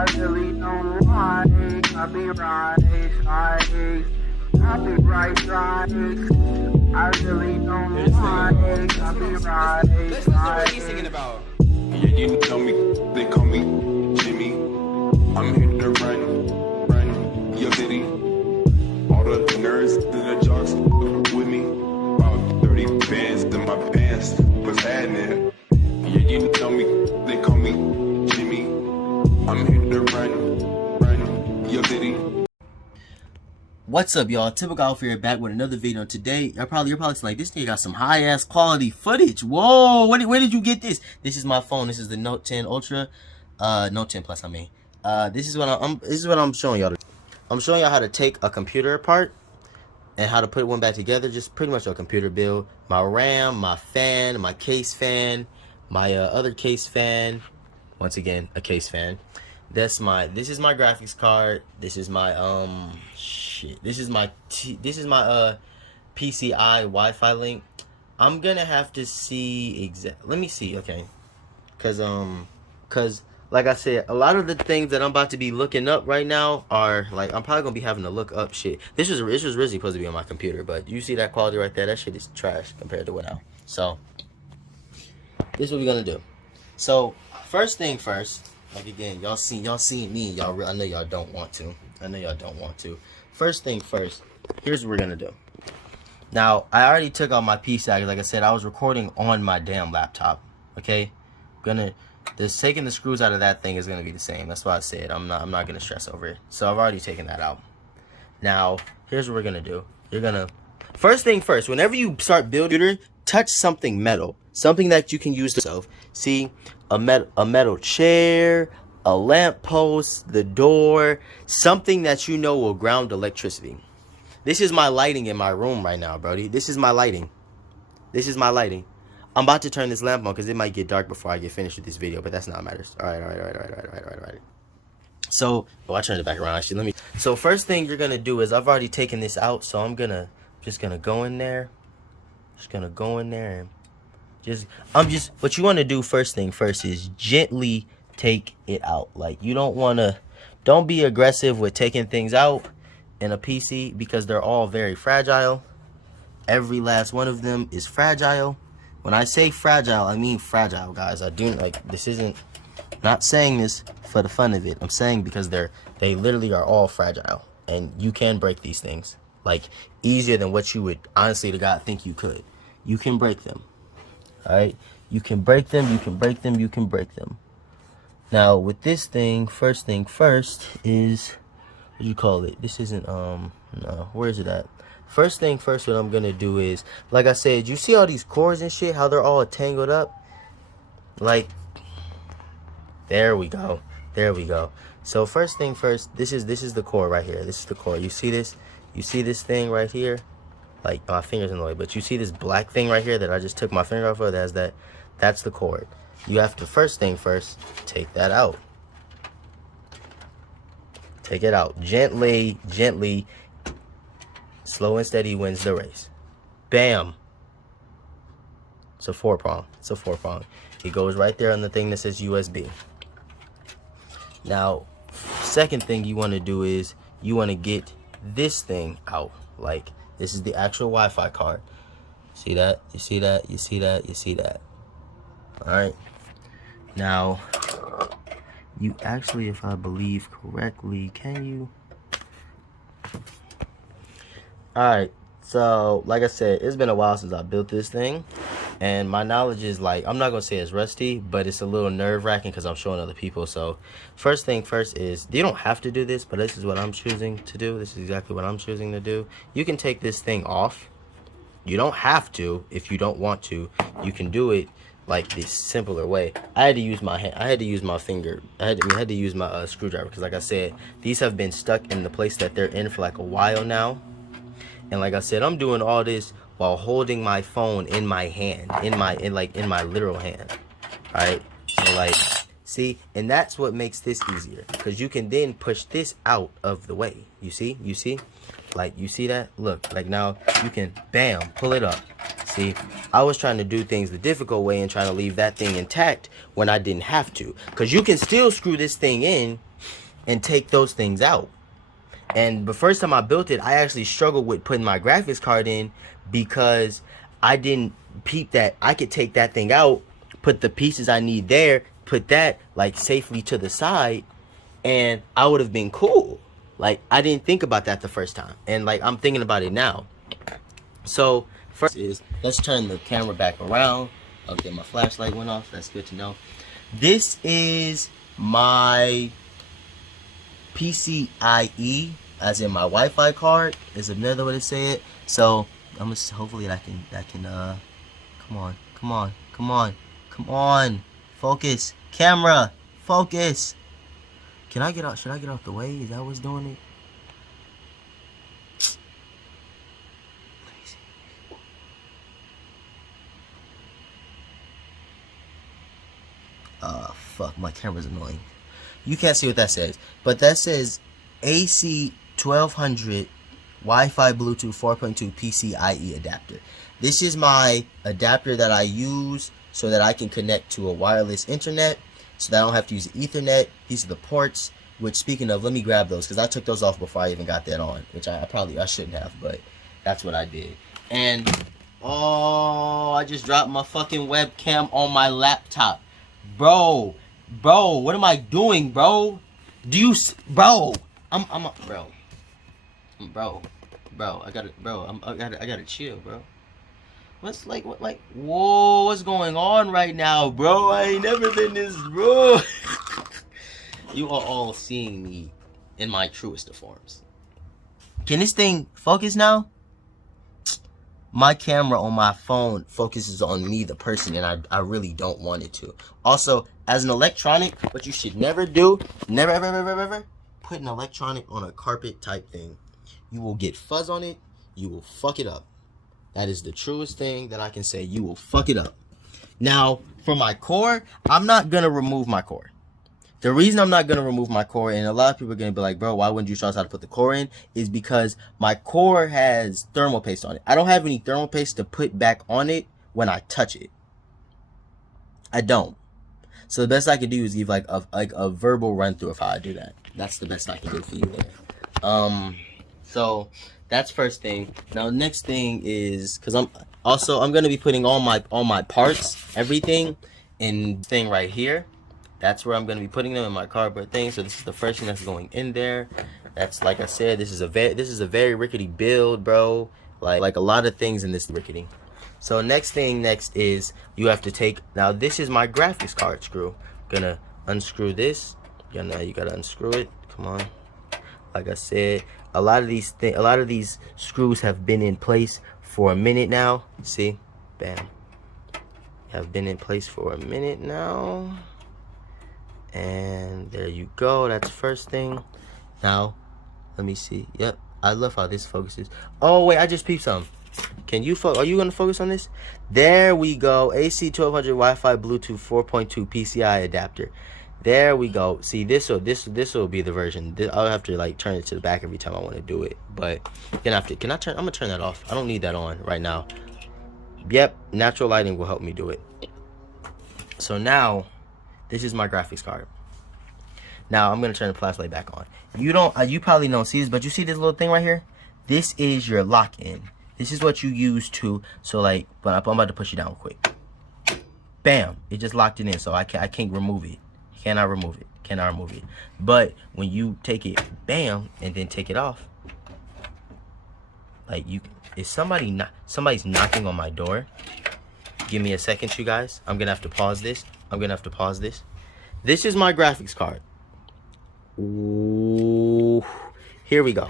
I really don't like copyright strikes. Copyright strikes. I really don't like copyright Listen to what strikes. he's singing about. Yeah, you know me, they call me Jimmy. I'm here to run your city. All the nerds and the jocks with me. About 30 bands in my pants. What's happening? Yeah, you know me, they call me Jimmy. I'm here to run your city. What's up, y'all? Typical Alpha here, back with another video. Today, you're probably saying, like, this nigga got some high ass quality footage. Whoa, where did you get this? This is my phone. This is the Note 10 Ultra, Note 10 Plus. I mean, this is what I'm showing y'all. I'm showing y'all how to take a computer apart and how to put one back together. Just pretty much a computer build. My RAM, my fan, my case fan, my other case fan. Once again, a case fan. This is my graphics card. This is my This is my PCI Wi-Fi link. I'm gonna have to see let me see, okay, cause like I said, a lot of the things that I'm about to be looking up right now are like, I'm probably gonna be having to look up shit. This was originally supposed to be on my computer, but you see that quality right there? That shit is trash compared to what now. So this is what we're gonna do. So first thing first. Like, again, y'all seen me. I know y'all don't want to. First thing first, here's what we're gonna do. Now, I already took out my PCI. Like I said, I was recording on my damn laptop. Okay, taking the screws out of that thing is gonna be the same. That's why I said I'm not gonna stress over it. So I've already taken that out. Now, here's what we're gonna do. First thing first. Whenever you start building, touch something metal, something that you can use yourself. See. A metal chair, a lamp post, the door, something that you know will ground electricity. This is my lighting in my room right now, Brody. This is my lighting. I'm about to turn this lamp on because it might get dark before I get finished with this video, but that's not matters. All right. So, I turned it back around. Actually, So first thing you're gonna do is, I've already taken this out, so I'm just gonna go in there. And what you want to do first thing first is gently take it out. Like, you don't be aggressive with taking things out in a PC because they're all very fragile. Every last one of them is fragile. When I say fragile, I mean fragile, guys. Not saying this for the fun of it. I'm saying because they literally are all fragile, and you can break these things, like, easier than what you would honestly to God think you could. You can break them. All right, you can break them. Now with this thing, first thing first is, what do you call it? This isn't no, where is it at? First thing first, what I'm gonna do is, like I said, you see all these cords and shit, how they're all tangled up? Like, there we go. So first thing first, this is the cord right here. This is the cord. You see this thing right here? Like, my finger's in the way, but you see this black thing right here that I just took my finger off of? That's the cord. You have to, first thing first, take that out. Take it out. Gently. Slow and steady wins the race. Bam. It's a 4-prong. It goes right there on the thing that says USB. Now, second thing you want to do is, you want to get this thing out. Like, this is the actual Wi-Fi card. See that? You see that? Alright. Now, you actually, if I believe correctly, can you? Alright. So, like I said, it's been a while since I built this thing. And my knowledge is, like, I'm not going to say it's rusty, but it's a little nerve-wracking because I'm showing other people. So, first thing first is, you don't have to do this, but this is what I'm choosing to do. This is exactly what I'm choosing to do. You can take this thing off. You don't have to if you don't want to. You can do it like this simpler way. I had to use my hand. I had to use my finger. I had to use my screwdriver because, like I said, these have been stuck in the place that they're in for like a while now. And like I said, I'm doing all this while holding my phone in my hand, in my literal hand. All right, so, like, see, and that's what makes this easier, because you can then push this out of the way. You see, like, you see that? Look, like, now you can, bam, pull it up. See, I was trying to do things the difficult way and trying to leave that thing intact when I didn't have to, because you can still screw this thing in and take those things out. And the first time I built it, I actually struggled with putting my graphics card in because I didn't peep that I could take that thing out, put the pieces I need there, put that like safely to the side, and I would have been cool. Like, I didn't think about that the first time, and like I'm thinking about it now. So first is, let's turn the camera back around. Okay, my flashlight went off. That's good to know. This is my PCIe, as in my Wi-Fi card, is another way to say it. So I'm gonna, hopefully that can come on, focus, camera, focus. Can I get out? Should I get out the way? Is that what's doing it? Let me see. Fuck, my camera's annoying. You can't see what that says, but that says AC 1200 Wi-Fi Bluetooth 4.2 PCIe adapter. This is my adapter that I use so that I can connect to a wireless internet, so that I don't have to use Ethernet. These are the ports, which, speaking of, let me grab those, because I took those off before I even got that on, which I shouldn't have, but that's what I did. And, oh, I just dropped my fucking webcam on my laptop. Bro, what am I doing, bro? Bro, I gotta chill, bro. Whoa, what's going on right now, bro? I ain't never been this, bro. You are all seeing me in my truest of forms. Can this thing focus now? My camera on my phone focuses on me, the person, and I really don't want it to. Also, as an electronic, what you should never do, never, ever, put an electronic on a carpet type thing. You will get fuzz on it. You will fuck it up. That is the truest thing that I can say. You will fuck it up. Now, for my core, I'm not going to remove my core. The reason I'm not going to remove my core, and a lot of people are going to be like, bro, why wouldn't you show us how to put the core in? Is because my core has thermal paste on it. I don't have any thermal paste to put back on it when I touch it. I don't. So the best I can do is give like a verbal run through of how I do that. That's the best I can do for you there. So that's first thing. Now next thing is, because I'm going to be putting all my parts, everything, in thing right here. That's where I'm going to be putting them in my cardboard thing. So this is the first thing that's going in there. That's, like I said, this is a very rickety build, bro. Like a lot of things in this rickety. So next is you have to take, now this is my graphics card screw. Gonna unscrew this. You gotta unscrew it. Come on. Like I said, a lot of these screws have been in place for a minute now. See? Bam. Have been in place for a minute now. And there you go. That's first thing. Now, let me see. Yep. I love how this focuses. Oh, wait. I just peeped something. Can you are you going to focus on this? There we go. AC 1200 Wi-Fi Bluetooth 4.2 PCI adapter. There we go. See, this will be the version. I'll have to like turn it to the back every time I want to do it. But then I'm going to turn that off. I don't need that on right now. Yep. Natural lighting will help me do it. So now, this is my graphics card. Now I'm gonna turn the flashlight back on. You probably don't see this, but you see this little thing right here? This is your lock-in. This is what you use to, so like, but I'm about to push it down quick. Bam! It just locked it in, so I can't remove it. Cannot remove it. But when you take it, bam, and then take it off, like somebody's knocking on my door. Give me a second, you guys. I'm gonna have to pause this. This is my graphics card. Ooh. Here we go.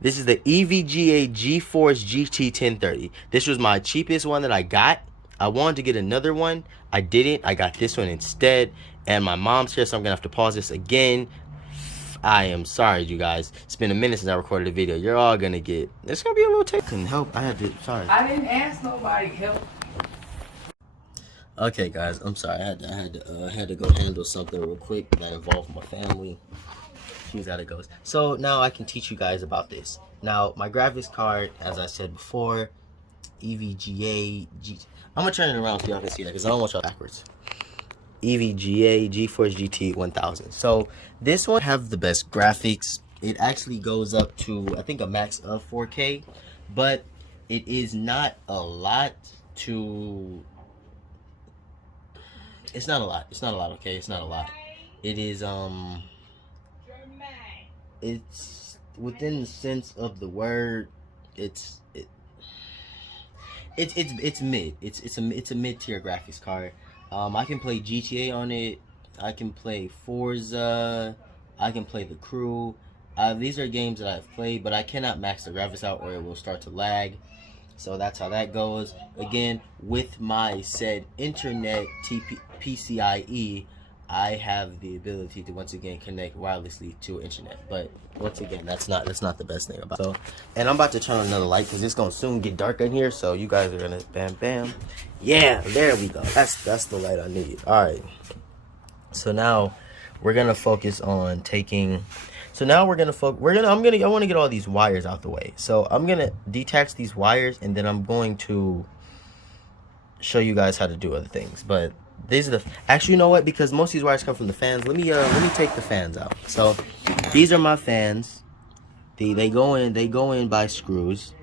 This is the EVGA GeForce GT 1030. This was my cheapest one that I got. I wanted to get another one. I didn't. I got this one instead. And my mom's here, so I'm gonna have to pause this again. I am sorry, you guys. It's been a minute since I recorded a video. You're all gonna get. It's gonna be a little take. Couldn't help. Sorry. I didn't ask nobody help. Okay, guys. I'm sorry. I had to go handle something real quick that involved my family. She's how it goes. So now I can teach you guys about this. Now my graphics card, as I said before, EVGA. I'm gonna turn it around so y'all can see that because I don't want y'all backwards. EVGA GeForce GT 1000. So this one have the best graphics. It actually goes up to, I think, a max of 4K, but it is not a lot to... It's not a lot. It's not a lot, okay? It's not a lot. It is, it's within the sense of the word, it's mid. It's a mid-tier graphics card. I can play GTA on it. I can play Forza. I can play The Crew. These are games that I've played, but I cannot max the graphics out or it will start to lag. So that's how that goes. Again, with my said internet PCIe, I have the ability to once again connect wirelessly to internet. But once again, that's not the best thing about it. So, and I'm about to turn on another light because it's gonna soon get dark in here. So you guys are gonna bam. Yeah, there we go. That's the light I need. All right. So now we're gonna focus on taking. So now we're gonna focus. I want to get all these wires out the way. So I'm gonna detach these wires, and then I'm going to show you guys how to do other things. But these are the. Actually, you know what? Because most of these wires come from the fans. Let me take the fans out. So these are my fans. They go in by screws.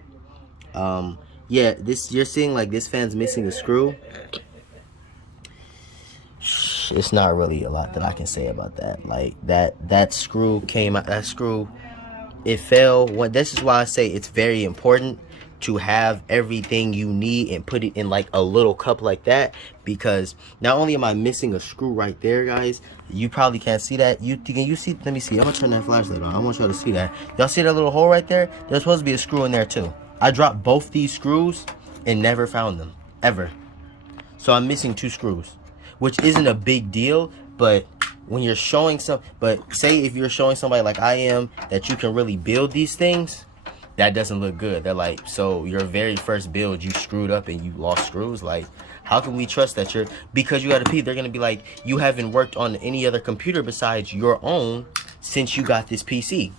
Yeah, you're seeing like this fan's missing a screw. It's not really a lot that I can say about that. Like that screw came out. That screw, it fell. This is why I say it's very important to have everything you need and put it in like a little cup like that, because not only am I missing a screw right there, guys, you probably can't see that. Can you see? Let me see. I'm gonna turn that flashlight on. I want y'all to see that. Y'all see that little hole right there? There's supposed to be a screw in there too. I dropped both these screws and never found them ever. So I'm missing 2 screws, which isn't a big deal, but when you're showing but say if you're showing somebody like I am that you can really build these things, that doesn't look good. They're like, so your very first build, you screwed up and you lost screws. Like, how can we trust that because you got a P, they're going to be like, you haven't worked on any other computer besides your own since you got this PC.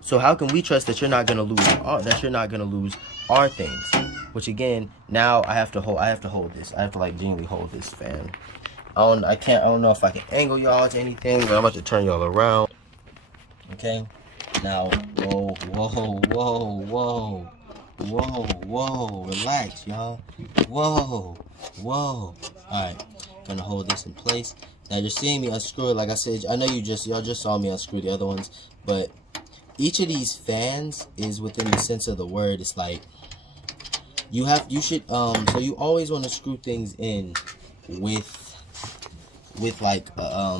So how can we trust that you're not going to lose our things? Which again, now I have to hold this. I have to like gently hold this fan. I don't know if I can angle y'all to anything, but I'm about to turn y'all around. Okay. Now, whoa, relax, y'all. Whoa. Alright, gonna hold this in place. Now you're seeing me unscrew it. Like I said, I know y'all just saw me unscrew the other ones, but each of these fans is within the sense of the word. It's like so you always want to screw things in with like I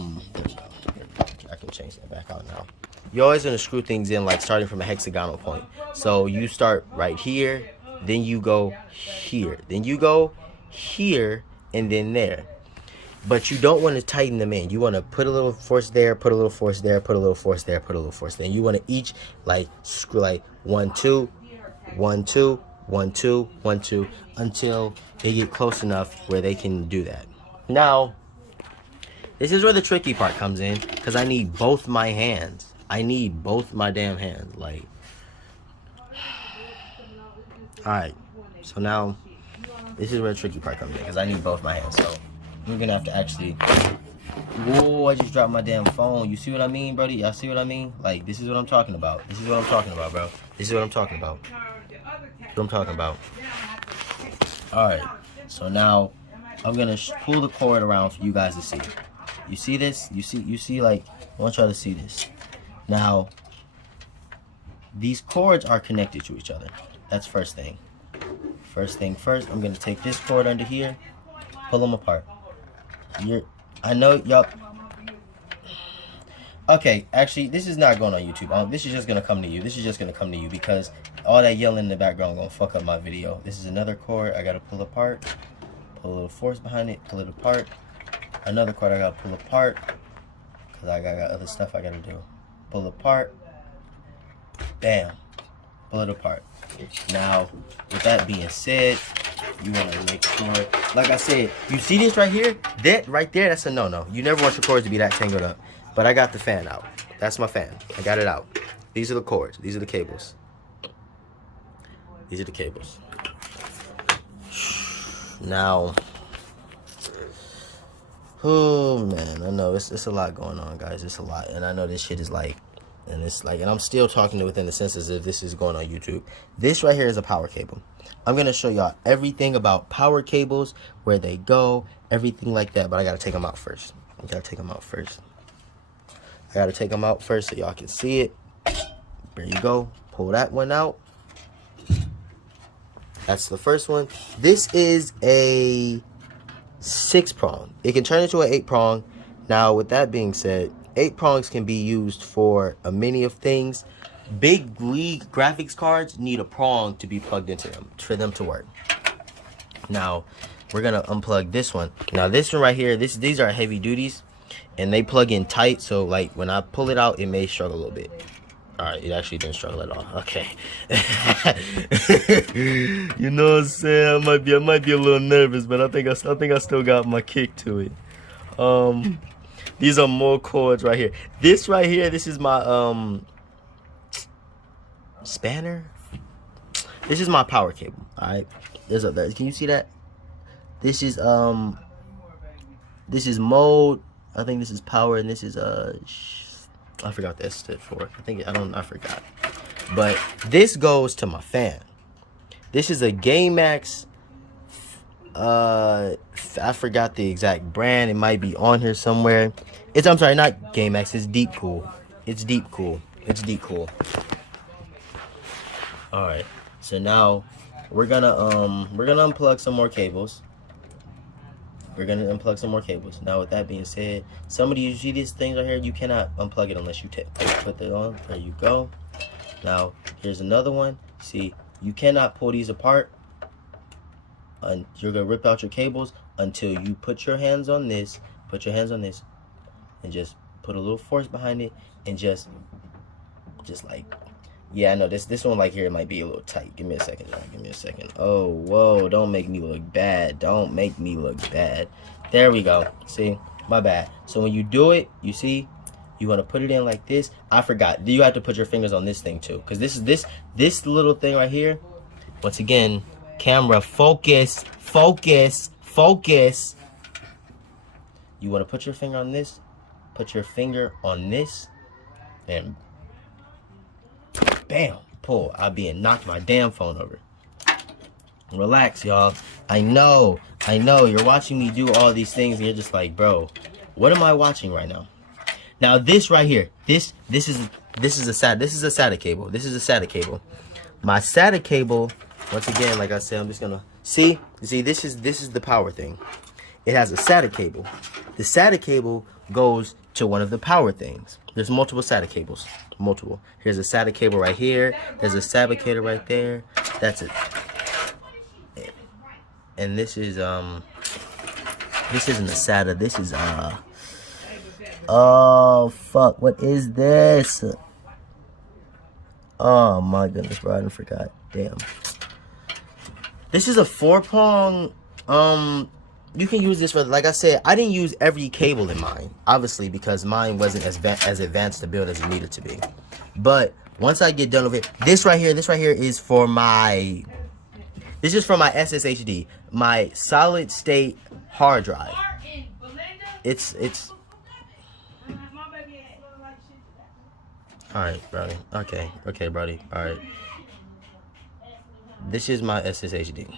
can change that back out now. You're always going to screw things in like starting from a hexagonal point. So you start right here, then you go here, then you go here, and then there. But you don't want to tighten them in. You want to put a little force there, put a little force there, put a little force there, put a little force there. And you want to each like screw like 1, 2, 1, 2, 1, 2, 1, 2 until they get close enough where they can do that. Now, this is where the tricky part comes in, because I need both my hands. I need both my damn hands. Like, alright. So now, this is where the tricky part comes in, because I need both my hands. So, we're going to have to actually... Whoa, I just dropped my damn phone. You see what I mean, buddy? Y'all see what I mean? Like, this is what I'm talking about. This is what I'm talking about, bro. This is what I'm talking about. This is what I'm talking about. Alright. So now, I'm going to pull the cord around for you guys to see. You see this? You see, like, I want y'all to see this. Now, these cords are connected to each other. That's first thing. First thing first, I'm going to take this cord under here, pull them apart. I know y'all... Okay, actually, this is not going on YouTube. This is just going to come to you. This is just going to come to you because all that yelling in the background going to fuck up my video. This is another cord I got to pull apart. Pull a little force behind it, pull it apart. Another cord I got to pull apart because I got other stuff I got to do. Pull apart, bam, pull it apart. Now, with that being said, you want to make sure, like I said, you see this right here? That right there, that's a no-no. You never want your cords to be that tangled up. But I got the fan out. That's my fan. I got it out. These are the cords. These are the cables. These are the cables. Now, Oh man, I know it's a lot going on, guys. It's a lot, and I know this shit is like, and it's like, and I'm still talking within the sense as if this is going on YouTube. This right here is a power cable. I'm gonna show y'all everything about power cables, where they go, everything like that. But I gotta take them out first. I gotta take them out first so y'all can see it. There you go. Pull that one out. That's the first one. This is a 6-prong. It can turn into an 8-prong. Now, with that being said, 8 prongs can be used for a many of things. Big league graphics cards need a prong to be plugged into them for them to work. Now, we're gonna unplug this one. Now, this one right here, these are heavy duties, and they plug in tight. So, like when I pull it out, it may struggle a little bit. All right, it actually didn't struggle at all. Okay. You know what I'm saying? I might be a little nervous, but I think I still got my kick to it. These are more cords right here. This right here, this is my spanner. This is my power cable. All right. Can you see that? This is mode. I think this is power, and this is I forgot what that stood for. I forgot. But this goes to my fan. This is a GameMax. I forgot the exact brand. It might be on here somewhere. I'm sorry, not GameMax. It's Deepcool. It's Deepcool. All right. So now we're gonna unplug some more cables. Now, with that being said, some of these, you see these things right here, you cannot unplug it unless you put it on. There you go. Now, here's another one. See, you cannot pull these apart. And you're going to rip out your cables until you put your hands on this. And just put a little force behind it. And just like, yeah, I know this one like here might be a little tight. Give me a second, y'all. Oh, whoa, don't make me look bad. There we go. See, my bad. So when you do it, you see, you want to put it in like this. I forgot. You have to put your fingers on this thing too, because this little thing right here. Once again, camera, focus. You want to put your finger on this. And bam, pull. I being knocked my damn phone over. Relax, y'all. I know. You're watching me do all these things, and you're just like, bro, what am I watching right now? Now, this right here, this is a SATA cable. My SATA cable, once again, like I said, I'm just gonna see. This is the power thing. It has a SATA cable. The SATA cable goes to one of the power things. There's multiple SATA cables. Here's a SATA cable right here. There's a SATA right there. That's it. And this isn't a SATA. This is oh fuck, what is this? Oh my goodness, bro, I forgot. Damn. This is a 4-prong. You can use this for, like I said, I didn't use every cable in mine, obviously, because mine wasn't as advanced to build as it needed to be. But once I get done with it, this right here is for my SSHD, my solid state hard drive. It's all right, brody. Okay, brody. All right. This is my SSHD.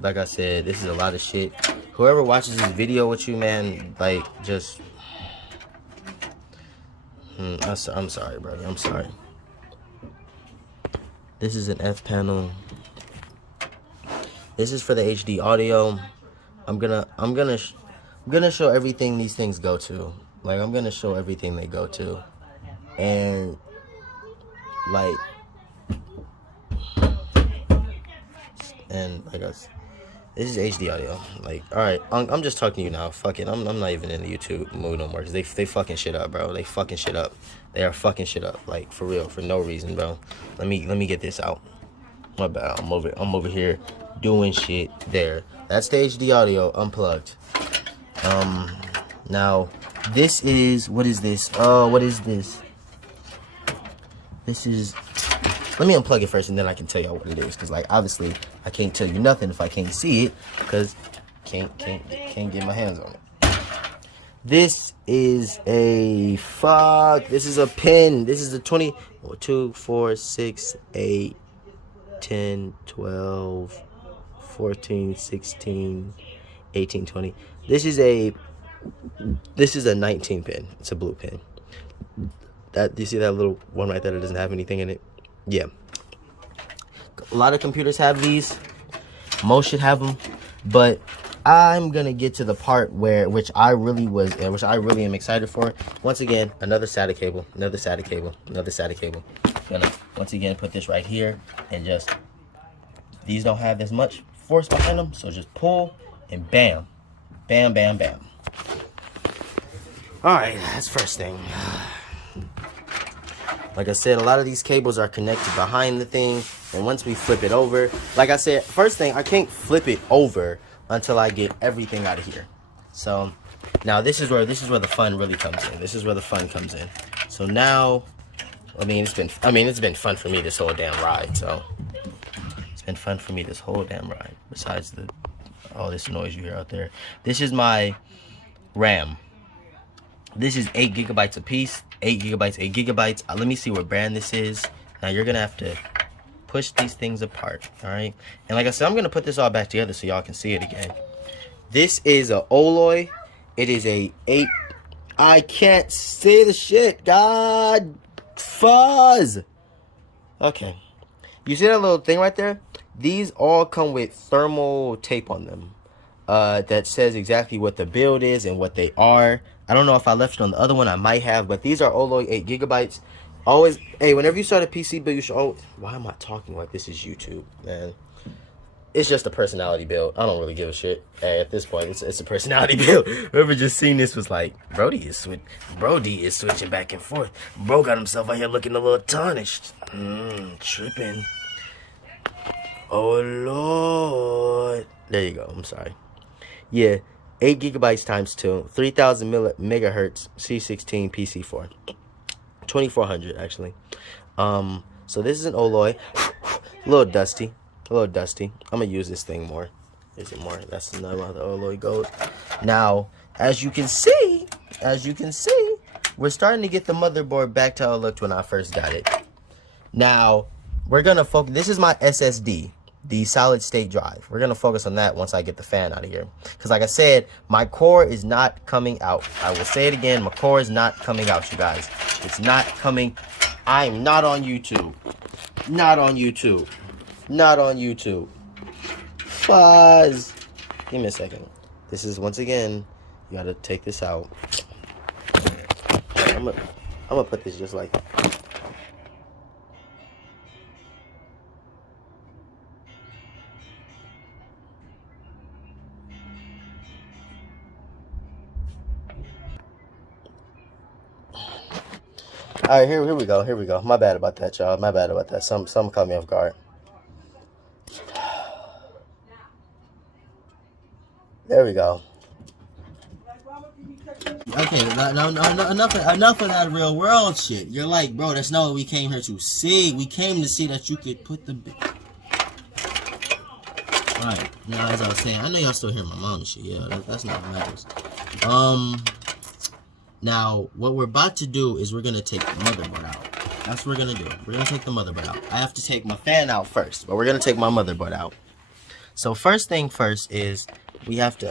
Like I said, this is a lot of shit. Whoever watches this video with you, man, like, just I'm sorry, brother. I'm sorry. This is an F panel. This is for the HD audio. I'm gonna show everything these things go to. Like, I'm gonna show everything they go to, and like us. This is HD audio. Like, all right, I'm just talking to you now. Fuck it. I'm not even in the YouTube mood no more, because they fucking shit up, bro. They fucking shit up. They are fucking shit up. Like, for real, for no reason, bro. Let me get this out. My bad. I'm over here doing shit there. That's the HD audio unplugged. Now this is, what is this? What is this? This is, let me unplug it first, and then I can tell y'all what it is, because, like, obviously I can't tell you nothing if I can't see it, because can't get my hands on it. This is a fuck. This is a pin. This is a 20, 2, 4, 6, 8, 10, 12, 14, 16, 18, 20. This is a 19 pin. It's a blue pin. That, do you see that little one right there that doesn't have anything in it? Yeah. A lot of computers have these. Most should have them, but I'm gonna get to the part which I really am excited for. Once again, another SATA cable, another SATA cable, another SATA cable. Gonna once again put this right here, and just, these don't have as much force behind them, so just pull and bam, bam, bam, bam. All right, that's first thing. Like I said, a lot of these cables are connected behind the thing, and once we flip it over, like I said, first thing, I can't flip it over until I get everything out of here. So now this is where the fun really comes in. This is where the fun comes in. So now, it's been fun for me this whole damn ride. So it's been fun for me this whole damn ride. Besides all this noise you hear out there. This is my RAM. This is 8 gigabytes a piece. 8 gigabytes, 8 gigabytes. Let me see what brand this is. Now you're gonna have to push these things apart, all right? And like I said, I'm gonna put this all back together so y'all can see it again. This is a Oloy. It is a 8. I can't say the shit. God, fuzz. Okay, you see that little thing right there? These all come with thermal tape on them. That says exactly what the build is and what they are. I don't know if I left it on the other one. I might have, but these are Oloy 8 gigabytes. Always, hey, whenever you start a PC build, you should always, why am I talking like this is YouTube, man? It's just a personality build. I don't really give a shit. Hey, at this point, it's a personality build. Whoever just seen this was like, Brody is switching back and forth. Bro got himself out here looking a little tarnished. Tripping. Oh, Lord. There you go. I'm sorry. Yeah, 8 gigabytes times 2, 3000 megahertz, C16 PC4, 2400 actually. So this is an Oloy, a little dusty. I'm gonna use this thing more. Is it more? That's not how the Oloy goes. Now, as you can see, we're starting to get the motherboard back to how it looked when I first got it. Now, we're gonna focus. This is my SSD. The solid state drive. We're gonna focus on that once I get the fan out of here, because like I said, my core is not coming out. I will say it again, my core is not coming out, you guys. It's not coming. I'm not on YouTube. Not on YouTube. Fuzz. Give me a second. This is, once again, you gotta take this out. I'm gonna put this just like that. All right, here we go. My bad about that, y'all. My bad about that. Some caught me off guard. There we go. Okay, no, enough of that real world shit. You're like, bro, that's not what we came here to see. We came to see that you could put the... Alright, now as I was saying, I know y'all still hear my mom and shit. Yeah, that's not what matters. Now, what we're about to do is we're going to take the motherboard out. That's what we're going to do. We're going to take the motherboard out. I have to take my fan out first, but we're going to take my motherboard out. So first thing first is we have to...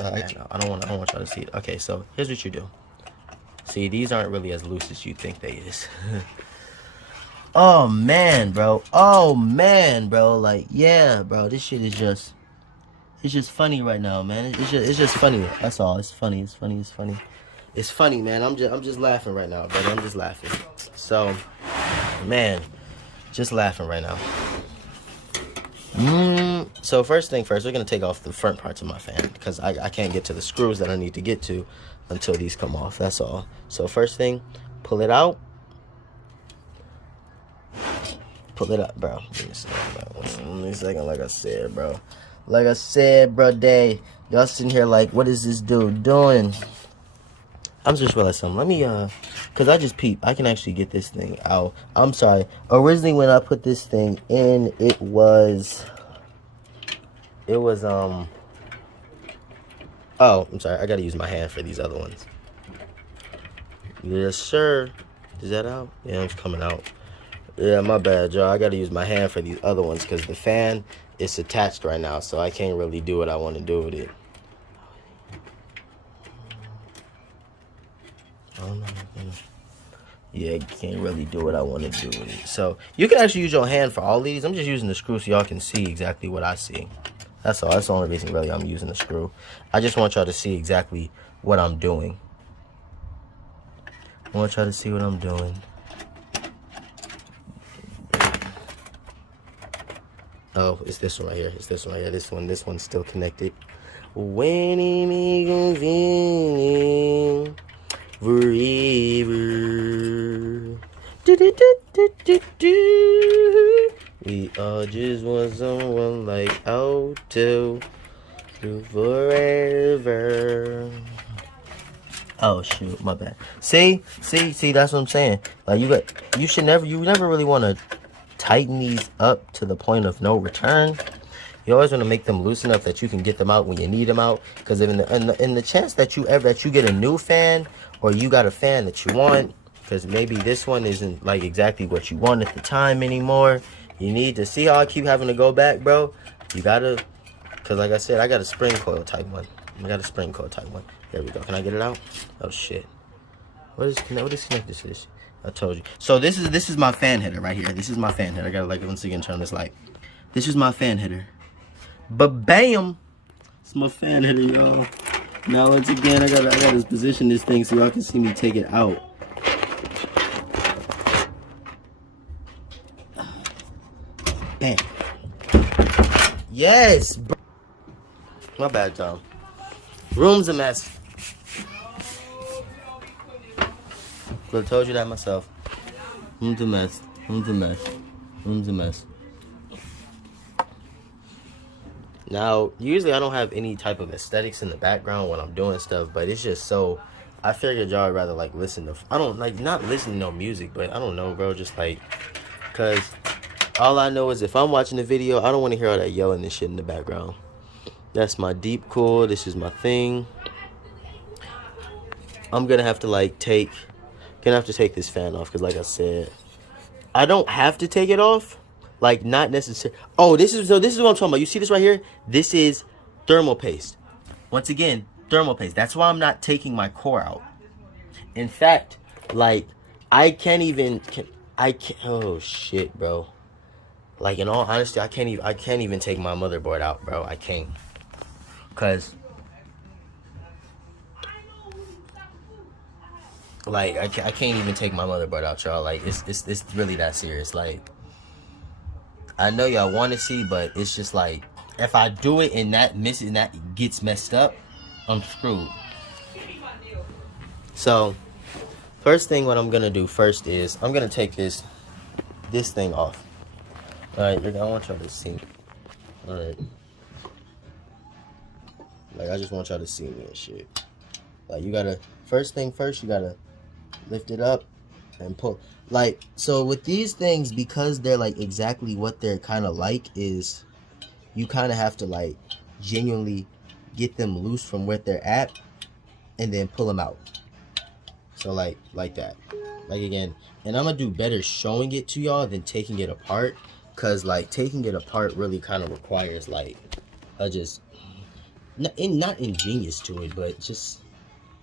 I don't want y'all to see it. Okay, so here's what you do. See, these aren't really as loose as you think they is. Oh, man, bro. Like, yeah, bro. This shit is just... It's just funny right now, man. It's just funny. That's all. It's funny, man. I'm just laughing right now, brother. I'm just laughing. So, man, just laughing right now. So first thing first, we're gonna take off the front parts of my fan because I can't get to the screws that I need to get to until these come off. That's all. So first thing, pull it out. Pull it up, bro. Give me a second, like I said, bro. Day. Y'all sitting here like, what is this dude doing? I'm just realizing something. Let me, because I just peeped. I can actually get this thing out. I'm sorry. Originally, when I put this thing in, it was, oh, I'm sorry. I got to use my hand for these other ones. Yes, sir. Is that out? Yeah, it's coming out. Yeah, my bad, y'all. I gotta use my hand for these other ones because the fan is attached right now, so I can't really do what I want to do with it. Oh, no. Yeah, you can't really do what I want to do with it. So you can actually use your hand for all these. I'm just using the screw so y'all can see exactly what I see. That's all. That's the only reason really I'm using the screw. I just want y'all to see exactly what I'm doing. I want y'all to see what I'm doing. Oh, it's this one right here. It's this one right here. This one's still connected. When it makes feeling forever. We all just want someone like Otto to forever. Oh shoot, my bad. See, that's what I'm saying. Like you never really want to tighten these up to the point of no return. You always want to make them loose enough that you can get them out when you need them out. Because in the chance that you get a new fan, or you got a fan that you want, because maybe this one isn't like exactly what you want at the time anymore. You need to see how I keep having to go back, bro. You gotta, because like I said, I got a spring coil type one. There we go. Can I get it out? Oh shit. What is connected to this? I told you. So this is my fan header right here. This is my fan header. I gotta once again turn this light. This is my fan header. But bam, it's my fan header, y'all. Now once again, I gotta position this thing so y'all can see me take it out. Bam. Yes. My bad, Tom. Room's a mess. Could have told you that myself. Room's a mess. Now, usually I don't have any type of aesthetics in the background when I'm doing stuff, but it's just so, I figured y'all would rather like listen to, I don't like, not listen to no music, but I don't know, bro, just like, cause all I know is if I'm watching the video, I don't want to hear all that yelling and shit in the background. That's my deep core, this is my thing. I'm gonna have to like take this fan off, cause like I said, I don't have to take it off. Like, not necessary. Oh, this is what I'm talking about. You see this right here? This is thermal paste. Once again, thermal paste. That's why I'm not taking my core out. In fact, like, oh shit, bro. Like, in all honesty, I can't even take my motherboard out, bro. I can't. Cause like I can't even take my motherboard out, y'all. Like, it's really that serious. Like, I know y'all want to see, but it's just like, if I do it and that gets messed up, I'm screwed. So, first thing what I'm gonna do first is I'm gonna take this thing off. All right, I want y'all to see. All right, like I just want y'all to see me and shit. Like, you gotta first thing first, you gotta lift it up and pull. Like, so with these things, because they're like exactly what they're kind of like, is you kind of have to like genuinely get them loose from where they're at and then pull them out. So like that. Like, again, and I'm gonna do better showing it to y'all than taking it apart, because like taking it apart really kind of requires like not ingenious to it, but just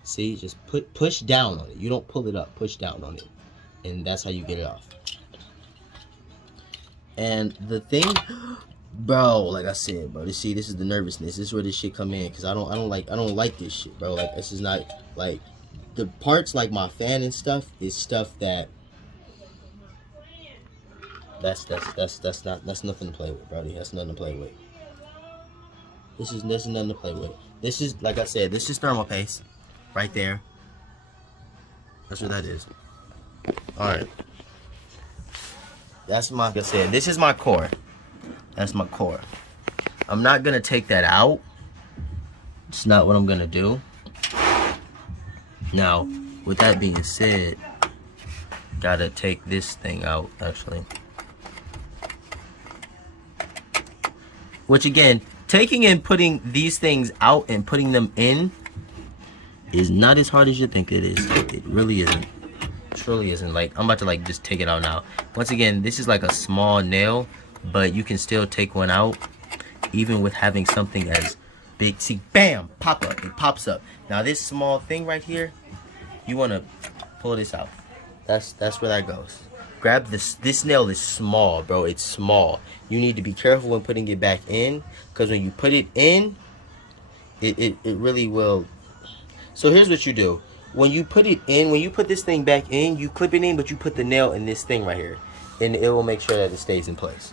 see, just push down on it. You don't pull it up, push down on it. And that's how you get it off. And the thing, bro, like I said, bro, this is the nervousness. This is where this shit come in, because I don't like this shit, bro. Like, this is not like the parts like my fan and stuff is stuff that's nothing to play with, bro. That's nothing to play with. This is nothing to play with. This is, like I said, this is thermal paste right there. That's what that is. Alright. That's my, like I said, this is my core. That's my core. I'm not gonna take that out. It's not what I'm gonna do. Now, with that being said, gotta take this thing out, actually. Which, again, taking and putting these things out and putting them in is not as hard as you think it is. It really isn't. Truly isn't. Like, I'm about to like just take it out now. Once again, this is like a small nail, but you can still take one out even with having something as big. See, bam, pop up. It pops up. Now this small thing right here, you want to pull this out. That's where that goes. Grab this. This nail is small, bro. It's small. You need to be careful when putting it back in, because when you put it in, it really will. So here's what you do. When you put it in, when you put this thing back in, you clip it in, but you put the nail in this thing right here, and it will make sure that it stays in place.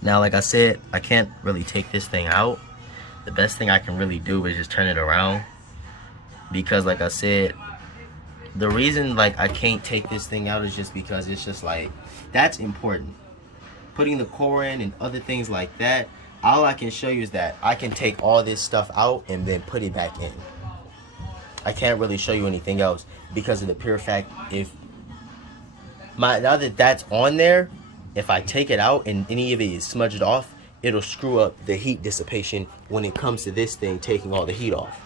Now, like I said, I can't really take this thing out. The best thing I can really do is just turn it around, because like I said, the reason like I can't take this thing out is just because it's just like, that's important. Putting the core in and other things like that, all I can show you is that I can take all this stuff out and then put it back in. I can't really show you anything else because of the pure fact, if now that that's on there, if I take it out and any of it is smudged off, it'll screw up the heat dissipation when it comes to this thing taking all the heat off.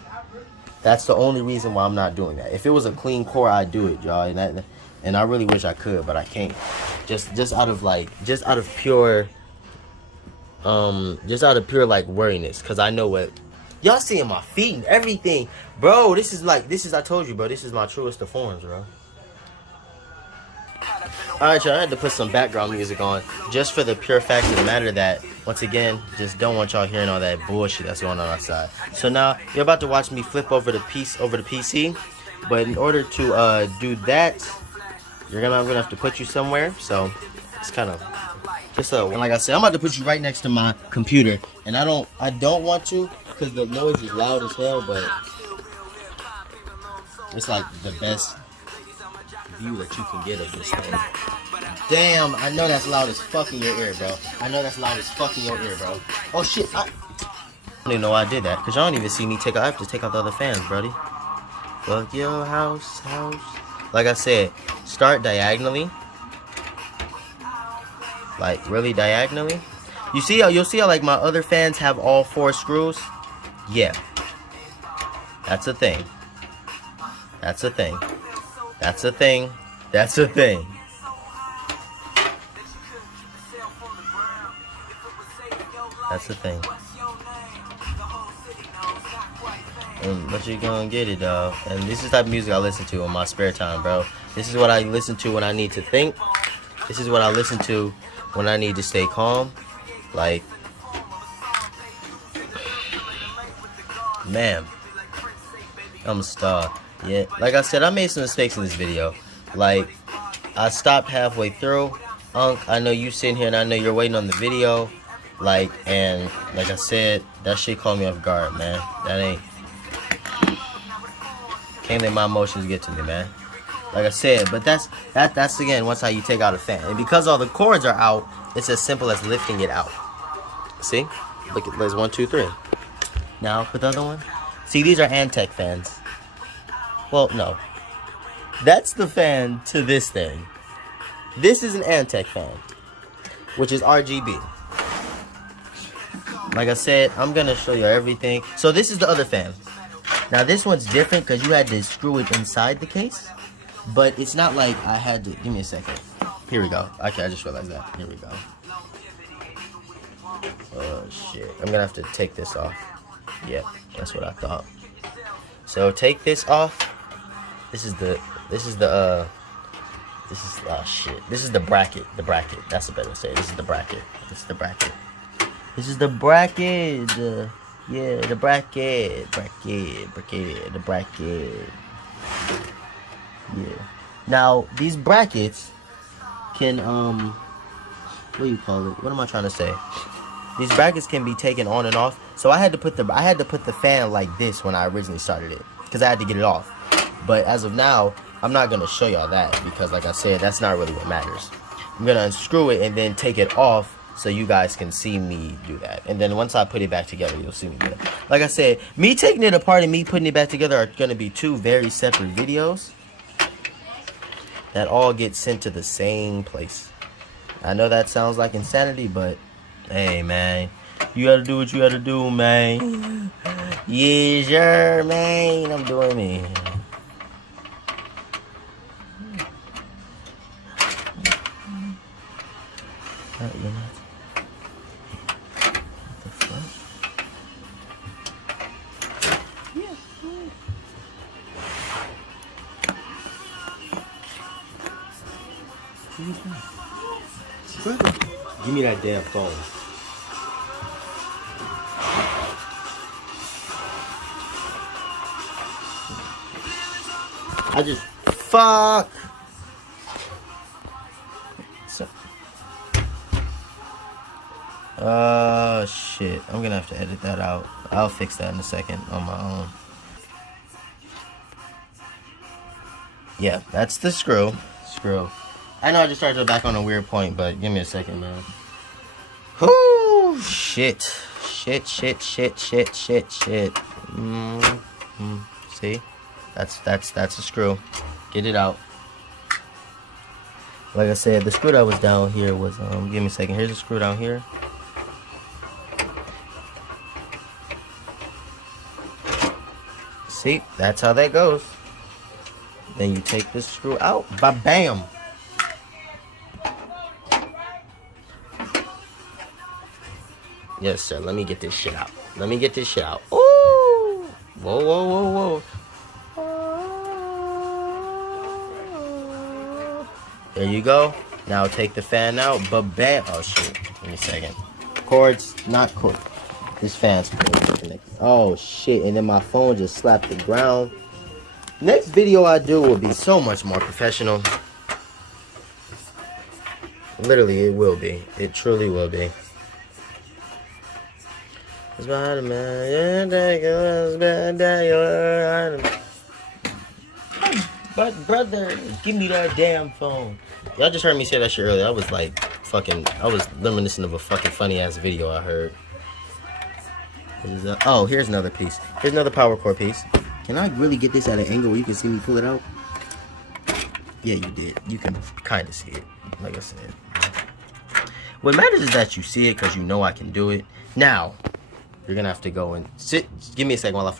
That's the only reason why I'm not doing that. If it was a clean core, I'd do it, y'all, and I really wish I could, but I can't. Just out of pure like worriness, because I know what y'all seeing my feet and everything, bro. This is I told you, bro, this is my truest of forms, bro. Alright, y'all, I had to put some background music on just for the pure fact of the matter that, once again, just don't want y'all hearing all that bullshit that's going on outside. So now you're about to watch me flip over the PC, but in order to do that, I'm gonna have to put you somewhere. So it's kind of just and like I said, I'm about to put you right next to my computer, and I don't want to because the noise is loud as hell, but it's like the best view that you can get of this thing. Damn, I know that's loud as fuck in your ear, bro. I know that's loud as fuck in your ear, bro. Oh shit, I don't even know why I did that, because y'all don't even see me take out. I have to take out the other fans, buddy. Fuck your house. Like I said, start diagonally. Like really diagonally. You'll see how like my other fans have all 4 screws? Yeah. That's a thing. That's a thing. That's a thing. That's a thing. That's the thing. But you gonna get it, dog. And this is the type of music I listen to in my spare time, bro. This is what I listen to when I need to think. This is what I listen to when I need to stay calm. Like, man, I'm a star. Yeah, like I said, I made some mistakes in this video. Like, I stopped halfway through. Unc, I know you sitting here and I know you're waiting on the video. Like, and like I said, that shit caught me off guard, man. Can't let my emotions get to me, man. Like I said, but that's again, once how you take out a fan. And because all the cords are out, it's as simple as lifting it out. See? Look at, there's 1, 2, 3. Now, put the other one. See, these are Antec fans. Well, no. That's the fan to this thing. This is an Antec fan, which is RGB. Like I said, I'm going to show you everything. So this is the other fan. Now this one's different because you had to screw it inside the case. But it's not like I had to... Give me a second. Here we go. Okay, I just realized that. Here we go. Oh, shit. I'm going to have to take this off. Yep, that's what I thought. So take this off. This is the bracket. The bracket. That's a better way to say it. This is the bracket. This is the bracket. This is the bracket. Yeah, the bracket. The bracket. Yeah. Now, these brackets can, what do you call it? What am I trying to say? These brackets can be taken on and off. So I had to put the fan like this when I originally started it, because I had to get it off. But as of now, I'm not going to show y'all that, because like I said, that's not really what matters. I'm going to unscrew it and then take it off so you guys can see me do that. And then once I put it back together, you'll see me do it. Like I said, me taking it apart and me putting it back together are going to be 2 very separate videos that all get sent to the same place. I know that sounds like insanity, but hey, man, you gotta do what you gotta do, man. Yes, sir, man. I'm doing it. You know. What the fuck? Give me that damn phone. I just fuck. So, shit. I'm gonna have to edit that out. I'll fix that in a second on my own. Yeah, that's the screw. I know I just started back on a weird point, but give me a second, man. Whoo, shit. See? That's a screw. Get it out. Like I said, the screw that was down here was, give me a second. Here's a screw down here. See? That's how that goes. Then you take this screw out. Ba-bam! Yes, sir. Let me get this shit out. Ooh! Whoa. There you go. Now take the fan out. Ba-bam! Oh, shit. Give me a second. Cords, not cord. This fan's connected. Oh, shit. And then my phone just slapped the ground. Next video I do will be so much more professional. Literally, it will be. It truly will be. But brother, give me that damn phone. Y'all just heard me say that shit earlier. I was like, I was reminiscent of a fucking funny ass video I heard. Oh, here's another piece. Here's another power cord piece. Can I really get this at an angle where you can see me pull it out? Yeah, you did. You can kind of see it, like I said. What matters is that you see it because you know I can do it. Now, you're going to have to go and sit. Give me a second while I...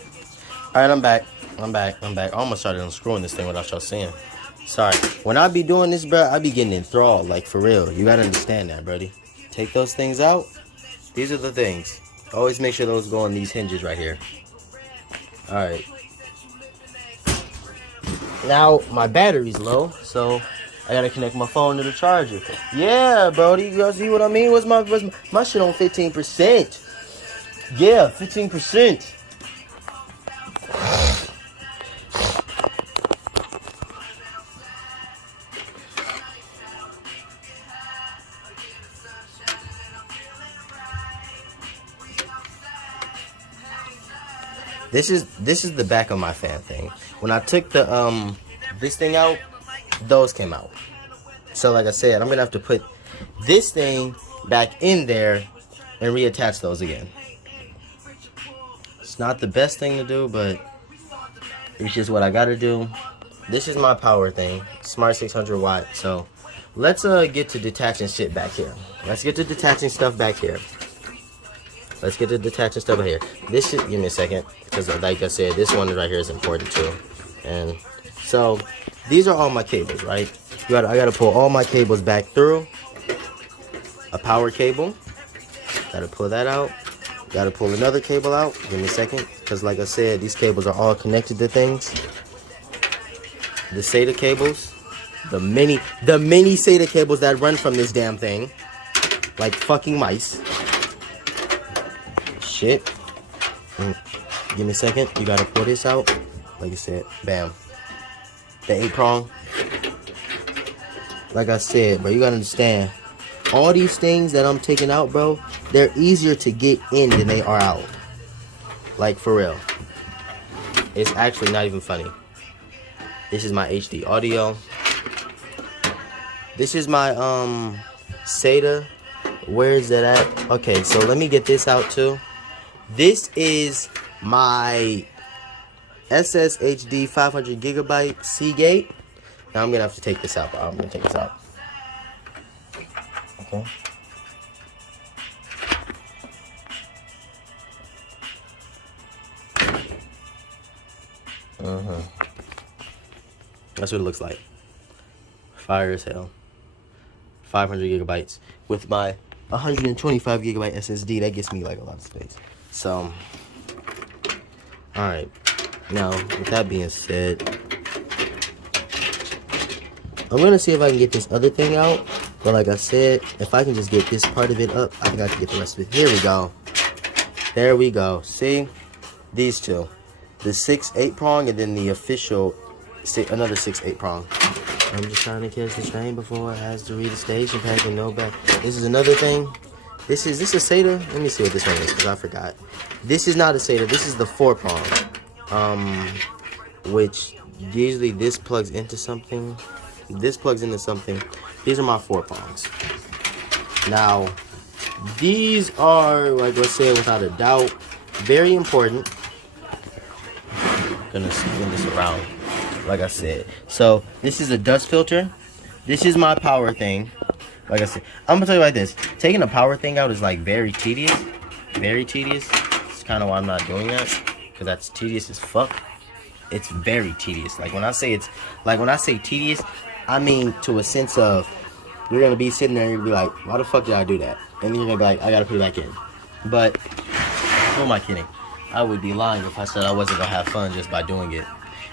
Alright, I'm back. I almost started unscrewing this thing without y'all seeing. Sorry. When I be doing this, bro, I be getting enthralled, like for real. You got to understand that, buddy. Take those things out. These are the things. Always make sure those go on these hinges right here. Alright. Now, my battery's low, so I gotta connect my phone to the charger. Yeah, bro, you guys see what I mean? What's my shit on 15%? Yeah, 15%. This is the back of my fan thing. When I took the this thing out, those came out. So like I said, I'm gonna have to put this thing back in there and reattach those again. It's not the best thing to do, but it's just what I gotta do. This is my power thing, Smart 600 watt. So let's get to detaching shit back here. Let's get to detaching stuff back here. This should, give me a second, because like I said, this one right here is important too. And so these are all my cables, right? I gotta pull all my cables back through. A power cable, gotta pull that out. Gotta pull another cable out. Give me a second, because like I said, these cables are all connected to things. The SATA cables, the mini SATA cables that run from this damn thing, like fucking mice. Shit. Give me a second. You gotta pull this out. Like I said, bam. The 8-prong. Like I said, bro, you gotta understand. All these things that I'm taking out, bro, they're easier to get in than they are out. Like, for real. It's actually not even funny. This is my HD audio. This is my SATA. Where is that at? Okay, so let me get this out too. This is my SSHD 500 gigabyte Seagate. Now I'm gonna have to take this out, bro. I'm gonna take this out. Okay. That's what it looks like. Fire as hell. 500 gigabytes with my 125 gigabyte SSD. That gets me like a lot of space. So, all right. Now, with that being said, I'm gonna see if I can get this other thing out. But like I said, if I can just get this part of it up, I think I can get the rest of it. Here we go. There we go. See? These two. The 6/8 prong and then the official another 6/8 prong. I'm just trying to catch the train before it has to read the station pack and no back. This is another thing. Is this a SATA? Let me see what this one is because I forgot. This is not a SATA. This is the 4 prong. Which usually this plugs into something. This plugs into something. These are my 4 prongs. Now, these are, like I said, without a doubt, very important. Gonna spin this around, like I said. So, this is a dust filter. This is my power thing. Like I said, I'm gonna tell you like this. Taking the power thing out is like very tedious. Very tedious. It's kind of why I'm not doing that. Because that's tedious as fuck. It's very tedious. Like when I say tedious, I mean to a sense of you're gonna be sitting there and you're gonna be like, why the fuck did I do that? And then you're gonna be like, I gotta put it back in. But who am I kidding? I would be lying if I said I wasn't gonna have fun just by doing it.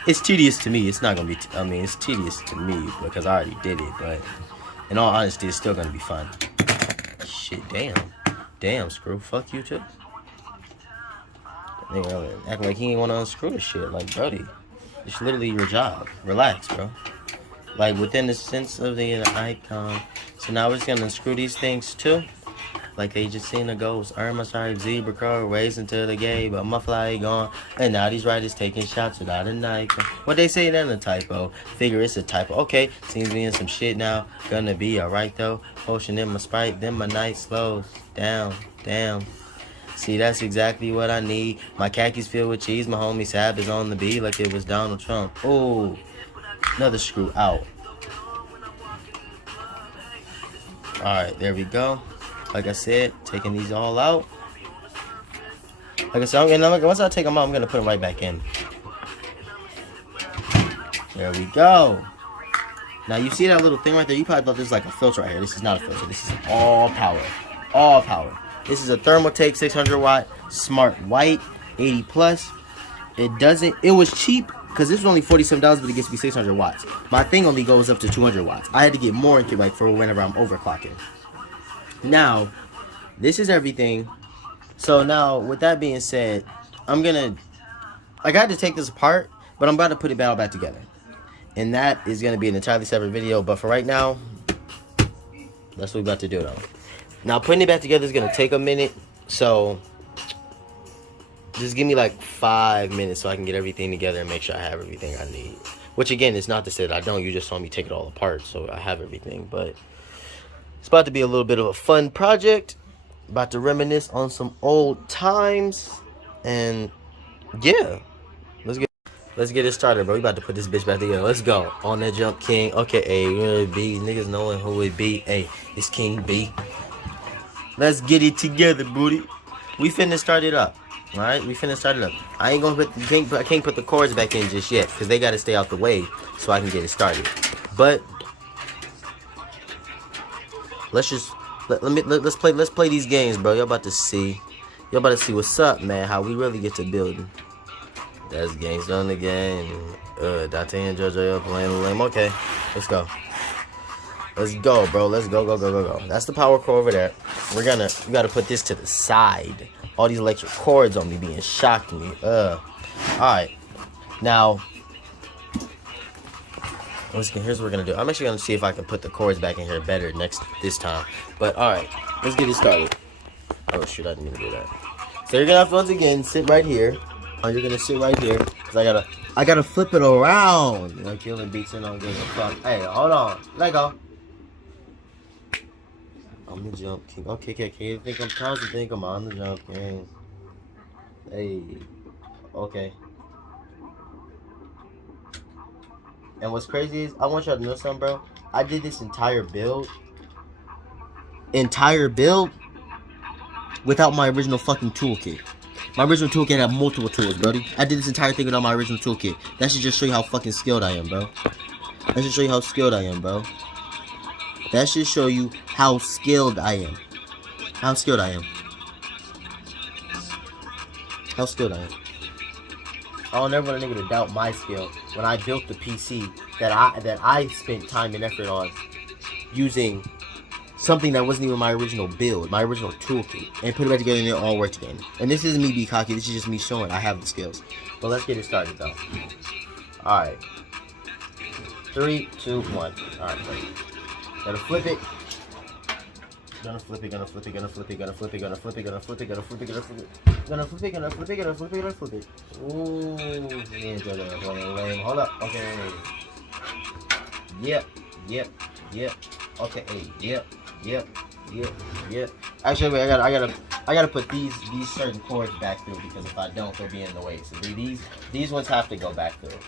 It's tedious to me. It's not gonna be. It's tedious to me because I already did it. But in all honesty, it's still gonna be fun. Shit, damn, screw. Fuck you too. Nigga acting like he ain't wanna unscrew the shit. Like, buddy, it's literally your job. Relax, bro. Like within the sense of the icon. So now we're just gonna unscrew these things too. Like they just seen a ghost. Irma striped zebra crow racing to the gate, but my fly gone. And now these writers taking shots without a knife. What they say then a typo. Figure it's a typo. Okay, seems me in some shit now. Gonna be alright though. Potion in my Sprite, then my night slows down. See, that's exactly what I need. My khakis filled with cheese. My homie Sab is on the beat like it was Donald Trump. Oh, another screw out. Alright, there we go. Like I said, taking these all out. Like I said, once I take them out, I'm going to put them right back in. There we go. Now, you see that little thing right there? You probably thought this was like a filter right here. This is not a filter. This is all power. All power. This is a Thermaltake 600 watt Smart White 80 plus. It was cheap because this was only $47, but it gets to be 600 watts. My thing only goes up to 200 watts. I had to get more like for whenever I'm overclocking. Now, this is everything. So now, with that being said, I got to take this apart, but I'm about to put it all back together. And that is going to be an entirely separate video, but for right now, that's what we're about to do though. Now, putting it back together is going to take a minute, so just give me like 5 minutes so I can get everything together and make sure I have everything I need. Which again, is not to say that I don't, you just saw me take it all apart, so I have everything, but it's about to be a little bit of a fun project. About to reminisce on some old times. And yeah. Let's get it started, bro. We about to put this bitch back together. Let's go. On that jump, King. Okay, hey, B. Niggas knowing who it be. Hey, it's King B. Let's get it together, booty. We finna start it up. Alright? We finna start it up. I ain't gonna I can't put the cords back in just yet. Because they gotta stay out the way so I can get it started. But let's play these games, bro. Y'all about to see what's up, man. How we really get to building. That's Gangsta on the game. Dante and JoJo playing the lame. Okay, let's go. Let's go, bro. Let's go. That's the power core over there. We gotta put this to the side. All these electric cords on me being shocked me. Alright. Now, here's what we're gonna do. I'm actually gonna see if I can put the cords back in here better this time. But alright, let's get it started. Oh shoot, I didn't mean to do that. So you're gonna have to once again sit right here. You're gonna sit right here. Cause I gotta flip it around. Like killing beats and I don't give a fuck. Hey, hold on. Let go. I'm the jump king. Okay. You think I'm trying to think I'm on the jump king. Hey. Okay. And what's crazy is, I want y'all to know something, bro. I did this entire build without my original fucking toolkit. My original toolkit had multiple tools, brody. I did this entire thing without my original toolkit. That should just show you how fucking skilled I am, bro. That should show you how skilled I am, bro. That should show you how skilled I am. How skilled I am. How skilled I am. I don't ever want a nigga to doubt my skill when I built the PC that I spent time and effort on using something that wasn't even my original build, my original toolkit, and put it back together and it all worked together. And this isn't me being cocky, this is just me showing I have the skills. But let's get it started though. Alright. 3, 2, 1. Alright, gotta flip it. Gonna flip it, gonna flip it, gonna flip it, gonna flip it, gonna flip it, gonna flip it, gonna flip it, gonna flip it. Gonna flip it, gonna flip it, gonna flip it, gonna flip it. Ooh, yeah, lame. Hold up. Okay. Yep. Okay, yep. Actually, wait, I gotta put these certain chords back through because if I don't, they'll be in the way. So these ones have to go back through.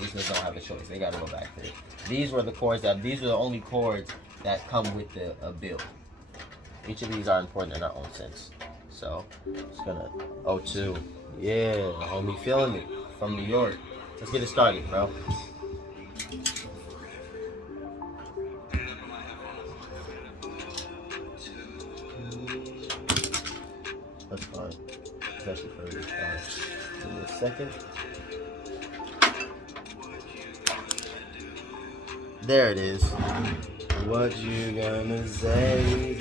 These ones don't have a choice. They gotta go back through. These were the only chords that come with the build. Each of these are important in our own sense. So, it's gonna, 02. Yeah, homie, feeling it from New York. Let's get it started, bro. That's fine. It's actually pretty fine. Give me a second. There it is. What you gonna say?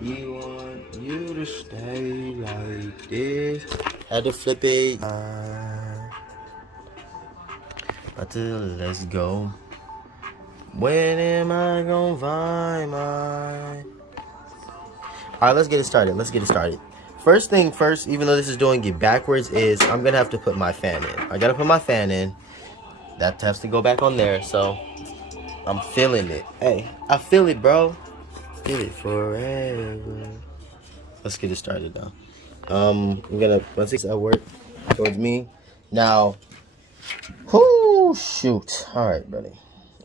You want you to stay like this. Had to flip it. Let's go. When am I gonna find my... Alright, let's get it started. First thing first, even though this is doing it backwards, is I'm gonna have to put my fan in. I gotta put my fan in. That has to go back on there, so I'm feeling it. Hey, I feel it, bro. Feel it forever. Let's get it started now. I'm gonna, once it's at work towards me. Now, whoo, shoot. All right, buddy.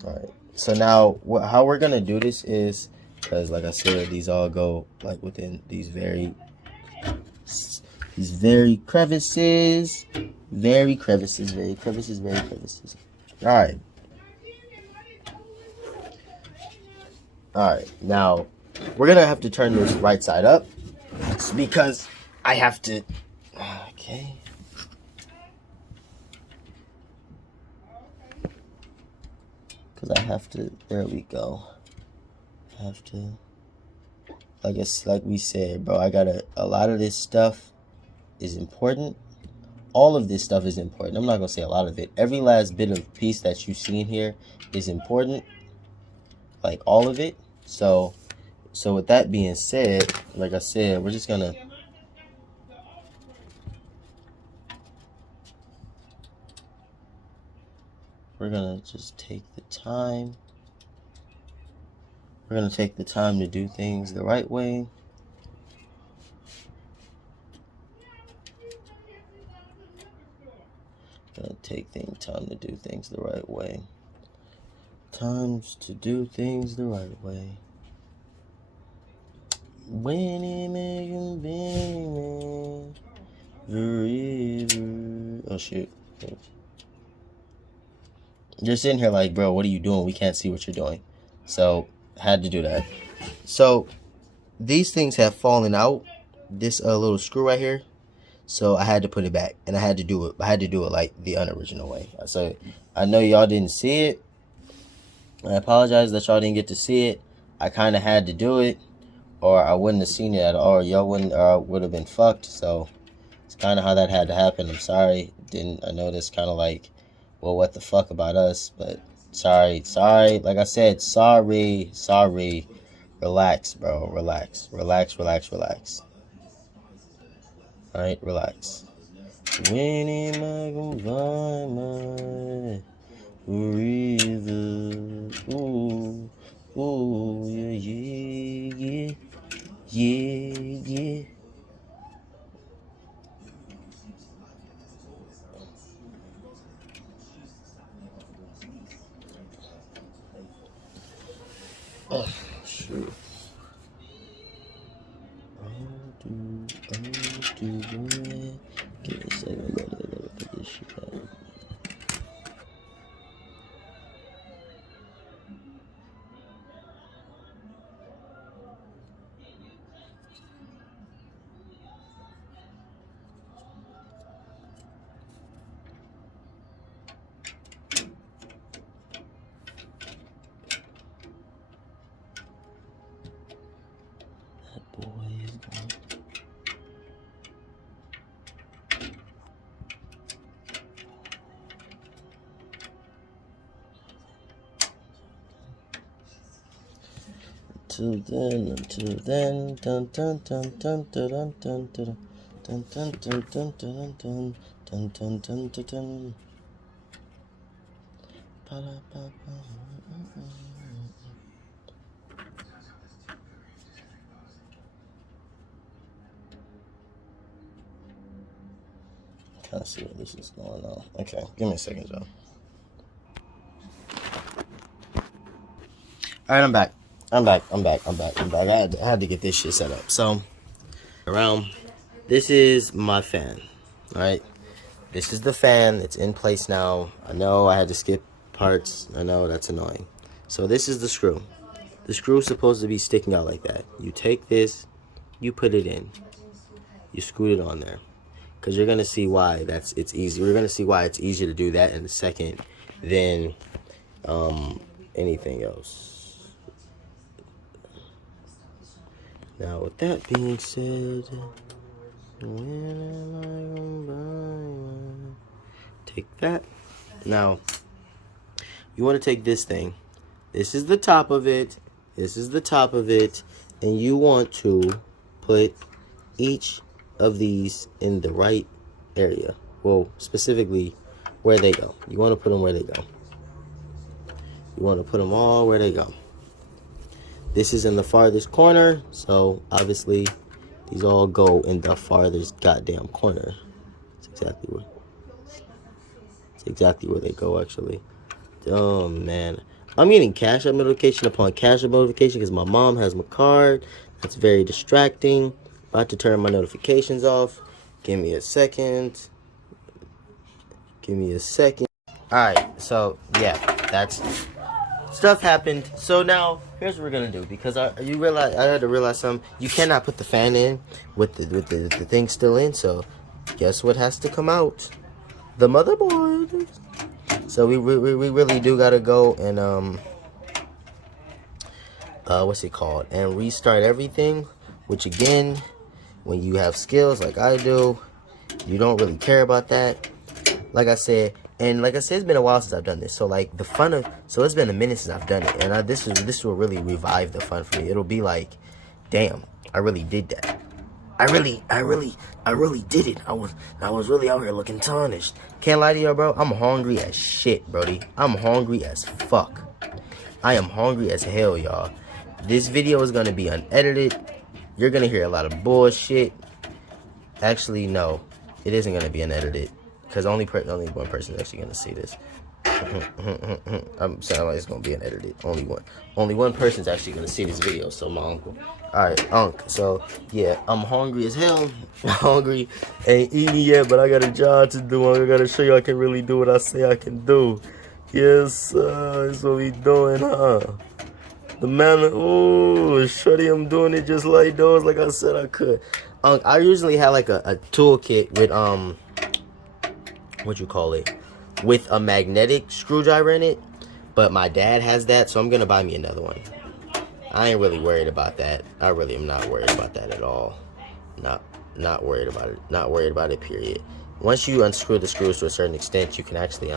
All right. So now, how we're gonna do this is, because like I said, these all go like within these very crevices. Very crevices. Alright. Alright, now we're gonna have to turn this right side up. It's because I have to. Okay. Because I have to. There we go. I have to. I guess, like we said, bro, a lot of this stuff is important. All of this stuff is important. I'm not going to say a lot of it. Every last bit of piece that you've seen here is important. Like, all of it. So with that being said, like I said, we're just going to... We're going to just take the time. We're going to take the time to do things the right way. Time to do things the right way. Times to do things the right way. When it make forever. Oh shit. You're sitting here like, bro, what are you doing? We can't see what you're doing. So, had to do that. So, these things have fallen out. This little screw right here. So I had to put it back, and I had to do it like the unoriginal way. So I know y'all didn't see it. I apologize that y'all didn't get to see it. I kind of had to do it, or I wouldn't have seen it at all. Or y'all wouldn't, or I would have been fucked. So it's kind of how that had to happen. I'm sorry. I know this kind of like, well, what the fuck about us? But sorry. Like I said, sorry. Relax, bro. Relax. Alright, relax. When am I gonna find my forever? Ooh, yeah. Oh, shoot. Give me a second. I gotta put this shit out. That boy is gone. Until then, dun dun dun dun dun dun dun dun dun dun dun dun dun dun dun dun dun dun. Kind of see where this is going on. Okay, give me a second, Joe. All right, I'm back. I had to get this shit set up. So, this is my fan, all right? This is the fan. It's in place now. I know I had to skip parts. I know that's annoying. So this is the screw. The screw is supposed to be sticking out like that. You take this, you put it in. You screw it on there. Because you're going to see why it's easy. We're going to see why it's easier to do that in a second than anything else. Now, with that being said, take that. Now, you want to take this thing. This is the top of it. This is the top of it. And you want to put each of these in the right area. Well, specifically where they go. You want to put them where they go. You want to put them all where they go. This is in the farthest corner, so obviously these all go in the farthest goddamn corner. It's exactly where they go, actually. Oh man, I'm getting cash app notification upon cash app notification because my mom has my card. That's very distracting. About to turn my notifications off. Give me a second. Alright, so yeah, that's stuff happened. So now here's what we're gonna do, because I had to realize something. You cannot put the fan in with the thing still in, so guess what has to come out? The motherboard. So we really do gotta go and what's it called? And restart everything, which again, when you have skills like I do, you don't really care about that. Like I said, it's been a while since I've done this. So like so it's been a minute since I've done it, and this will really revive the fun for me. It'll be like, damn, I really did that. I really did it. I was really out here looking tarnished. Can't lie to you, bro. I'm hungry as shit, brody. I'm hungry as fuck. I am hungry as hell, y'all. This video is gonna be unedited. You're gonna hear a lot of bullshit. Actually, no, it isn't gonna be unedited, because only one person is actually gonna see this. I'm saying like it's gonna be unedited. Only one person's actually gonna see this video. So my uncle. All right, Unc. So yeah, I'm hungry as hell. Hungry, ain't eating yet, but I got a job to do. I gotta show you I can really do what I say I can do. Yes, that's what we doing, huh? The man, oh, shorty, I'm doing it just like those, like I said I could. I usually have like a toolkit with what you call it, with a magnetic screwdriver in it, but my dad has that, so I'm gonna buy me another one. I ain't really worried about that. I really am not worried about that at all. Not worried about it. Not worried about it, period. Once you unscrew the screws to a certain extent, you can actually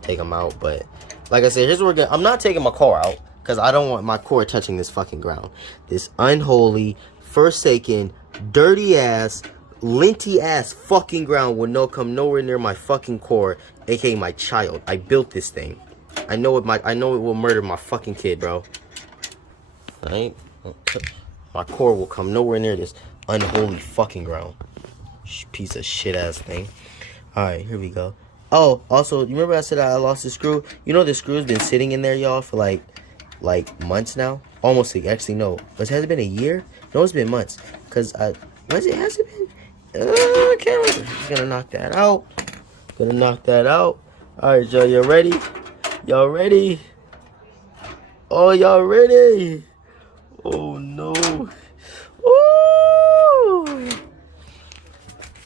take them out. But like I said, here's what we're gonna. I'm not taking my core out, because I don't want my core touching this fucking ground. This unholy, forsaken, dirty ass, linty ass fucking ground will come nowhere near my fucking core, aka my child. I built this thing. I know it will murder my fucking kid, bro. Alright? My core will come nowhere near this unholy fucking ground. Piece of shit ass thing. Alright, here we go. Oh, also, you remember I said I lost the screw? You know the screw's been sitting in there, y'all, for like months now. Almost, actually, no. Has it been a year? No, it's been months. Because has it been? camera. Just gonna knock that out. Gonna knock that out. All right, y'all. You ready? Y'all ready? Oh, y'all ready? Oh no. Ooh.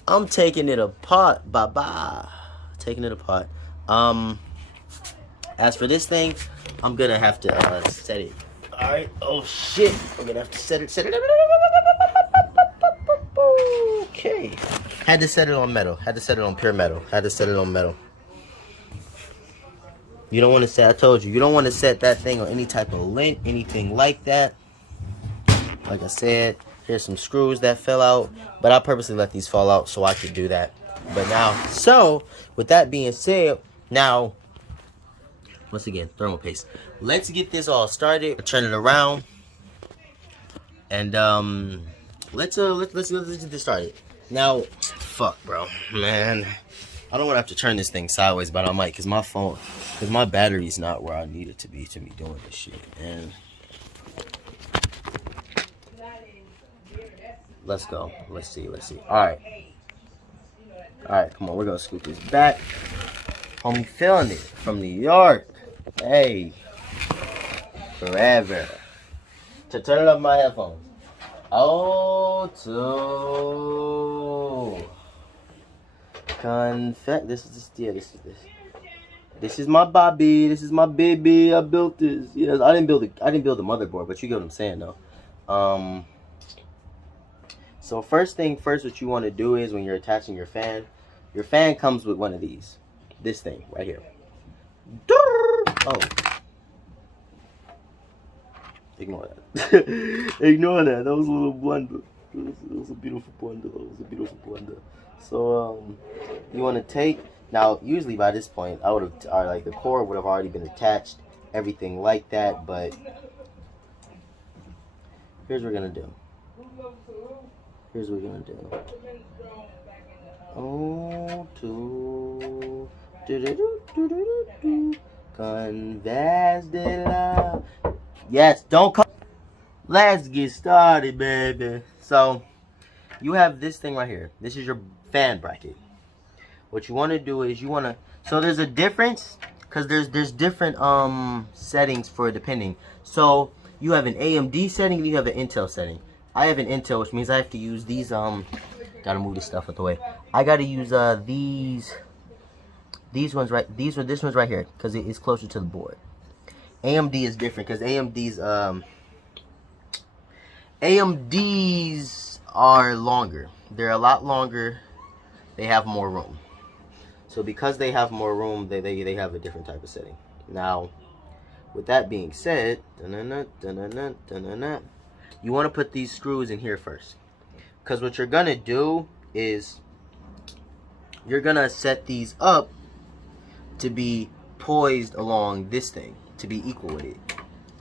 I'm taking it apart. Bye-bye. Taking it apart. As for this thing, I'm gonna have to set it. All right. Oh shit. I'm gonna have to set it. Okay. Had to set it on metal. Had to set it on pure metal. Had to set it on metal. You don't want to set. I told you. You don't want to set that thing on any type of lint, anything like that. Like I said, here's some screws that fell out, but I purposely let these fall out so I could do that. But now, so with that being said, now once again, thermal paste. Let's get this all started. Turn it around, and let's get this started. Now, fuck, bro, man, I don't want to have to turn this thing sideways, but I might, cause my battery's not where I need it to be doing this shit, and. Let's go. Let's see. Alright, come on. We're gonna scoot this back. Homie feeling it from New York. Hey. Forever. To turn up my headphones. Confet. This is this. This is my Bobby. This is my baby. I built this. Yes, I didn't build the motherboard, but you get what I'm saying though. So first thing first, what you want to do is when you're attaching your fan comes with one of these. This thing right here. Oh. Ignore that. Ignore that. That was a little blunder. It was a beautiful blunder. So you want to take, now usually by this point I would have, like the cord would have already been attached, everything like that, but here's what we're gonna do. Converse de la. Yes, don't come. Let's get started, baby. So you have this thing right here. This is your fan bracket. What you want to do is so there's a difference because there's different settings for depending. So you have an AMD setting, you have an Intel setting. I have an Intel, which means I have to use these, gotta move this stuff out the way. I gotta use, these ones right, this one's right here, because it is closer to the board. AMD is different, because AMDs are longer. They're a lot longer. They have more room. So because they have more room, they have a different type of setting. Now, with that being said, you want to put these screws in here first, because what you're gonna do is you're gonna set these up to be poised along this thing, to be equal with it,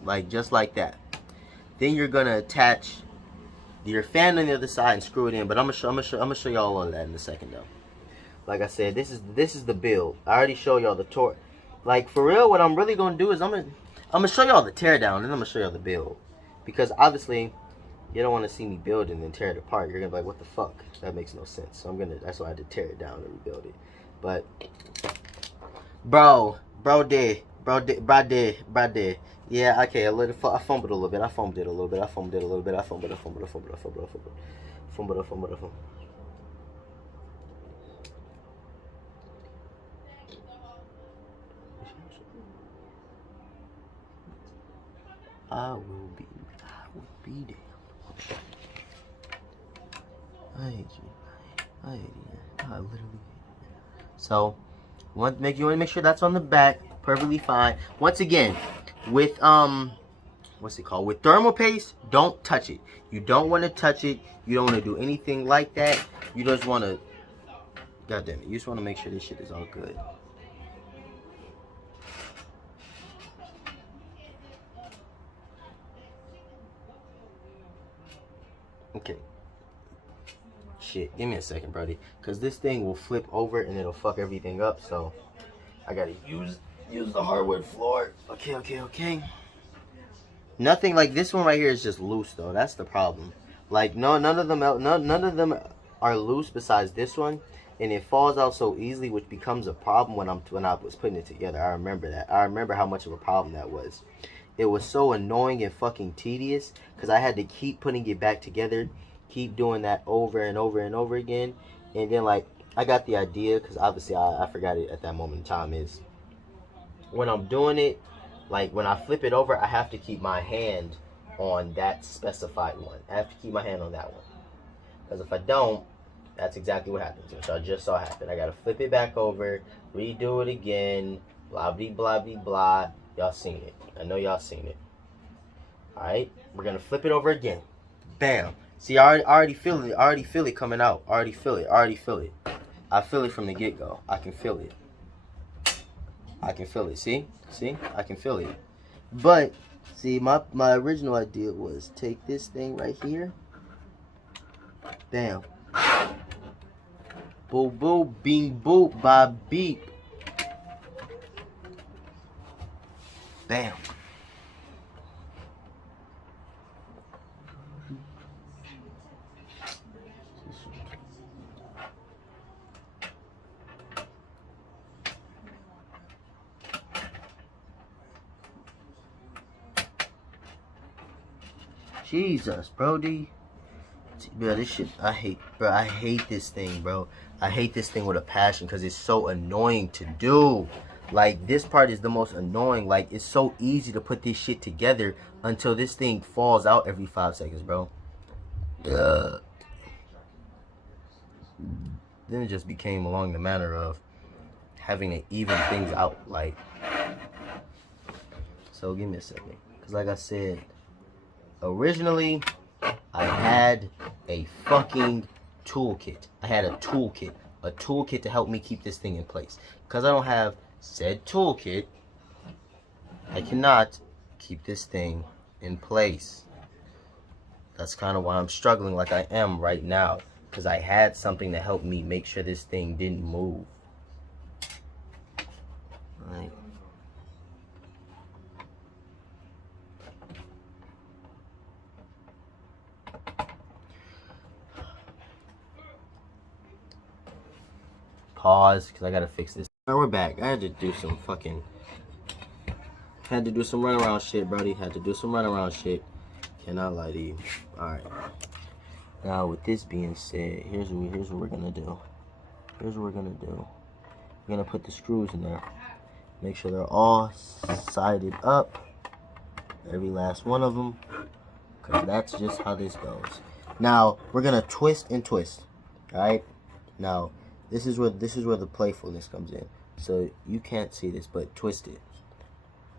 like just like that. Then you're gonna attach your fan on the other side and screw it in. But I'm gonna show y'all all of that in a second though. Like I said, this is the build. I already showed y'all the torque. Like for real, what I'm really gonna do is I'm gonna show y'all the teardown, and I'm gonna show y'all the build. Because obviously, you don't want to see me build and then tear it apart. You're gonna be like, what the fuck? That makes no sense. So that's why I had to tear it down and rebuild it. But bro did. Yeah, okay, I fumbled a little bit. I fumbled it a little bit. I will be damned. I hate you. I hate you. I literally hate you. So, you want to make sure that's on the back, perfectly fine. Once again, with what's it called? With thermal paste, don't touch it. You don't want to touch it. You don't want to do anything like that. You just want to, god damn it, you just want to make sure this shit is all good. Okay. Shit, give me a second, buddy, because this thing will flip over and it'll fuck everything up. So I gotta use the hardwood floor. Okay. Nothing like this one right here is just loose though. That's the problem. Like none of them are loose besides this one, and it falls out so easily, which becomes a problem when I was putting it together. I remember that. I remember how much of a problem that was. It was so annoying and fucking tedious because I had to keep putting it back together, keep doing that over and over and over again, and then like I got the idea because obviously I forgot it at that moment in time. Is when I'm doing it, like when I flip it over, I have to keep my hand on that specified one. I have to keep my hand on that one because if I don't, that's exactly what happens, which I just saw happen. I gotta flip it back over, redo it again, blah blah blah blah blah. Y'all seen it. I know y'all seen it. Alright, we're gonna flip it over again. Bam. See, I already feel it. I already feel it coming out. I already feel it. I already feel it. I feel it from the get-go. I can feel it. I can feel it. See? See? I can feel it. But, see, my original idea was take this thing right here. Bam. Boo boo, bing boop, bop beep. Bam. Jesus, Brody. Bro, this shit, I hate this thing, bro. I hate this thing with a passion because it's so annoying to do. Like, this part is the most annoying. Like, it's so easy to put this shit together until this thing falls out every 5 seconds, bro. Then it just became along the manner of having to even things out, like. So, give me a second. Because, like I said, originally, I had a fucking toolkit. I had a toolkit to help me keep this thing in place. Because I don't have said toolkit, I cannot keep this thing in place. That's kind of why I'm struggling like I am right now. Because I had something to help me make sure this thing didn't move. Right. Pause, because I gotta fix this. Alright, we're back. I had to do some runaround shit, brody. Had to do some runaround shit. Cannot lie to you. Alright. Now, with this being said, here's what we're gonna do. We're gonna put the screws in there. Make sure they're all sided up. Every last one of them. Because that's just how this goes. Now, we're gonna twist and twist. Alright? Now, this is where the playfulness comes in. So you can't see this, but twist it.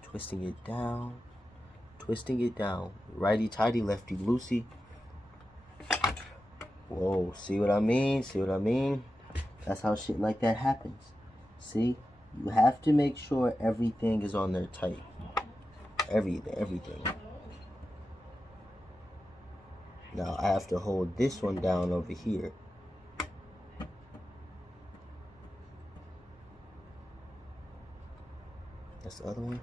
Twisting it down. Righty tighty, lefty loosey. Whoa, see what I mean? That's how shit like that happens. See? You have to make sure everything is on there tight. Everything. Now I have to hold this one down over here. That's the other one.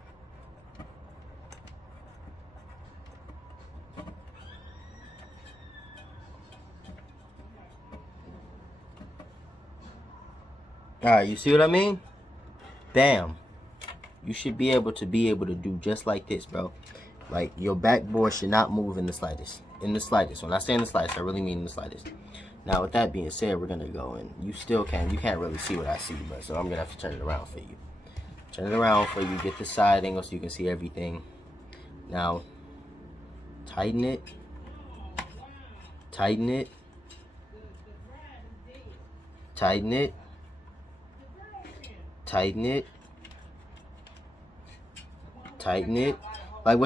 Alright, you see what I mean? Bam. You should be able to do just like this, bro. Like, your backboard should not move in the slightest. When I say in the slightest, I really mean in the slightest. Now, with that being said, we're gonna go and you can't really see what I see, but so I'm gonna have to turn it around for you. Turn it around for you, get the side angle so you can see everything. Now, tighten it. Tighten it. Tighten it. Tighten it. Tighten it. Like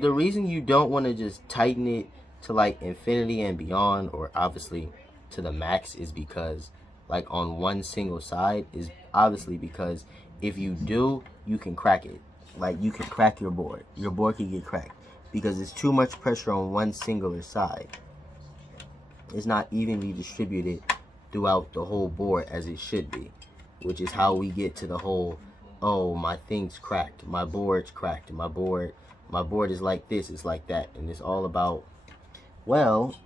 the reason you don't want to just tighten it to like infinity and beyond, or obviously to the max, is because like on one single side is obviously because if you do, you can crack it. Like, you can crack your board. Your board can get cracked because it's too much pressure on one singular side. It's not evenly distributed throughout the whole board as it should be, which is how we get to the whole, oh, my thing's cracked, my board's cracked, my board is like this, it's like that. And it's all about, well,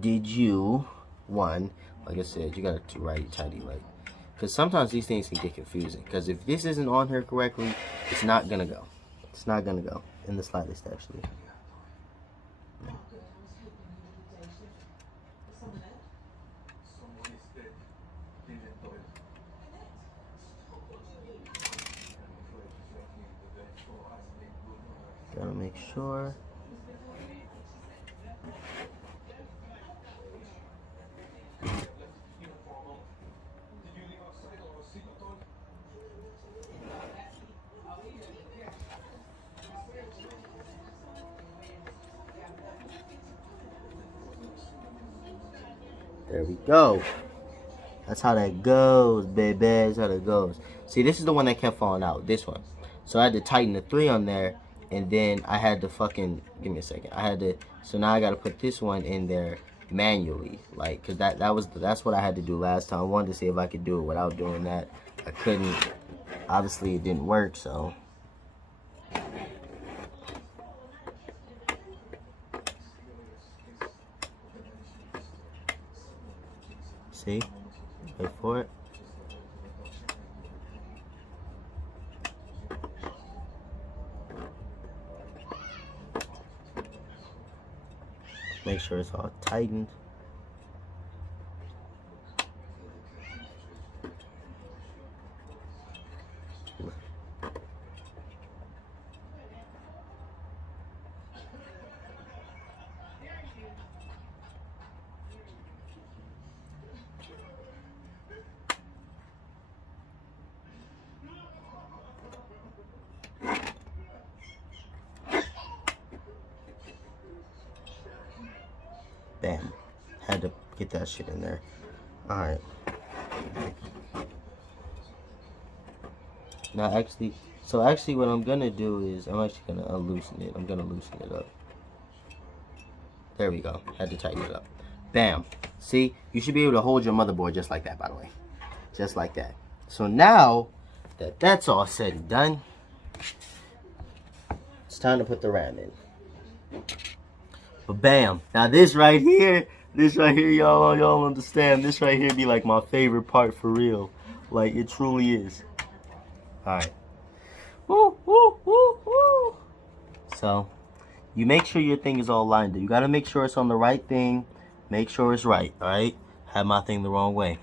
did you, one, Like I said, you gotta write tidy, like, because sometimes these things can get confusing. Because if this isn't on here correctly, it's not gonna go. It's not gonna go in the slightest, actually. Gotta make sure. There we go. That's how that goes, baby. That's how that goes. See, this is the one that kept falling out. This one. So I had to tighten the 3 on there, and then I had to fucking give me a second. I had to. So now I got to put this one in there manually, like, cause that's what I had to do last time. I wanted to see if I could do it without doing that. I couldn't. Obviously, it didn't work. So. See? Wait for it. Make sure it's all tightened. Bam. Had to get that shit in there. Alright. Now actually, what I'm gonna do is, I'm actually gonna loosen it. I'm gonna loosen it up. There we go. Had to tighten it up. Bam. See, you should be able to hold your motherboard just like that, by the way. Just like that. So now that that's all said and done, it's time to put the RAM in. But bam. Now this right here, y'all understand. This right here be like my favorite part for real. Like, it truly is. Alright. Woo, woo, woo, woo. So, you make sure your thing is all lined up. You gotta make sure it's on the right thing. Make sure it's right, alright? Had my thing the wrong way.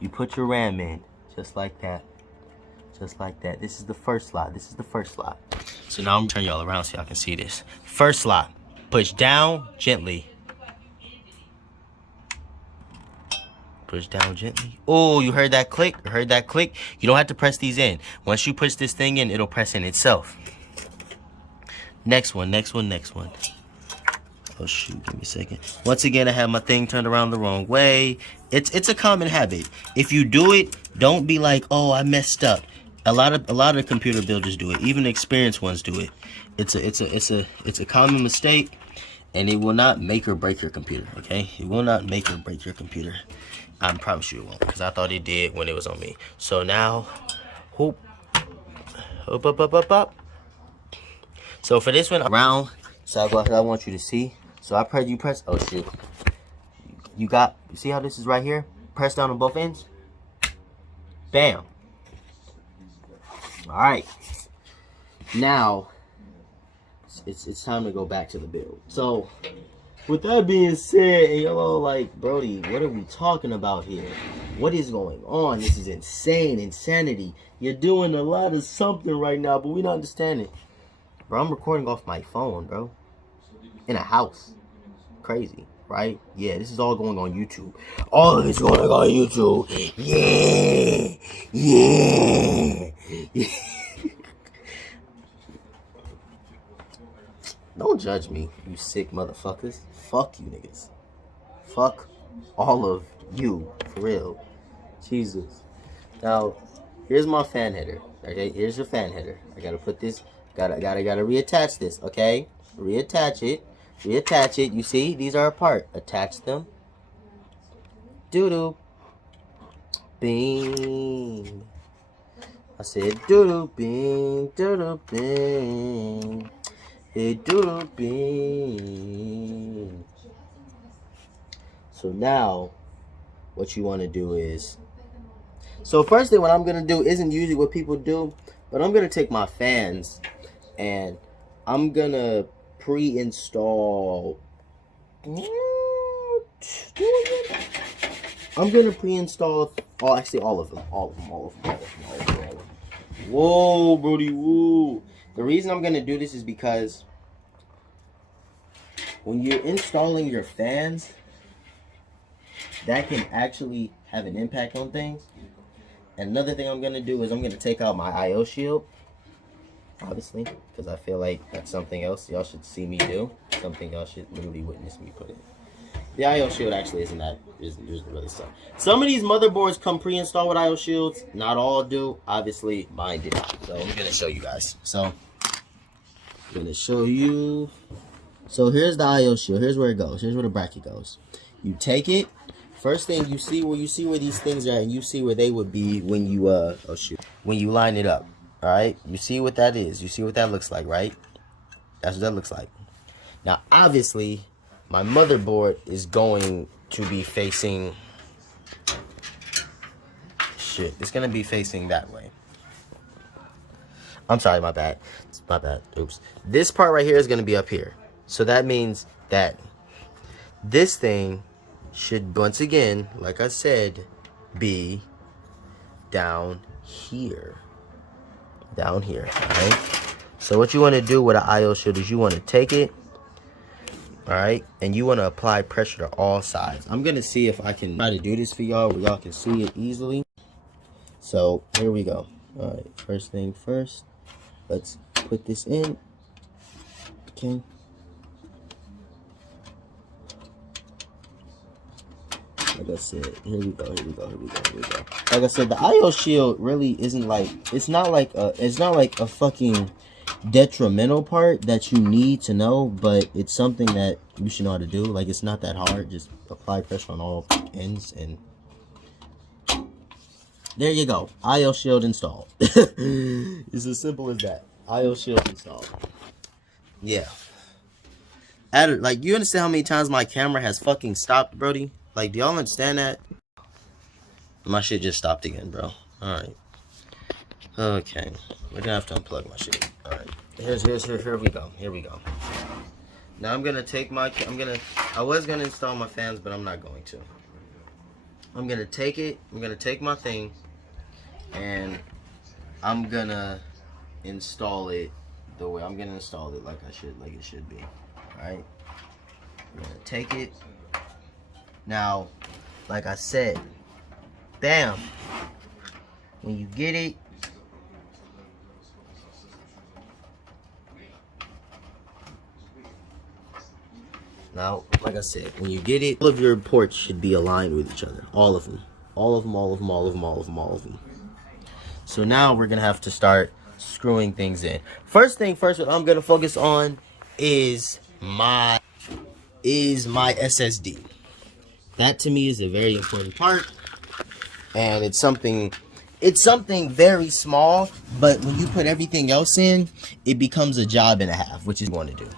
You put your RAM in, just like that. Just like that. This is the first slot. This is the first slot. So now I'm gonna turn y'all around so y'all can see this. First slot. Push down gently. Push down gently. Oh, you heard that click? You heard that click? You don't have to press these in. Once you push this thing in, it'll press in itself. Next one, next one, next one. Oh shoot, give me a second. Once again, I have my thing turned around the wrong way. It's a common habit. If you do it, don't be like, oh, I messed up. A lot of computer builders do it. Even experienced ones do it. It's a common mistake, and it will not make or break your computer. Okay, it will not make or break your computer. I promise you it won't, because I thought it did when it was on me. So now, whoop, up. So for this one, around. So I want you to see. So you press. Oh shoot. You see how this is right here? Press down on both ends. Bam. All right. Now it's time to go back to the build. So with that being said, and y'all all like, Brody, what are we talking about here? What is going on? This is insane, insanity. You're doing a lot of something right now, but we don't understand it. Bro, I'm recording off my phone, bro. In a house. Crazy, right? Yeah, this is all going on YouTube. All of it's going to go on YouTube. Yeah. Don't judge me, you sick motherfuckers. Fuck you niggas. Fuck all of you, for real. Jesus. Now, here's my fan header. Okay, here's your fan header. I gotta put this, gotta reattach this, okay? Reattach it. You see, these are apart. Attach them. Doo-doo. Bing. I said doo-doo, bing, doo-doo, bing. Hey, doo-doo, bing. So now, what you want to do is, so first thing what I'm going to do isn't usually what people do, but I'm going to take my fans and I'm going to pre-install, I'm going to pre-install, all of them. Whoa, Brody, woo. The reason I'm going to do this is because when you're installing your fans, that can actually have an impact on things. And another thing I'm going to do is I'm going to take out my IO shield, obviously, because I feel like that's something else y'all should see me do. Something y'all should literally witness me put in. The IO shield actually isn't really so. Some of these motherboards come pre-installed with IO shields. Not all do. Obviously, mine did. So I'm going to show you guys. So I'm going to show you. So here's the IO shield. Here's where it goes. Here's where the bracket goes. You take it. First thing you see where these things are, and you see where they would be when you when you line it up. All right. You see what that is. You see what that looks like, right? That's what that looks like. Now, obviously, my motherboard is going to be facing it's going to be facing that way. I'm sorry, my bad. It's my bad. Oops. This part right here is going to be up here. So that means that this thing should, once again, like I said, be down here. Down here, all right? So what you want to do with an IO shield is you want to take it, all right, and you want to apply pressure to all sides. I'm going to see if I can try to do this for y'all where y'all can see it easily. So here we go. All right, first thing first, let's put this in. Okay. Like I said, here we go. Like I said, the IO shield really isn't like, it's not like a fucking detrimental part that you need to know, but it's something that you should know how to do. Like, it's not that hard. Just apply pressure on all ends and there you go. IO shield installed. It's as simple as that. IO shield installed. Yeah. Like, you understand how many times my camera has fucking stopped, Brody? Like, do y'all understand that? My shit just stopped again, bro. Alright. Okay. We're gonna have to unplug my shit. Alright. Here we go. Here we go. Now I'm gonna take my, I was gonna install my fans, but I'm not going to. I'm gonna take it, I'm gonna take my thing, and I'm gonna install it the way, I'm gonna install it like it should be. Alright? I'm gonna take it. Now, like I said, bam, when you get it, now, like I said, when you get it, all of your ports should be aligned with each other. All of them. So now we're going to have to start screwing things in. First thing first, what I'm going to focus on is my SSD. That to me is a very important part, and it's something very small, but when you put everything else in, it becomes a job and a half, which is what you want to do.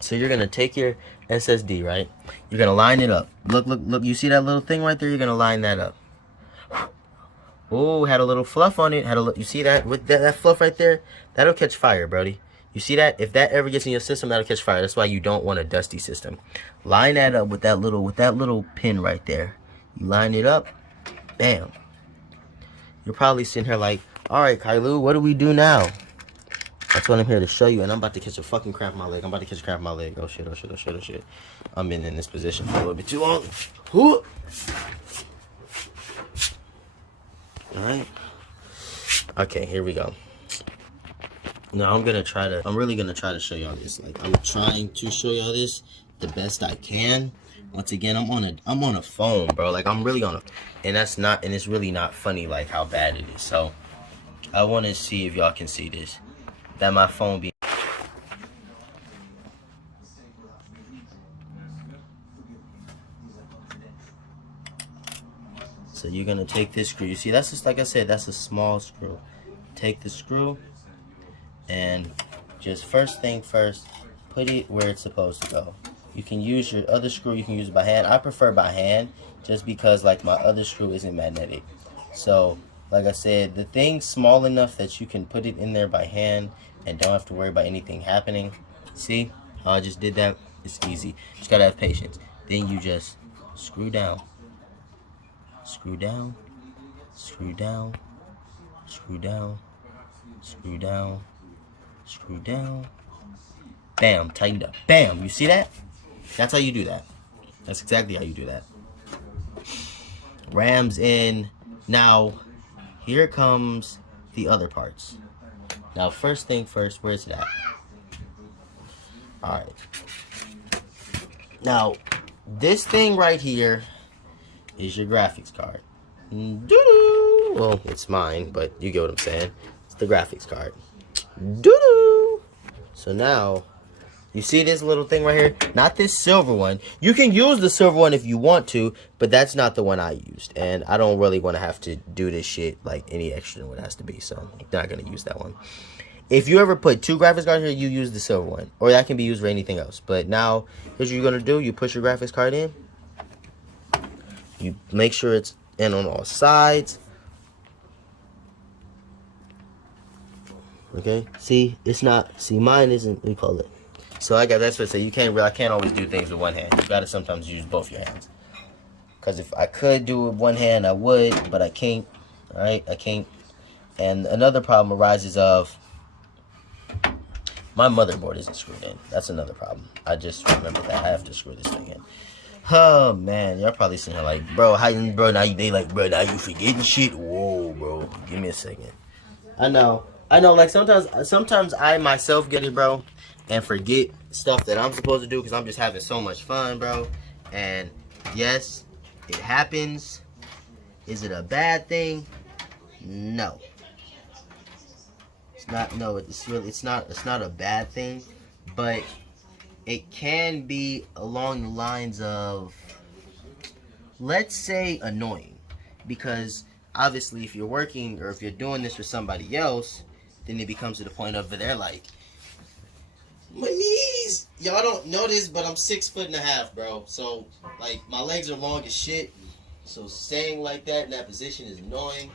So you're gonna take your SSD, right? You're gonna line it up. Look, you see that little thing right there? You're gonna line that up. Oh, had a little fluff on it. You see that? With that fluff right there, that'll catch fire, Brody. You see that? If that ever gets in your system, that'll catch fire. That's why you don't want a dusty system. Line that up with that little pin right there. You line it up, bam. You're probably sitting here like, all right, Kailu, what do we do now? That's what I'm here to show you, and I'm about to catch a fucking cramp in my leg. Oh shit. I'm been in this position for a little bit too long. Alright. Okay, here we go. Now I'm really gonna try to show y'all this. Like, I'm trying to show y'all this the best I can. Once again, I'm on a phone, bro. Like, I'm really on a, and it's really not funny like how bad it is. So I want to see if y'all can see this. That my phone be. So you're gonna take this screw. You see, that's just like I said, that's a small screw. Take the screw and just first thing first, put it where it's supposed to go. You can use your other screw, you can use it by hand. I prefer by hand just because like my other screw isn't magnetic. So like I said, the thing's small enough that you can put it in there by hand and don't have to worry about anything happening. See how I just did that? It's easy. Just gotta have patience. Then you just screw down, screw down, screw down, screw down, screw down, screw down. Bam, tightened up. Bam, you see that? That's how you do that. That's exactly how you do that. Rams in. Now, here comes the other parts. Now, first thing first, where's it at? Alright. Now, this thing right here is your graphics card. Doo-doo. Well, it's mine, but you get what I'm saying. It's the graphics card. Doo-doo. So now, you see this little thing right here? Not this silver one. You can use the silver one if you want to, but that's not the one I used. And I don't really want to have to do this shit like any extra than what it has to be. So I'm not going to use that one. If you ever put 2 graphics cards here, you use the silver one. Or that can be used for anything else. But now, here's what you're going to do. You push your graphics card in. You make sure it's in on all sides. Okay? See, it's not. See, mine isn't. We call it. So that's what I say. I can't always do things with one hand. You gotta sometimes use both your hands. Cause if I could do it with one hand, I would, but I can't. All right, I can't. And another problem arises of my motherboard isn't screwed in. That's another problem. I just remember that I have to screw this thing in. Oh man, y'all probably sitting here like, bro, now you forgetting shit. Whoa, bro, give me a second. I know. Like sometimes I myself get it, bro. And forget stuff that I'm supposed to do because I'm just having so much fun, bro. And yes, it happens. Is it a bad thing? No. It's not. No, it's not a bad thing, but it can be along the lines of, let's say, annoying, because obviously if you're working or if you're doing this with somebody else, then it becomes to the point of they're like, my knees! Y'all don't know this, but I'm 6'1.5", bro. So, like, my legs are long as shit. So, staying like that in that position is annoying.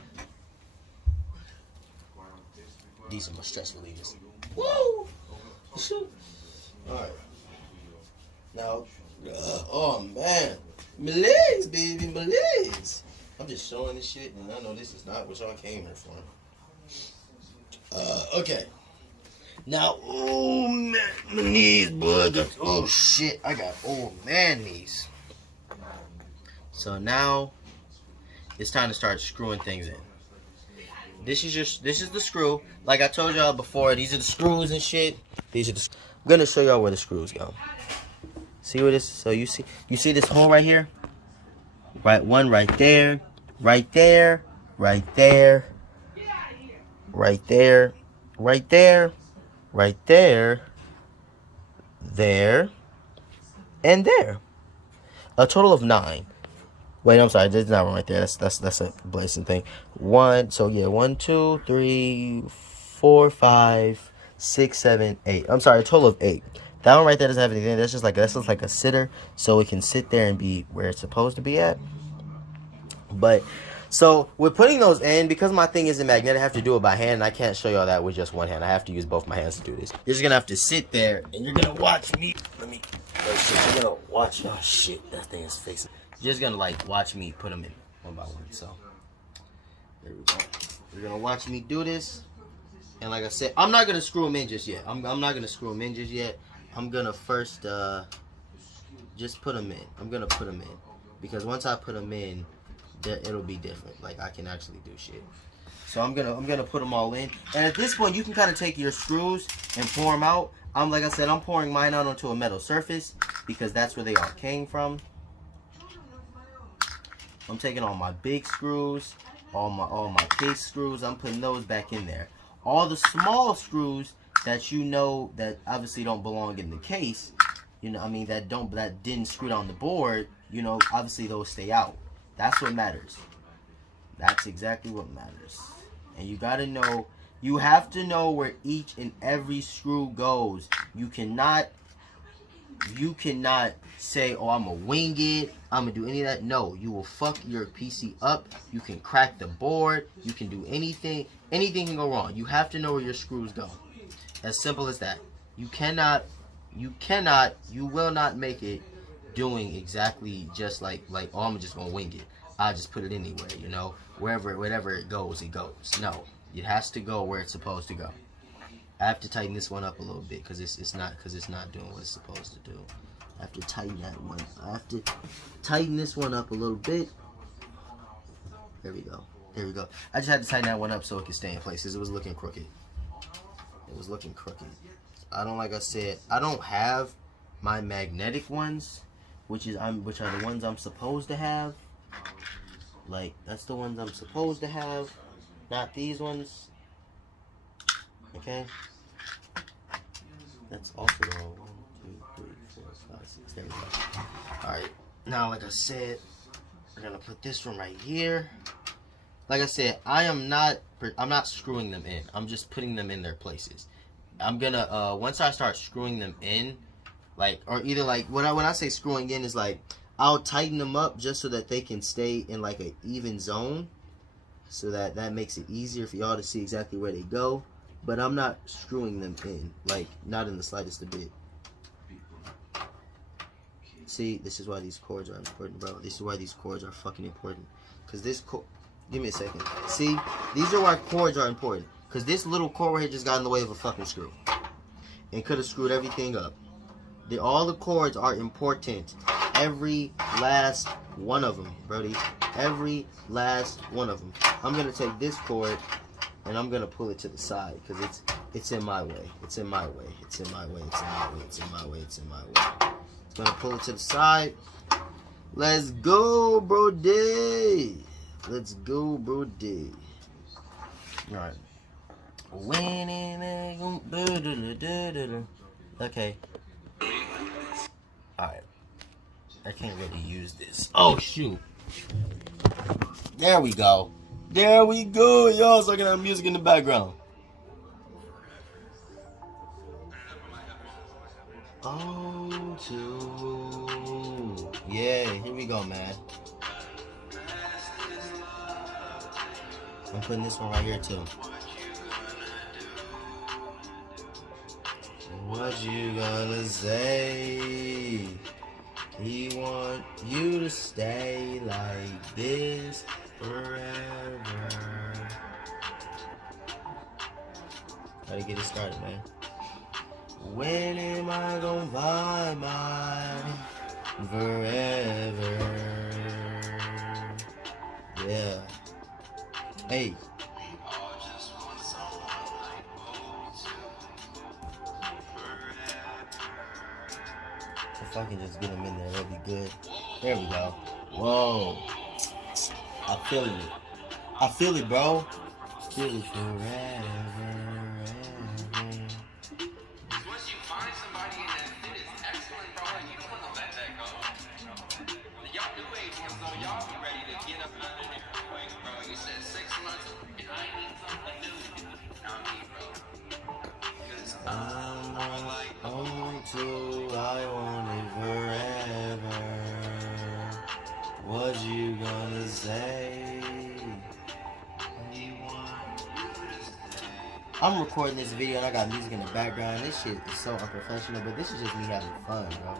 These are my stress relievers. Woo! Alright. Now, oh man. My legs, baby, my legs. I'm just showing this shit, and I know this is not what y'all came here for. Okay. Now, oh man, my knees, boy. Oh shit, I got old man knees. So now, it's time to start screwing things in. This is the screw. Like I told y'all before, these are the screws and shit. I'm gonna show y'all where the screws go. See where this? So you see this hole right here? Right, one right there, right there, right there, right there, right there. Right there, there, and there. A total of 9. Wait, I'm sorry, that's not one right there. That's a blazing thing. 1, so yeah, 1, 2, 3, 4, 5, 6, 7, 8. I'm sorry, a total of 8. That one right there doesn't have anything. That's just like a sitter, so it can sit there and be where it's supposed to be at. But so with putting those in, because my thing isn't magnetic, I have to do it by hand, and I can't show y'all that with just one hand. I have to use both my hands to do this. You're just gonna have to sit there, and you're gonna watch me. You're gonna watch. Oh shit, that thing is facing. You're just gonna like watch me put them in one by one. So there we go. You're gonna watch me do this, and like I said, I'm not gonna screw them in just yet. I'm not gonna screw them in just yet. I'm gonna first just put them in. I'm gonna put them in because once I put them in, it'll be different. Like I can actually do shit. So I'm gonna put them all in. And at this point, you can kind of take your screws and pour them out. Like I said, I'm pouring mine out onto a metal surface because that's where they all came from. I'm taking all my big screws, all my case screws. I'm putting those back in there. All the small screws that you know that obviously don't belong in the case, you know, I mean that didn't screw down the board. You know, obviously those stay out. That's what matters. That's exactly what matters. And you gotta know, you have to know where each and every screw goes. You cannot you cannot say, oh, I'm gonna wing it, I'm gonna do any of that. No, you will fuck your PC up. You can crack the board. You can do anything. Anything can go wrong. You have to know where your screws go. As simple as that. You will not make it doing exactly just like oh, I'm just gonna wing it. I just put it anywhere, you know, wherever it goes, it goes. No, it has to go where it's supposed to go. I have to tighten this one up a little bit because it's not doing what it's supposed to do. I have to tighten that one. I have to tighten this one up a little bit. There we go. There we go. I just had to tighten that one up so it could stay in place because it was looking crooked. It was looking crooked. Like I said, I don't have my magnetic ones, which are the ones I'm supposed to have. Like, that's the ones I'm supposed to have, not these ones. Okay? That's also the 1, 2, 3, 4, 5, 6. There we go. Alright. Now, like I said, we're gonna put this one right here. Like I said, I'm not screwing them in. I'm just putting them in their places. I'm gonna once I start screwing them in, when I say screwing in is like I'll tighten them up just so that they can stay in like an even zone, so that makes it easier for y'all to see exactly where they go. But I'm not screwing them in, like not in the slightest bit. See, this is why these cords are important, bro. This is why these cords are fucking important. Cause this give me a second. See, these are why cords are important. Cause this little cord right here just got in the way of a fucking screw, and could have screwed everything up. All the cords are important. Every last one of them, brody. Every last one of them. I'm gonna take this cord and I'm gonna pull it to the side because it's in my way. It's in my way. It's in my way. It's in my way. It's in my way. It's in my way. It's gonna pull it to the side. Let's go, brody. Let's go, brody. All right. Okay. Alright. I can't really use this. Oh, shoot. There we go. There we go. Y'all, so I can have music in the background. Oh, two. Yeah, here we go, man. I'm putting this one right here, too. What you gonna say? He want you to stay like this forever. Gotta get it started, man. When am I gonna buy mine forever? Yeah. Hey. If I can just get them in there, that'll be good. There we go. Whoa. I feel it. I feel it, bro. Feel it forever. Once you find somebody in that fit is excellent, bro, and you don't want to let that go. Y'all new age ones, though, y'all be ready to get up under there quick, bro. You said 6 months, and I need something new. Not me, bro. Because I'm like, I want it forever. What you gonna say? I'm recording this video and I got music in the background. This shit is so unprofessional, but this is just me having fun, bro.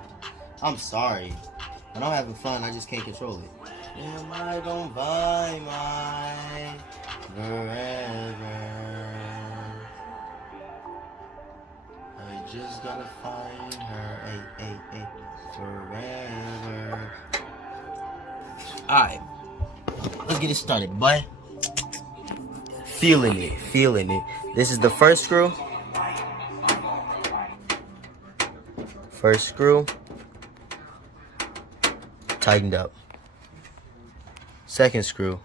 I'm sorry. When I'm having fun, I just can't control it. Am I gonna buy mine forever? I just gotta find her, forever. Alright, let's get it started, boy. Feeling it, feeling it. This is the first screw. First screw. Tightened up. Second screw.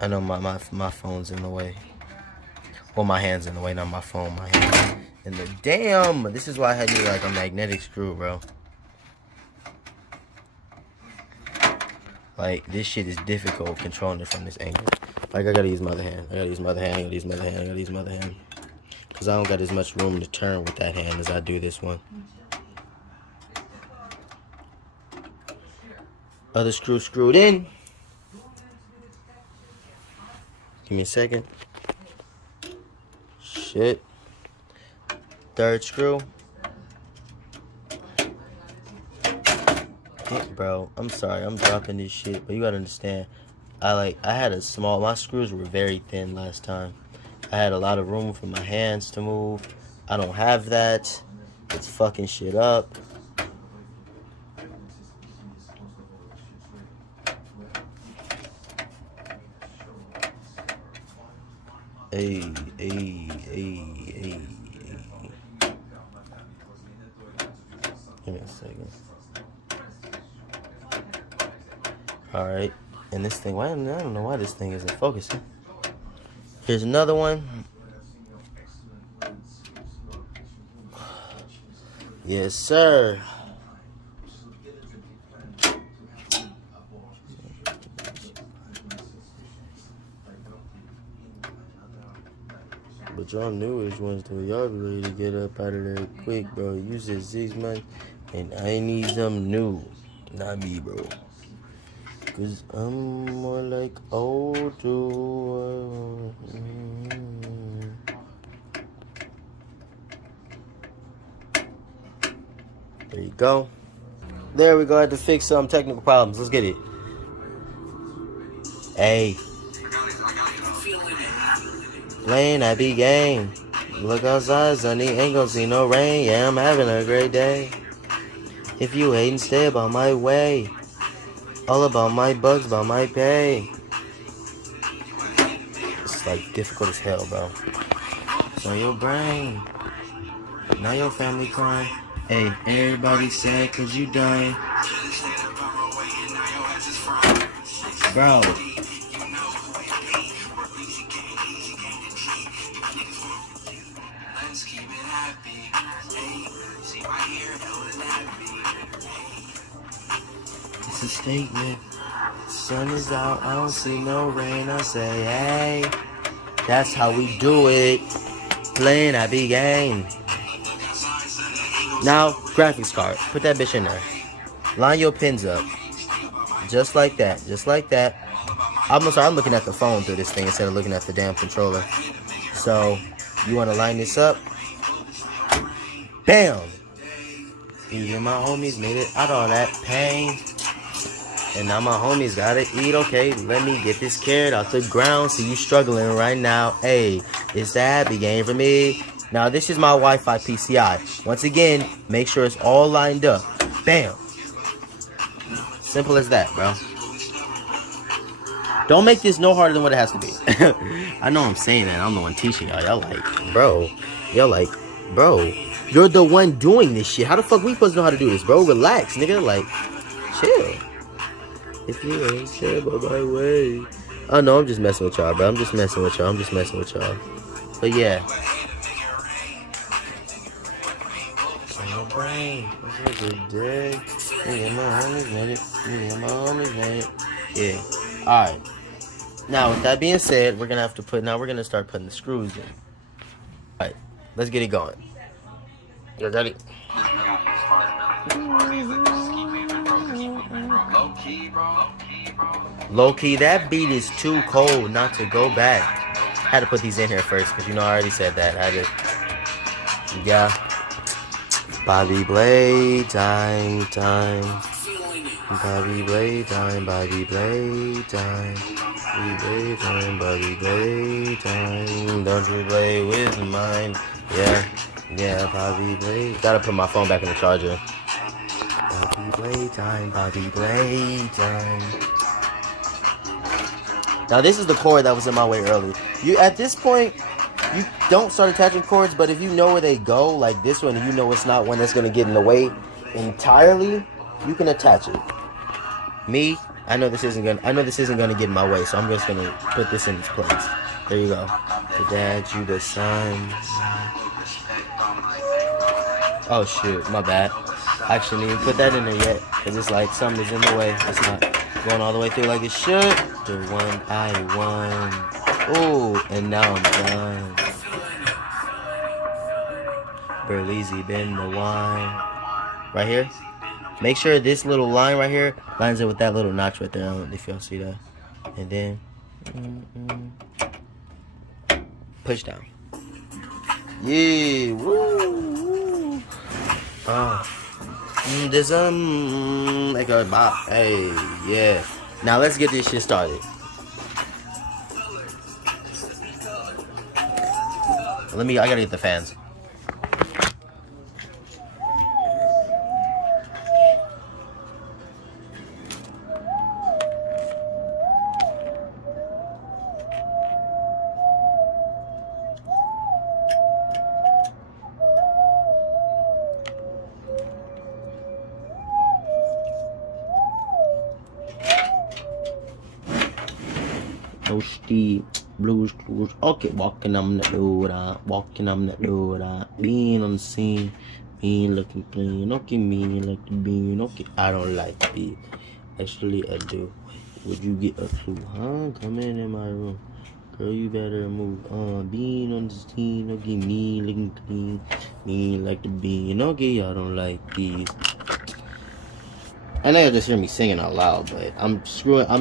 I know my phone's in the way. Well, my hand's in the way, not my phone. My hand. And the damn, this is why I had to like a magnetic screw, bro. Like, this shit is difficult controlling it from this angle. Like, I gotta use my other hand. I gotta use my other hand. I gotta use my other hand. I gotta use my other hand. Because I don't got as much room to turn with that hand as I do this one. Other screw screwed in. Give me a second. Shit. Third screw. Yeah, bro, I'm sorry, I'm dropping this shit, but you gotta understand. I had my screws were very thin last time. I had a lot of room for my hands to move. I don't have that. It's fucking shit up. Hey. Give me a second. Alright. And this thing, I don't know why this thing isn't focusing. Here's another one. Yes, sir. But y'all newish ones though, y'all be ready to get up out of there quick, bro. You said 6 months, and I need them new. Not me, bro. Cause I'm more like old dude. There you go. There we go. I had to fix some technical problems. Let's get it. Hey. Playing that big game. Look outside, sunny, ain't gonna see no rain. Yeah, I'm having a great day. If you hatin', stay about my way. All about my bugs, about my pay. It's like difficult as hell, bro. It's on your brain. Now your family crying. Hey, everybody sad cause you dying. Bro. It's a statement. Sun is out, I don't see no rain. I say, hey, that's how we do it. Playing that big game. Now, graphics card. Put that bitch in there. Line your pins up. Just like that. Just like that. I'm looking at the phone through this thing instead of looking at the damn controller. So, you want to line this up. Bam! Even my homies made it out all that pain. And now my homies gotta eat, okay? Let me get this carrot out the ground. See you struggling right now. Hey, it's the happy game for me. Now this is my Wi-Fi PCI. Once again, make sure it's all lined up. Bam. Simple as that, bro. Don't make this no harder than what it has to be. I know I'm saying that. I'm the one teaching y'all. Y'all like, bro. You're the one doing this shit. How the fuck we supposed to know how to do this, bro? Relax, nigga. Like, chill. If you ain't sure about my way. Oh, no, I'm just messing with y'all, bro. I'm just messing with y'all. But, yeah. Brain. It's a good day. Me and my homies made it. Yeah. Alright. Now, with that being said, we're going to start putting the screws in. Alright. Let's get it going. You ready? Low key, that beat is too cold not to go back. Had to put these in here first because I already said that. Yeah. Bobby Blade time. Bobby Blade time. Bobby Blade time. Don't you play with mine. Yeah, Bobby Blade. Gotta put my phone back in the charger. Bobby Blade time. Now this is the cord that was in my way earlier. At this point, you don't start attaching cords, but if you know where they go, like this one, you know it's not one that's gonna get in the way entirely, you can attach it. Me, I know this isn't gonna get in my way, so I'm just gonna put this in its place. There you go. The dad, you the son. Oh shoot, my bad. I actually didn't even put that in there yet, because it's like something is in the way. It's not going all the way through like it should. The one I won. Ooh, and now I'm done. Berlizzi been the wine. Right here. Make sure this little line right here lines up with that little notch right there. I don't know if y'all see that. And then push down. Yeah. Woo. There's like a bop. Hey, yeah. Now let's get this shit started. I gotta get the fans. No steep, blues, clues. Okay, walking on the road, being on the scene, me looking clean. Okay, me like the bean. Okay, I don't like it. Actually, I do. Would you get a clue, huh? Come in my room, girl. You better move on. Being on the scene. Okay, me looking clean, me like the bean. Okay, I don't like these. I know you'll just hear me singing out loud, but I'm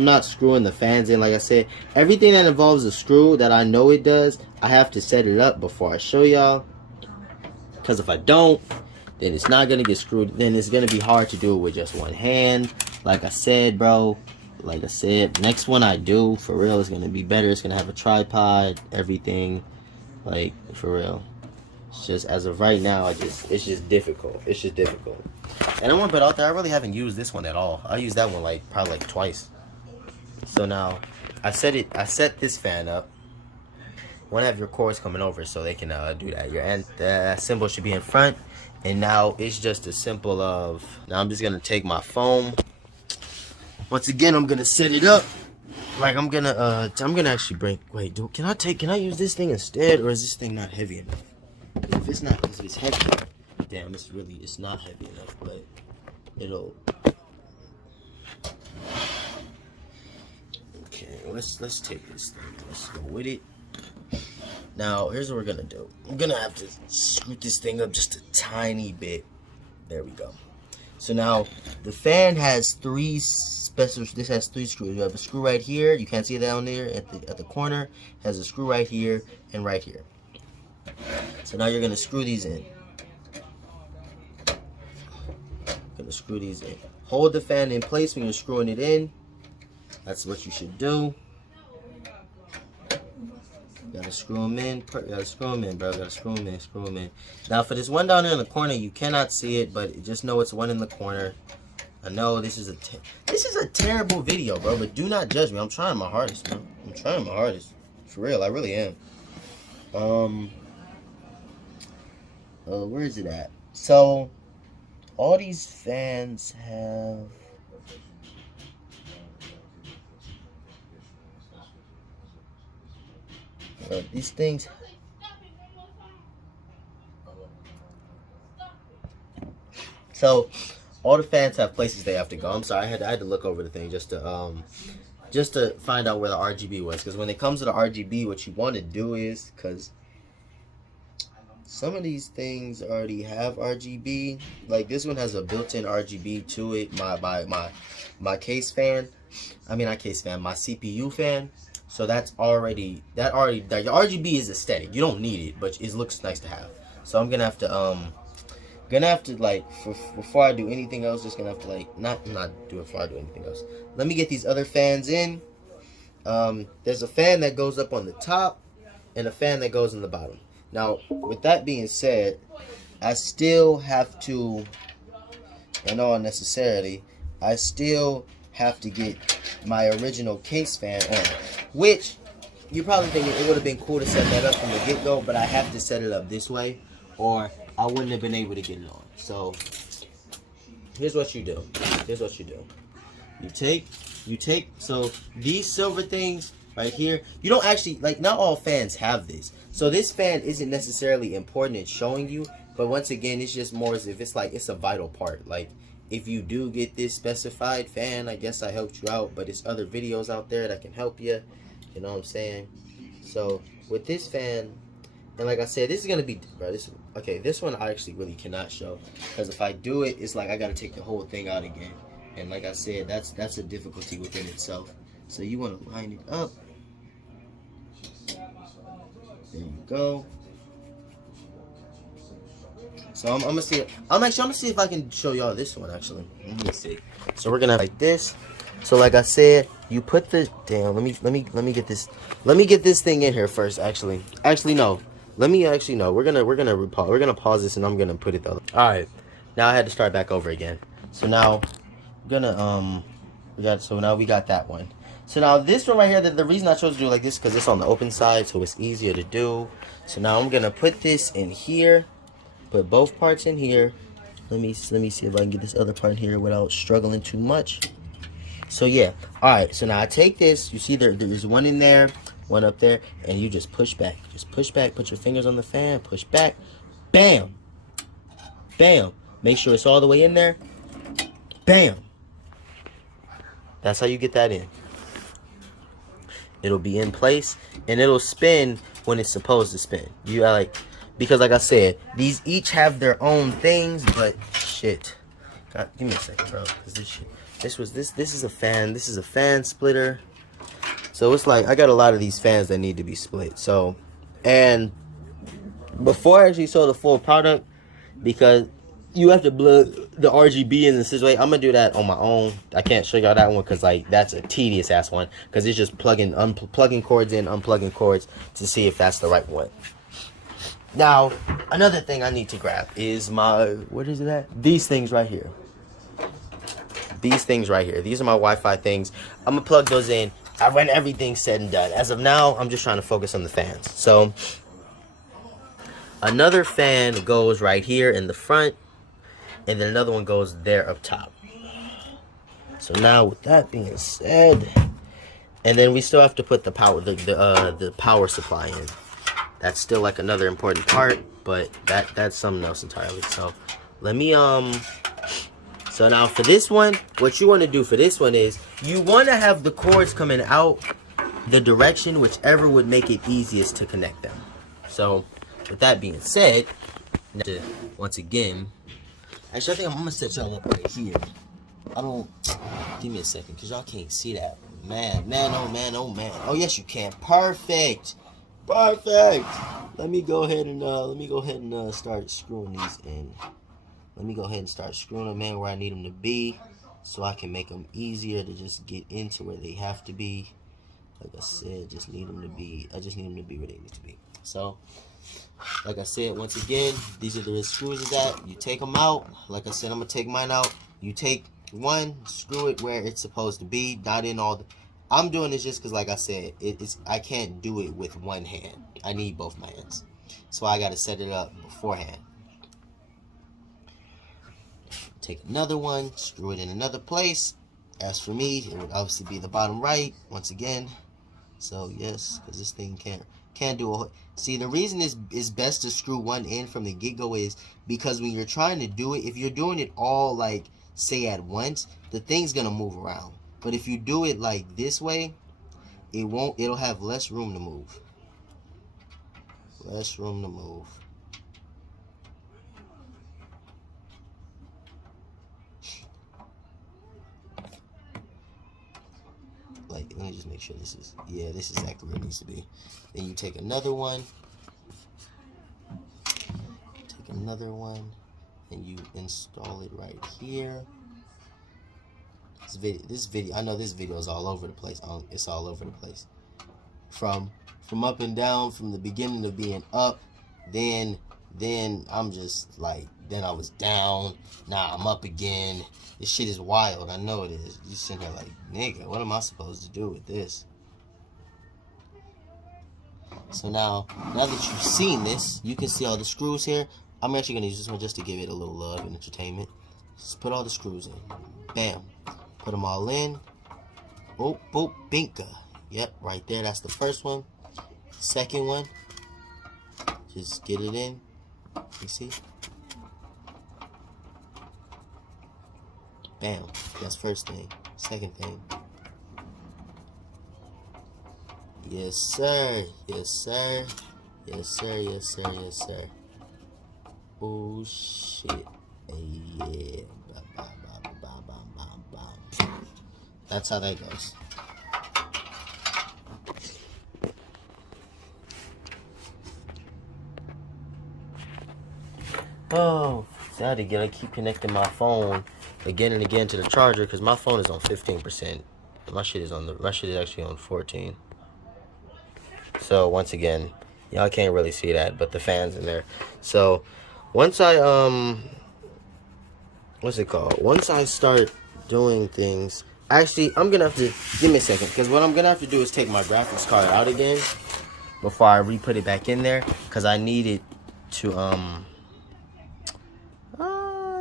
not screwing the fans in. Like I said, everything that involves a screw that I know it does, I have to set it up before I show y'all. Because if I don't, then it's not going to get screwed. Then it's going to be hard to do it with just one hand. Like I said, bro. Like I said, next one I do, for real, is going to be better. It's going to have a tripod, everything. Like, for real. It's just, as of right now, it's just difficult. It's just difficult. And I want to put out there, I really haven't used this one at all. I used that one probably twice. So now, I set this fan up. Want to have your cords coming over so they can do that. Your symbol should be in front. And now it's just a simple of, now I'm just going to take my foam. Once again, I'm going to set it up. Like I'm going to actually bring, can I use this thing instead? Or is this thing not heavy enough? If it's heavy, damn, it's not heavy enough, but it'll. Okay, let's take this thing. Let's go with it. Now, here's what we're gonna do. I'm gonna have to scoot this thing up just a tiny bit. There we go. So now the fan has three screws. You have a screw right here. You can't see it down there at the corner. It has a screw right here and right here. So now you're going to screw these in. Hold the fan in place when you're screwing it in. That's what you should do. Gotta screw them in. Gotta screw them in, bro. Gotta screw them in. Now for this one down there in the corner, you cannot see it, but just know it's one in the corner. I know this is a terrible video, bro, but do not judge me. I'm trying my hardest, bro. I'm trying my hardest. For real, I really am. Where is it at? So, all these fans have... these things... So, all the fans have places they have to go. I'm sorry, I had to look over the thing just to find out where the RGB was. Because when it comes to the RGB, what you want to do is... because some of these things already have RGB. Like this one has a built-in RGB to it. My case fan. I mean not case fan, my CPU fan. So that's already your RGB is aesthetic. You don't need it, but it looks nice to have. So I'm gonna have to like before I do anything else, just gonna have to like not do it before I do anything else. Let me get these other fans in. There's a fan that goes up on the top and a fan that goes in the bottom. Now, with that being said, I still have to, and not unnecessarily, I still have to get my original case fan on, which you're probably thinking it would have been cool to set that up from the get-go, but I have to set it up this way, or I wouldn't have been able to get it on. So, here's what you do. You take, so these silver things right here, you don't actually, like, not all fans have this. So this fan isn't necessarily important in showing you, but once again, it's just more as if it's like, it's a vital part. Like, if you do get this specified fan, I guess I helped you out, but there's other videos out there that can help you. You know what I'm saying? So with this fan, And like I said, this is gonna be, bro. This one I actually really cannot show because if I do it, it's like I gotta take the whole thing out again. And like I said, that's a difficulty within itself. So you want to line it up. There you go. So I'm gonna see. I'm gonna see if I can show y'all this one actually. Let me see. So we're gonna have like this. So like I said, you put the damn. Let me get this. Let me get this thing in here first. Actually no. Let me actually no. We're gonna pause this and I'm gonna put it though. All right. Now I had to start back over again. So now we're gonna we got that one. So now this one right here, the reason I chose to do it like this because it's on the open side, so it's easier to do. So now I'm gonna put this in here, put both parts in here. Let me see if I can get this other part in here without struggling too much. So yeah, all right. So now I take this. You see there is one in there, one up there, and you just push back. Just push back. Put your fingers on the fan. Push back. Bam. Bam. Make sure it's all the way in there. Bam. That's how you get that in. It'll be in place and it'll spin when it's supposed to spin. You like, because like I said, these each have their own things, but shit. God, give me a second, bro. Cause this is a fan. This is a fan splitter. So it's like I got a lot of these fans that need to be split. So, and before I actually show the full product, because you have to plug the RGB in this way. I'm gonna do that on my own. I can't show y'all that one because like that's a tedious ass one because it's just plugging cords in, unplugging cords to see if that's the right one. Now another thing I need to grab is my, what is it at? These things right here. These things right here. These are my Wi-Fi things. I'm gonna plug those in. When everything's said and done. As of now, I'm just trying to focus on the fans. So another fan goes right here in the front. And then another one goes there up top. So now with that being said, and then we still have to put the power, the power supply in. That's still like another important part, but that's something else entirely. So let me so now for this one, what you want to do for this one is you want to have the cords coming out the direction whichever would make it easiest to connect them. So with that being said, once again. Actually, I think I'm gonna set y'all up right here. Give me a second, because y'all can't see that. Man, oh man. Oh, yes, you can. Perfect. Let me go ahead and start screwing these in. Let me go ahead and start screwing them in where I need them to be, so I can make them easier to just get into where they have to be. Like I said, I just need them to be where they need to be. So, like I said, once again, these are the screws of that. You take them out. Like I said, I'm going to take mine out. You take one, screw it where it's supposed to be, not in all the... I'm doing this just because, like I said, I can't do it with one hand. I need both my hands. So I got to set it up beforehand. Take another one, screw it in another place. As for me, it would obviously be the bottom right, once again. So, yes, because this thing can't do a... See, the reason it's best to screw one in from the get-go is because when you're trying to do it, if you're doing it all, like, say at once, the thing's going to move around. But if you do it, like, this way, it'll have less room to move. Less room to move. Like, let me just make sure this is exactly where it needs to be. Then you take another one, and you install it right here. This video, I know this video is all over the place. It's all over the place. From up and down, from the beginning of being up, then I'm just like, then I was down, now I'm up again. This shit is wild, I know it is. You sitting there like, nigga, what am I supposed to do with this? So now that you've seen this, you can see all the screws here. I'm actually going to use this one just to give it a little love and entertainment. Just put all the screws in. Bam. Put them all in. Boop, boop, binka. Yep, right there, that's the first one. Second one. Just get it in. You see? Bam. That's first thing. Second thing. Yes, sir. Yes, sir. Yes, sir. Yes, sir. Yes, sir. Oh, shit. Yeah. Ba, ba, ba, ba, ba, ba, ba. That's how that goes. Oh, so I had to keep connecting my phone again and again to the charger because my phone is on 15%. My shit is actually on 14. So once again, y'all can't really see that, but the fan's in there. So once I what's it called? Once I start doing things, actually I'm gonna have to give me a second because what I'm gonna have to do is take my graphics card out again before I re-put it back in there because I need it to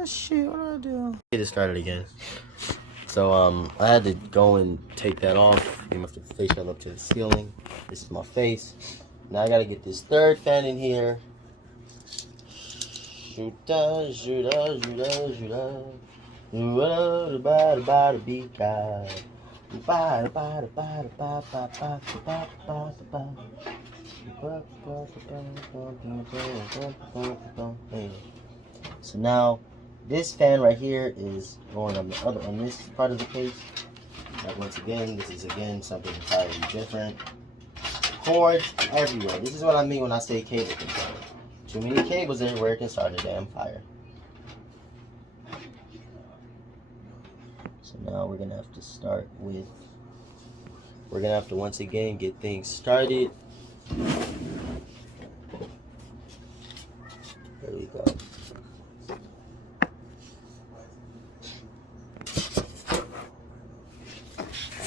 shit, what do I do? Get it started again. So I had to go and take that off. You have to face that up to the ceiling. This is my face. Now I gotta get this third fan in here. Shoota, shoota, shoota, shoota. Shoota, bada, bada, bada, bada, bada, bada, bada, bada, bada. So now this fan right here is going on this part of the case. But once again, this is again something entirely different. Cords everywhere. This is what I mean when I say cable control. Too many cables everywhere, it can start a damn fire. So now we're gonna have to start with. We're gonna have to once again get things started. There we go.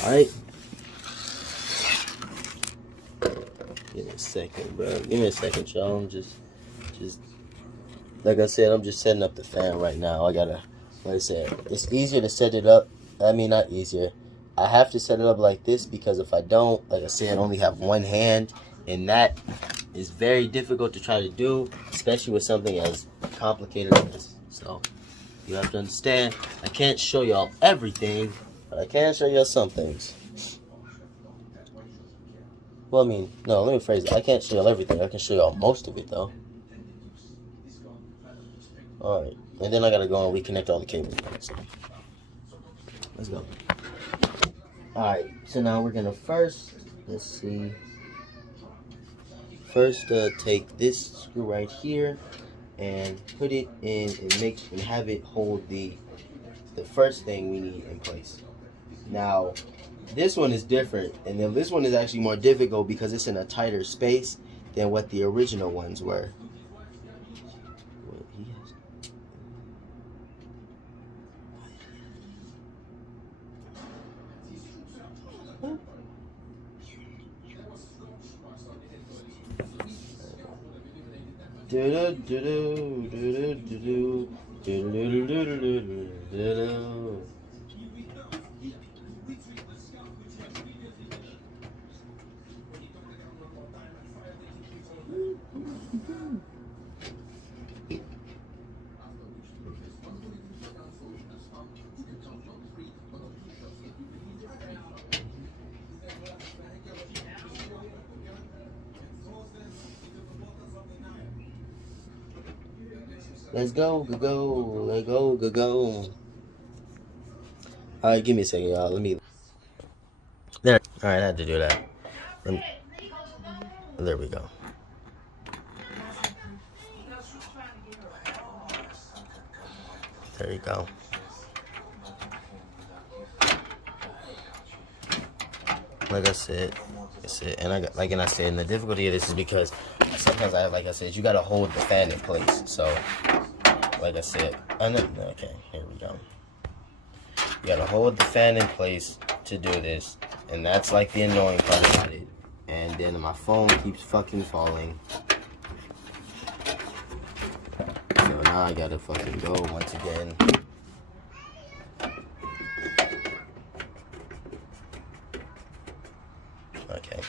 Alright. Give me a second, bro. Give me a second, y'all. I'm just like I said, I'm just setting up the fan right now. Like I said, it's easier to set it up. I mean, not easier. I have to set it up like this because if I don't, like I said, I only have one hand, and that is very difficult to try to do, especially with something as complicated as this. So you have to understand, I can't show y'all everything, but I can show y'all some things. Well, I mean, no, let me phrase it. I can't show y'all everything. I can show y'all most of it, though. Alright. And then I gotta go and reconnect all the cables. So, let's go. Alright. So now we're gonna first, let's see. First, take this screw right here and put it in and have it hold the first thing we need in place. Now, this one is different, and then this one is actually more difficult because it's in a tighter space than what the original ones were. Let's go. Alright, give me a second, y'all. Let me. There. Alright, I had to do that. There we go. There you go. Like I said, and I said, and the difficulty of this is because sometimes like I said, you gotta hold the fan in place. So, like I said, okay, here we go. You gotta hold the fan in place to do this, and that's like the annoying part about it. And then my phone keeps fucking falling. So now I gotta fucking go once again. Okay.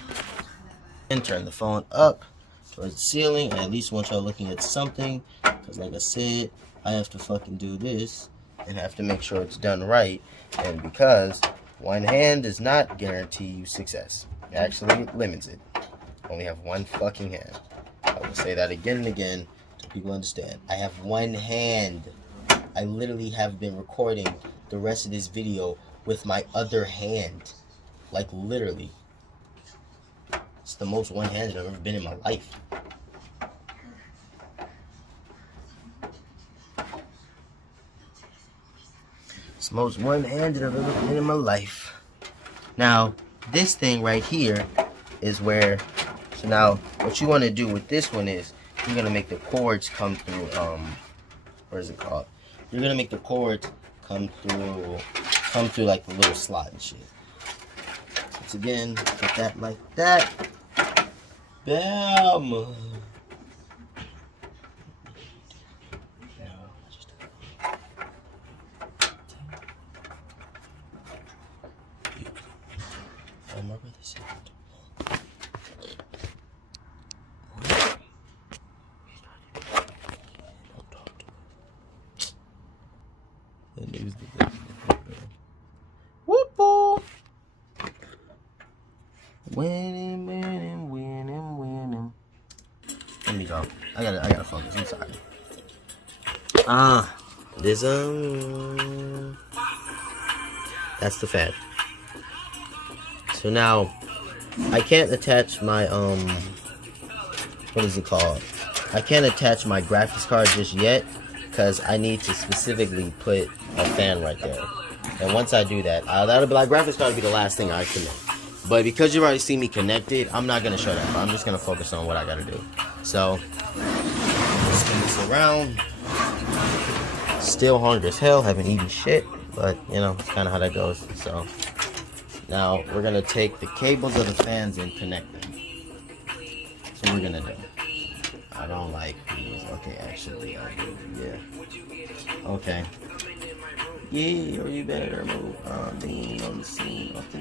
And turn the phone up towards the ceiling. I at least want y'all looking at something. Because like I said, I have to fucking do this. And have to make sure it's done right. And because one hand does not guarantee you success. It actually limits it. Only have one fucking hand. I'll say that again and again so people understand. I have one hand. I literally have been recording the rest of this video with my other hand. Like, literally. It's the most one-handed I've ever been in my life. It's the most one-handed I've ever been in my life. Now, this thing right here is where... So now, what you want to do with this one is, you're going to make the cords come through, what is it called? You're going to make the cords come through like the little slot and shit. Once again, put that like that. Bam! My brother said, whoop-oo. Winning. Let me go. I gotta focus. I'm sorry. This that's the fan. So now I can't attach my what is it called? I can't attach my graphics card just yet because I need to specifically put a fan right there. And once I do that, that'll be like graphics card will be the last thing I connect. But because you've already seen me connected, I'm not gonna show that. I'm just gonna focus on what I gotta do. So spin this around. Still hungry as hell, haven't eaten shit, but you know, it's kind of how that goes. So now we're gonna take the cables of the fans and connect them. That's what we're gonna do. I don't like these. Okay, actually, I do. Yeah. Okay. Yeah, or you better move on being on the scene of the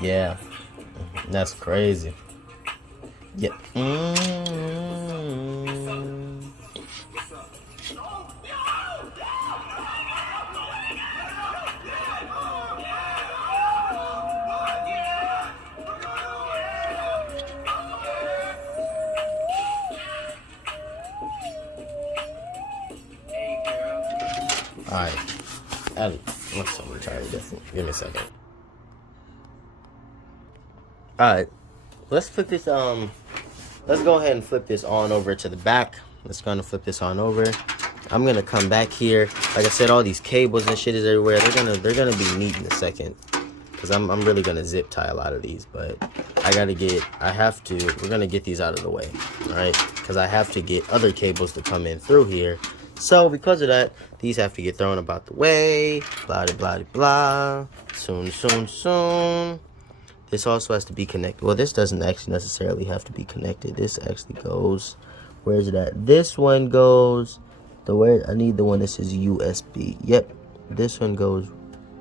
yeah, that's crazy. Yeah. Alright. Ellie, what's so retarded? Give me a second. Alright. Let's flip this, let's go ahead and flip this on over to the back. Let's go and flip this on over. I'm gonna come back here. Like I said, all these cables and shit is everywhere. They're gonna be neat in a second. Cause I'm really gonna zip tie a lot of these, but we're gonna get these out of the way. Alright? Cause I have to get other cables to come in through here. So because of that, these have to get thrown about the way. Blah blah blah. Soon. This also has to be connected. Well, this doesn't actually necessarily have to be connected. This actually goes. Where is it at? This one goes. I need the one that says USB. Yep. This one goes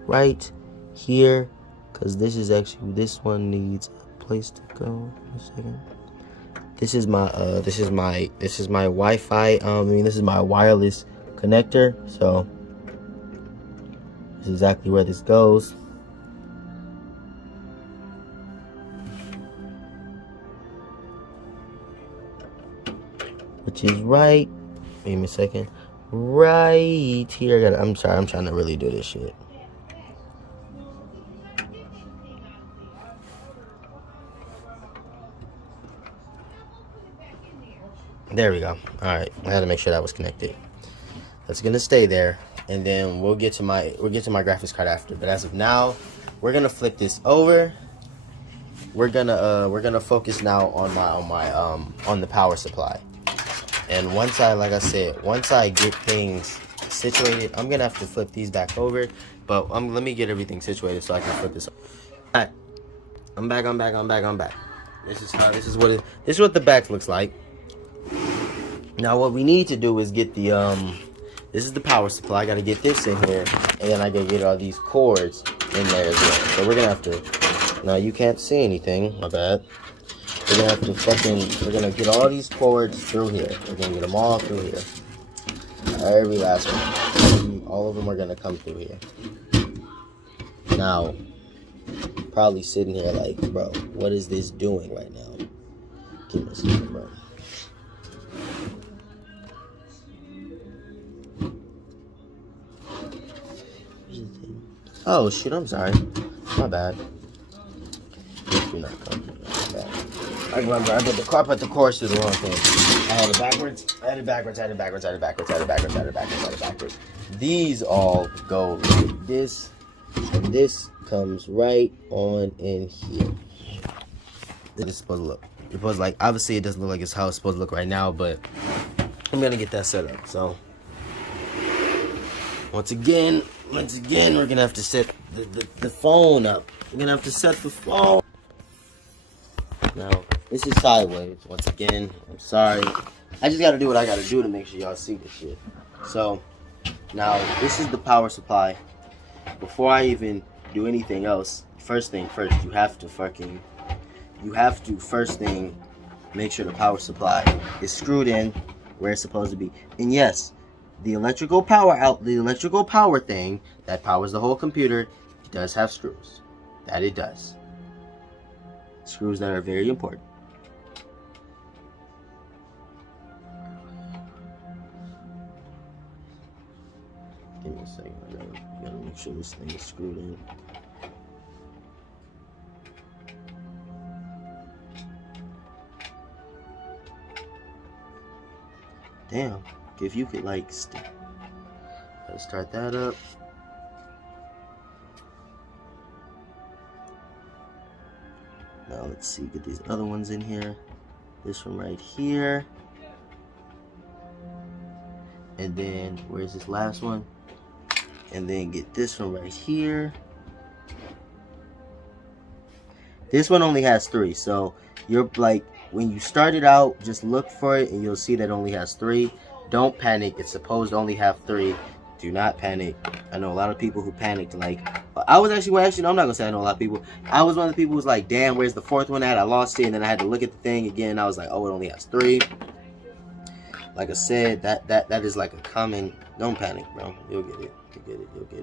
right here. Because this one needs a place to go. A second. This is my Wi-Fi. This is my wireless connector. So this is exactly where this goes. Which is right. Wait a second. Right here. I'm sorry. I'm trying to really do this shit. There we go. Alright, I had to make sure that was connected. That's gonna stay there, and then we'll get to my graphics card after. But as of now, we're gonna flip this over. We're gonna focus now on the power supply. And once I get things situated, I'm gonna have to flip these back over. But let me get everything situated so I can flip this. Alright, I'm back. This is what the back looks like. Now what we need to do is get the this is the power supply. I gotta get this in here, and then I gotta get all these cords in there as well. So we're gonna have to. Now you can't see anything. My bad. We're gonna have to we're gonna get all these cords through here. We're gonna get them all through here. Every last one. All of them are gonna come through here. Now, probably sitting here like, bro, what is this doing right now? Give me a second, bro. Oh shit, I'm sorry. My bad. You're not coming. My bad. I remember I put the cords to the wrong thing. I had it backwards. These all go like this, and this comes right on in here. This is supposed to look. It's supposed to, like, obviously it doesn't look like it's how it's supposed to look right now, but I'm gonna get that set up. So once again, we're gonna have to set the phone up. We're gonna have to set the phone. Now, this is sideways. Once again, I'm sorry. I just gotta do what I gotta do to make sure y'all see this shit. So, now, this is the power supply. Before I even do anything else, first thing first, you have to first thing, make sure the power supply is screwed in where it's supposed to be. And yes, the electrical power thing that powers the whole computer does have screws. That it does. Screws that are very important. Give me a second. I gotta make sure this thing is screwed in. Damn. If you could, like, let's start that up. Now let's see, get these other ones in here. This one right here. And then, where's this last one? And then get this one right here. This one only has 3, so you're like, when you start it out, just look for it and you'll see that it only has 3. Don't panic. It's supposed to only have 3. Do not panic. I know a lot of people who panicked. Like, I was actually, no, I'm not gonna say I know a lot of people. I was one of the people who was like, damn, where's the 4th one at? I lost it, and then I had to look at the thing again. And I was like, oh, it only has 3. Like I said, that is like a common. Don't panic, bro. You'll get it. You'll get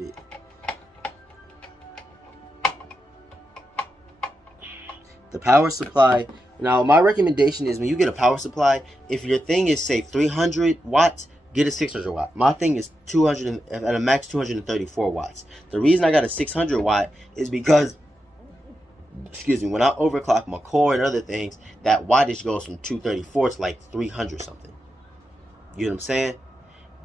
it. The power supply. Now, my recommendation is when you get a power supply, if your thing is, say, 300 watts, get a 600 watt. My thing is 200 at a max 234 watts. The reason I got a 600 watt is because, when I overclock my core and other things, that wattage goes from 234 to like 300 something. You know what I'm saying?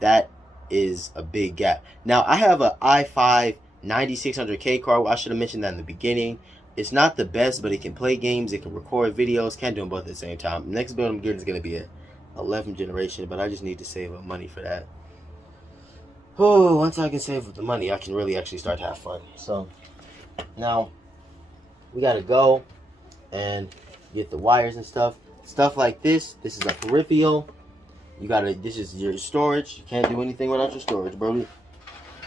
That is a big gap. Now, I have a i5 9600K card. I should have mentioned that in the beginning. It's not the best, but it can play games, it can record videos, can't do them both at the same time. Next build I'm getting is going to be a 11th generation, but I just need to save up money for that. Oh, once I can save up the money, I can really actually start to have fun. So, now, we got to go and get the wires and stuff. Stuff like this. This is a peripheral. This is your storage. You can't do anything without your storage, bro.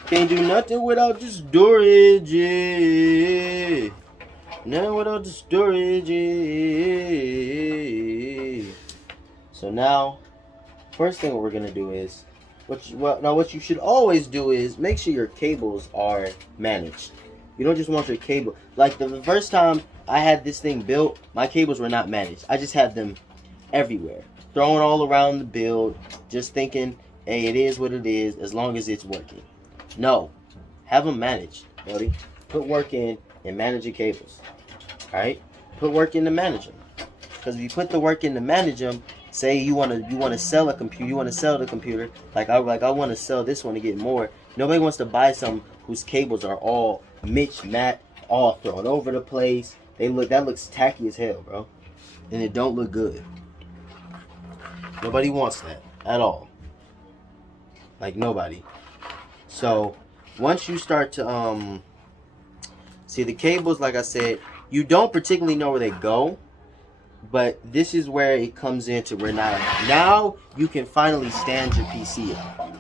Can't do nothing without the storage, yeah. Now without the storage. So now, first thing what we're gonna do is, what you should always do is make sure your cables are managed. You don't just want your cable. Like the first time I had this thing built, my cables were not managed. I just had them everywhere, thrown all around the build, just thinking, hey, it is what it is as long as it's working. No, have them managed, buddy. Put work in and manage your cables. Alright? Put work in to manage them. Because if you put the work in to manage them, say you want to sell a computer, you want to sell the computer, like I want to sell this one to get more. Nobody wants to buy some whose cables are all mismatched, all thrown over the place. That looks tacky as hell, bro. And it don't look good. Nobody wants that at all. Like nobody. So once you start to see the cables, like I said, you don't particularly know where they go. But this is where it comes into where now you can finally stand your PC up.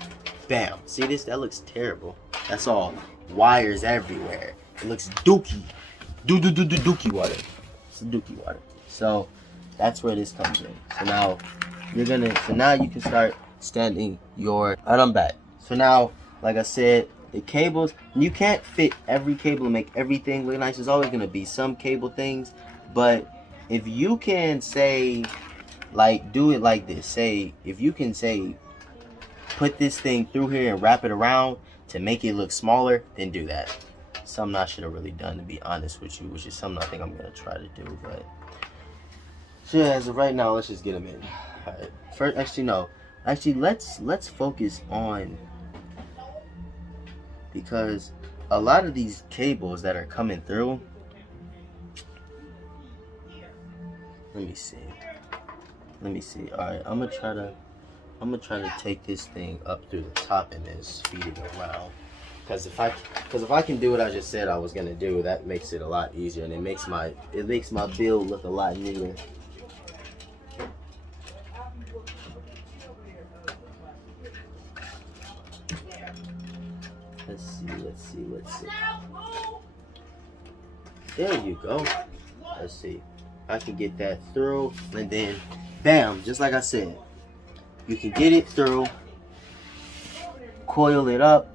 Bam. See this? That looks terrible. That's all wires everywhere. It looks dookie. Dookie water. It's a dookie water. So that's where this comes in. So now now you can start standing your, and I'm back. So now, like I said, the cables, you can't fit every cable and make everything look nice. There's always gonna be some cable things, but if you can say, like, do it like this. Say, if you can say, put this thing through here and wrap it around to make it look smaller, then do that. Something I should have really done, to be honest with you, which is something I think I'm gonna try to do. But so yeah, as of right now, let's just get them in. All right. First, actually no. Actually, let's focus on, because a lot of these cables that are coming through. Let me see. All right, I'm gonna try to take this thing up through the top and then feed it around. Because if I can do what I just said I was gonna do, that makes it a lot easier, and it makes my build look a lot neater. Let's see. There you go. Let's see. I can get that through, and then bam, just like I said, you can get it through, coil it up,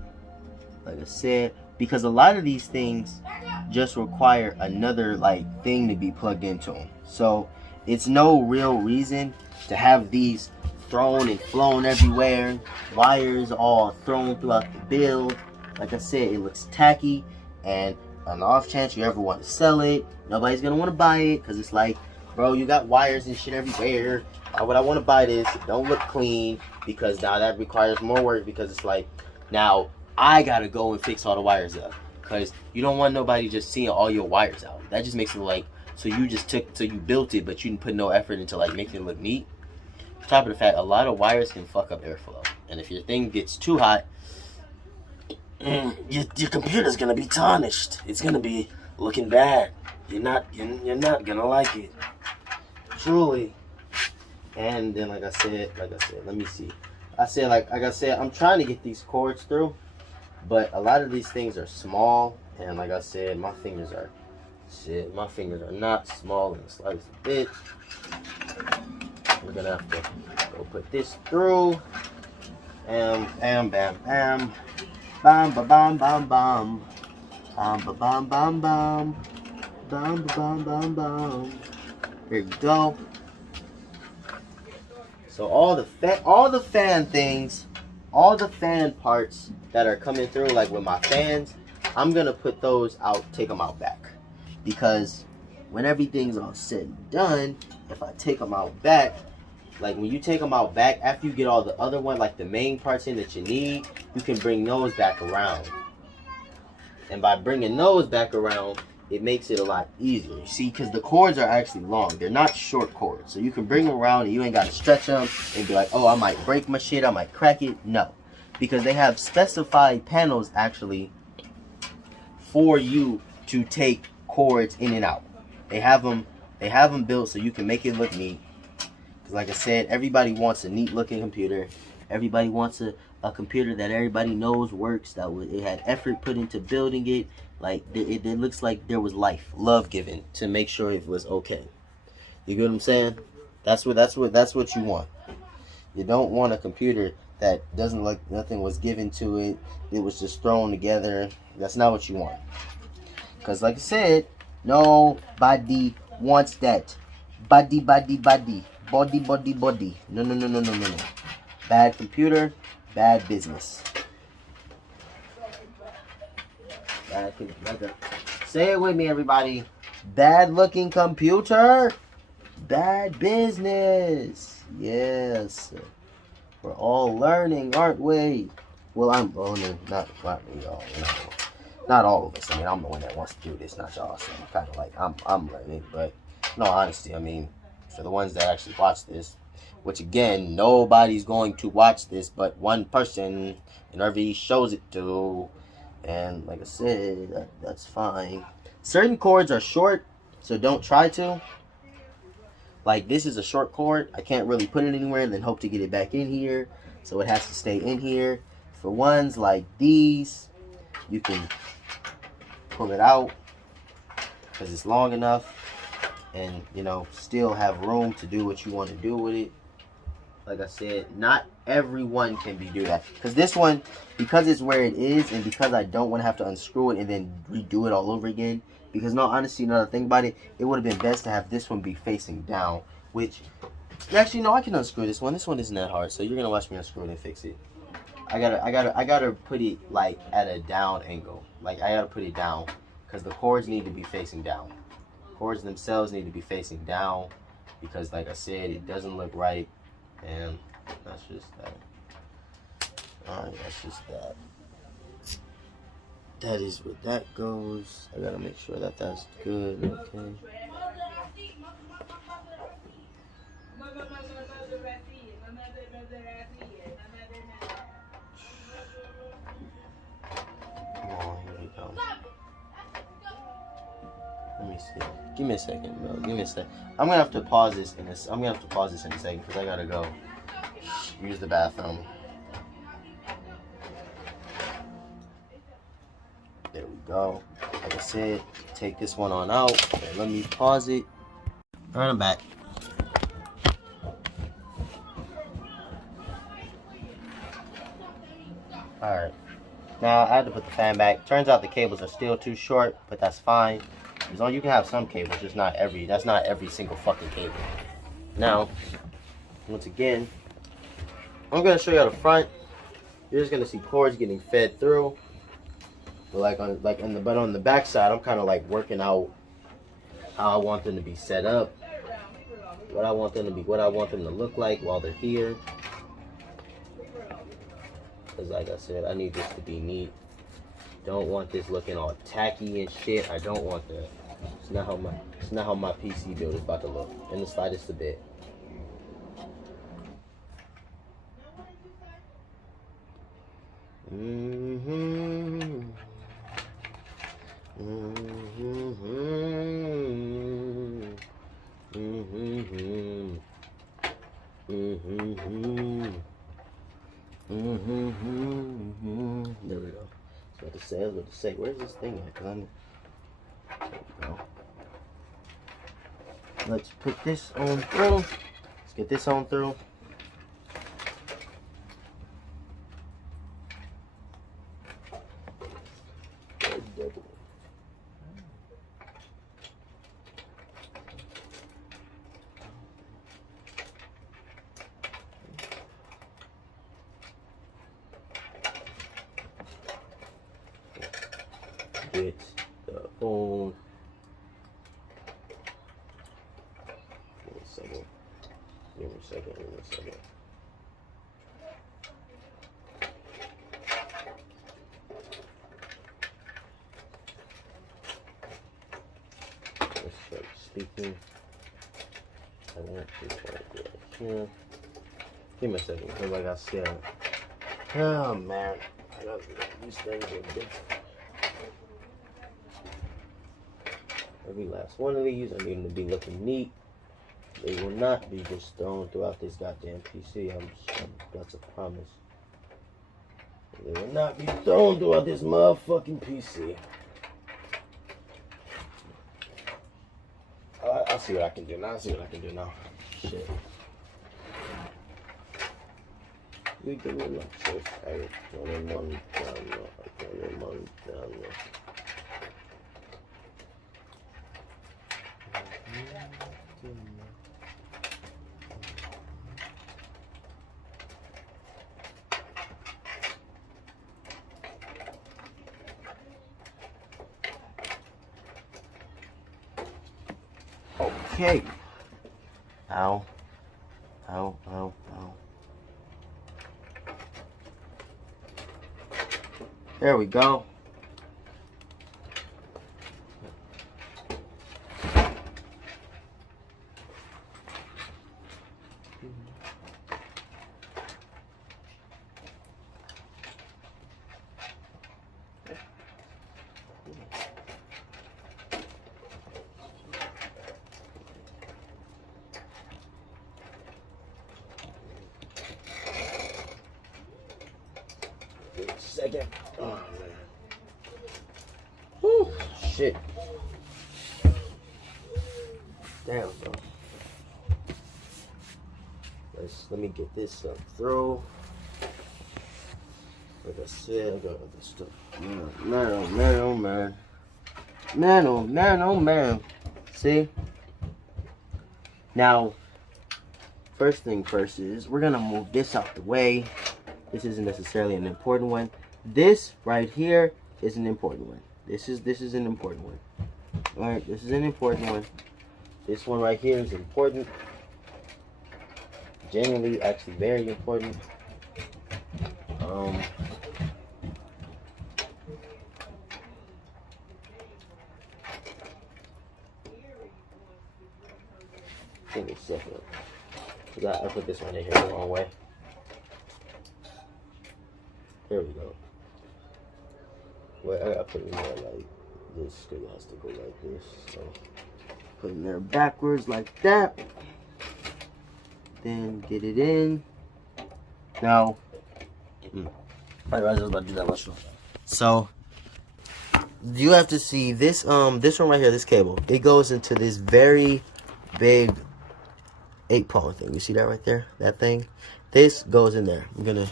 like I said, because a lot of these things just require another like thing to be plugged into them. So it's no real reason to have these thrown and flown everywhere, wires all thrown throughout the build. Like I said, it looks tacky, and on the off chance you ever want to sell it, nobody's gonna want to buy it, because it's like, bro, you got wires and shit everywhere. Why would I want to buy this? It don't look clean, because now that requires more work, because it's like, now I gotta go and fix all the wires up, because you don't want nobody just seeing all your wires out. That just makes it like, so you built it, but you didn't put no effort into like making it look neat. On top of the fact, a lot of wires can fuck up airflow, and if your thing gets too hot, your computer's gonna be tarnished. It's gonna be looking bad. You're not gonna like it, truly. And then like I said, let me see. Like I said, I'm trying to get these cords through, but a lot of these things are small, and like I said, my fingers are not small in the slightest bit. We're gonna have to go put this through. Bam, bam, bam. Bam, ba, bam, bam, bam. Bam, ba, bam, bam, bam. Bam, ba, bam, bam, bam. Here you go. So all the fan things, all the fan parts that are coming through, like with my fans, I'm gonna put those out, take them out back. Because when everything's all said and done, if I take them out back, like when you take them out back, after you get all the other one, like the main parts in that you need, you can bring those back around. And by bringing those back around, it makes it a lot easier. You see, because the cords are actually long. They're not short cords. So you can bring them around and you ain't got to stretch them and be like, oh, I might break my shit, I might crack it. No. Because they have specified panels actually for you to take cords in and out. They have them built so you can make it look neat. Because like I said, everybody wants a neat looking computer. Everybody wants a computer that everybody knows works, that it had effort put into building it. Like it looks like there was love given to make sure it was okay. You get what I'm saying? That's what you want. You don't want a computer that doesn't look, nothing was given to it. It was just thrown together. That's not what you want. Because like I said, nobody wants that. Body. No. Bad computer, bad business. Say it with me, everybody. Bad looking computer, bad business. Yes. We're all learning, aren't we? Well, I'm learning, not me, y'all. Not all of us. I mean, I'm the one that wants to do this, not y'all. So I'm kind of like, I'm learning. But no, honesty, I mean, for the ones that actually watch this, which again, nobody's going to watch this but one person, and whoever he shows it to. And like I said, that's fine. Certain cords are short, so don't try to. Like, this is a short cord. I can't really put it anywhere and then hope to get it back in here. So it has to stay in here. For ones like these, you can pull it out because it's long enough and, you know, still have room to do what you want to do with it. Like I said, not everyone can do that. Because this one, because it's where it is and because I don't want to have to unscrew it and then redo it all over again. Because, no, honestly, another thing about it, it would have been best to have this one be facing down. Which, actually, no, I can unscrew this one. This one isn't that hard. So you're going to watch me unscrew it and fix it. I gotta put it, like, at a down angle. Like, I gotta put it down. Because the cords need to be facing down. Cords themselves need to be facing down. Because, like I said, it doesn't look right. And that's just that. Alright, that's just that. That is where that goes. I gotta make sure that that's good. Okay. Come on, here we go. Let me see. Give me a second, bro. Give me a second. I'm gonna have to pause this in this. I'm gonna have to pause this in a second because I gotta go use the bathroom. There we go. Like I said, take this one on out. And let me pause it. Alright, I'm back. Alright. Now I had to put the fan back. Turns out the cables are still too short, but that's fine. As long as you can have some cables, just not every. That's not every single fucking cable. Now, once again, I'm gonna show you how the front. You're just gonna see cords getting fed through. But on the back side, I'm kind of like working out how I want them to be set up, what I want them to look like while they're here. Because like I said, I need this to be neat. Don't want this looking all tacky and shit. I don't want that. It's not how my PC build is about to look in the slightest a bit. There we go. I was about to say, where's this thing at? There we go. Let's put this on through. Let's get this on through. Get the phone. Give me a second. Let's start speaking. I want to right here. Give me a second, because like I said, oh man, I got these things are different. Every last one of these, I need them to be looking neat. They will not be just thrown throughout this goddamn PC. That's a promise. They will not be thrown throughout this motherfucking PC. I'll see what I can do now. Shit. You give me enough safe. I 21 down. Okay. Ow. There we go. second. Oh, man. Whew, shit. Damn, bro. Let me get this stuff through. Like I said, I got other stuff. Man, oh man, oh man. Man, oh man, oh man. See? Now, first thing first is we're gonna move this out the way. This isn't necessarily an important one. This right here is an important one. This is an important one. Alright, this is an important one. This one right here is important. Genuinely, actually very important. Give me a second. I put this one in here the wrong way. There we go. Well, I put it in there like this because it has to go like this. So put it in there backwards like that. Then get it in. Now, I was about to do that much. So you have to see this this one right here, this cable. It goes into this very big 8-prong thing. You see that right there? That thing? This goes in there. I'm gonna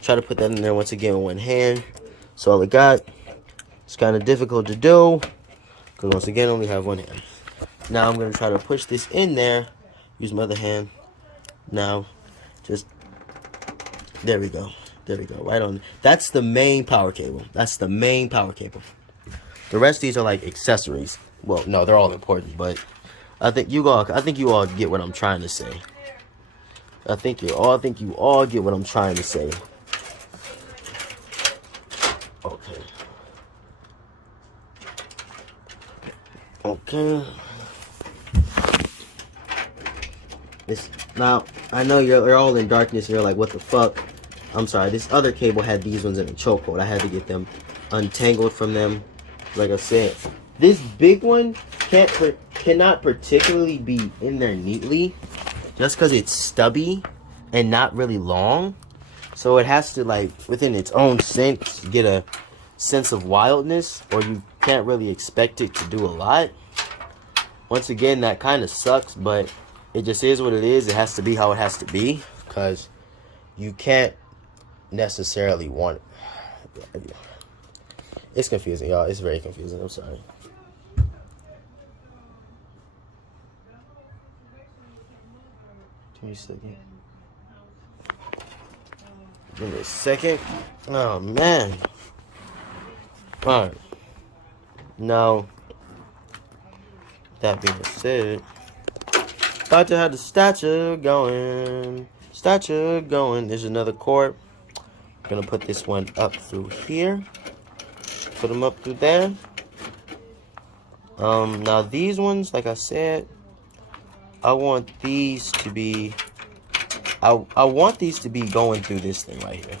try to put that in there once again with one hand. So all I got. It's kind of difficult to do because once again I only have one hand. Now I'm gonna try to push this in there. Use my other hand. Now, just there we go. There we go. Right on. That's the main power cable. That's the main power cable. The rest of these are like accessories. Well, no, they're all important, but I think you all get what I'm trying to say. I think you all get what I'm trying to say. Okay. Okay. Now, I know you're all in darkness and you're like, what the fuck? I'm sorry, this other cable had these ones in a chokehold. I had to get them untangled from them. Like I said, this big one cannot particularly be in there neatly just because it's stubby and not really long. So it has to, like, within its own sense, get a sense of wildness, or you can't really expect it to do a lot. Once again, that kind of sucks, but it just is what it is. It has to be how it has to be because you can't necessarily want it. It's confusing, y'all. It's very confusing. I'm sorry. Give me a second. Give me a second. Oh, man. Alright. Now, that being said, about to have the statue going. Statue going. There's another cord. I'm gonna put this one up through here. Put them up through there. Now these ones, like I said, I want these to be. I want these to be going through this thing right here.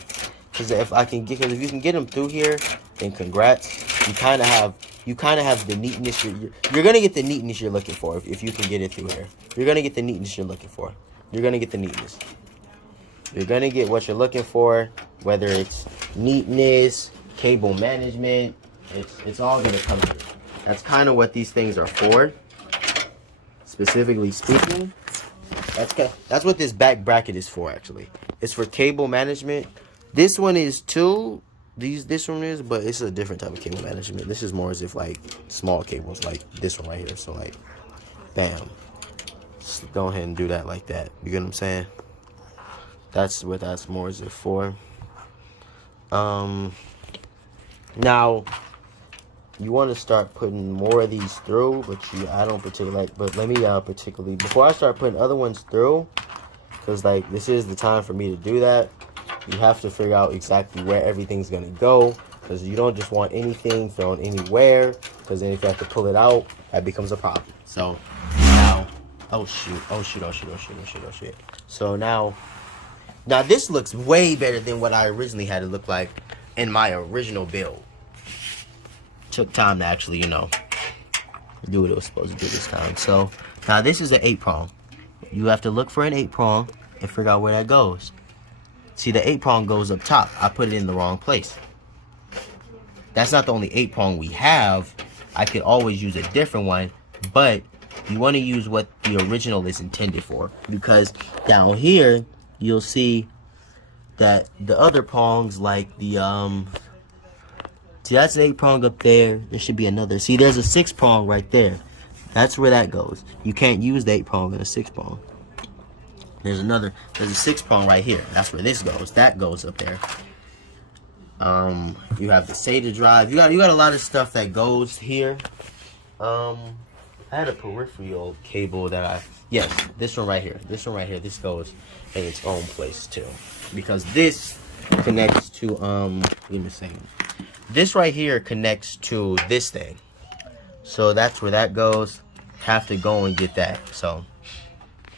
Because if you can get them through here, then congrats. You kind of have the neatness. You're gonna get the neatness you're looking for if you can get it through here. You're gonna get the neatness you're looking for. You're gonna get the neatness. You're gonna get what you're looking for, whether it's neatness, cable management. It's all gonna come here. That's kind of what these things are for. Specifically speaking, that's what this back bracket is for. Actually, it's for cable management. This one is too. This one is, but it's a different type of cable management. This is more as if like small cables, like this one right here. So like, bam, just go ahead and do that like that. You get what I'm saying? That's what that's more as if for. Now you want to start putting more of these through, but I don't particularly like. But let me particularly before I start putting other ones through, because like this is the time for me to do that. You have to figure out exactly where everything's gonna go, because you don't just want anything thrown anywhere, because then if you have to pull it out, that becomes a problem. So now, oh shoot. So now this looks way better than what I originally had it look like in my original build. Took time to actually, do what it was supposed to do this time. So now this is an 8-prong. You have to look for an 8-prong and figure out where that goes. See, the 8-prong goes up top. I put it in the wrong place. that's not the only 8-prong we have. I could always use a different one, but you want to use what the original is intended for, because down here you'll see that the other prongs, like the see, that's an 8-prong up there. There should be another. See, there's a 6-prong right there. That's where that goes. You can't use the 8-prong and a 6-prong. There's a 6-prong right here. That's where this goes. That goes up there. You have the SATA drive. You got a lot of stuff that goes here. I had a peripheral cable that yes, this one right here. This goes in its own place too, because this connects to give me a second. This right here connects to this thing, so that's where that goes. Have to go and get that. So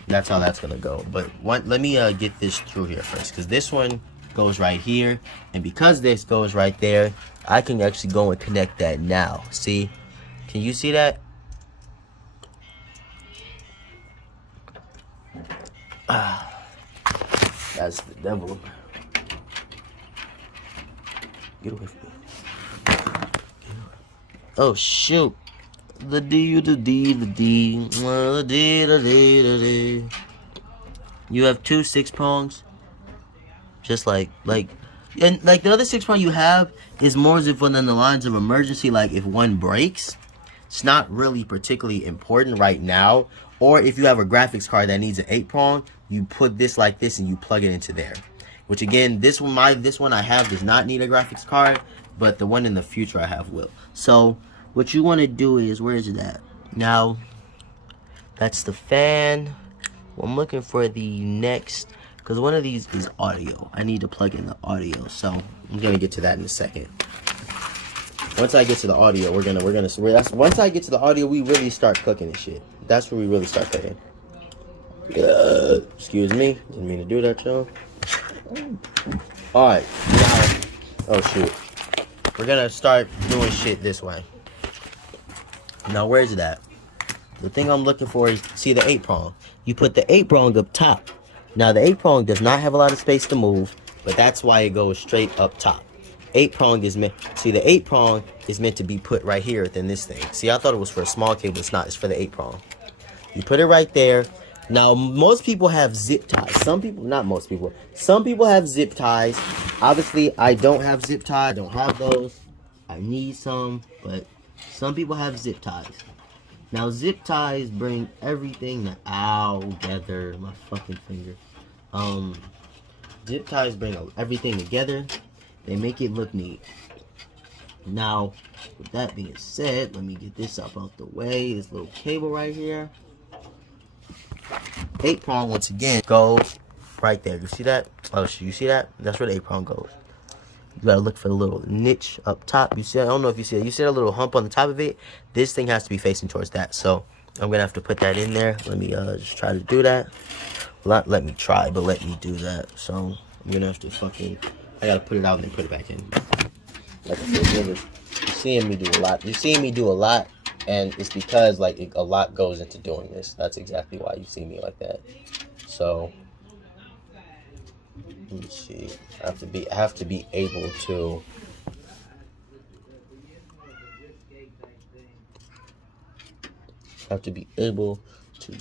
that's how that's gonna go. But let me get this through here first, because this one goes right here, and because this goes right there, I can actually go and connect that now. See, can you see that? That's the devil. Get away from me. Oh shoot. The D. You have 2 6-prongs. Just and like the other 6-prong you have is more as if within the lines of emergency, like if one breaks. It's not really particularly important right now. Or if you have a graphics card that needs an 8-prong, you put this like this and you plug it into there. Which again, this one I have does not need a graphics card, but the one in the future I have will. So what you want to do is, where is it at? Now, that's the fan. Well, I'm looking for the next, because one of these is audio. I need to plug in the audio, so I'm gonna get to that in a second. Once I get to the audio, once I get to the audio, we really start cooking and shit. That's where we really start cooking. Excuse me, didn't mean to do that, y'all. All right, now, oh shoot, we're gonna start doing shit this way. Now, where's it at? The thing I'm looking for is, see the 8-prong. You put the 8-prong up top. Now, the 8-prong does not have a lot of space to move, but that's why it goes straight up top. 8-prong is meant, see, the 8-prong is meant to be put right here within this thing. See, I thought it was for a small cable. It's not. It's for the 8-prong. You put it right there. Now, most people have zip ties. Some people, not most people. Some people have zip ties. Obviously, I don't have zip ties. I don't have those. I need some, but some people have zip ties. Now, zip ties bring everything together. My fucking finger. Zip ties bring everything together. They make it look neat. Now, with that being said, let me get this up out the way. This little cable right here. 8-prong, once again, goes right there. You see that? Oh, you see that? That's where the 8-prong goes. You gotta look for the little niche up top. You see, I don't know if you see it. You see that little hump on the top of it? This thing has to be facing towards that. So I'm gonna have to put that in there. Let me just try to do that. Not let me try, but let me do that. So I'm gonna have to I gotta put it out and then put it back in. Like I said, you're seeing me do a lot. You're seeing me do a lot, and it's because a lot goes into doing this. That's exactly why you see me like that. So let me see. I have to be able to.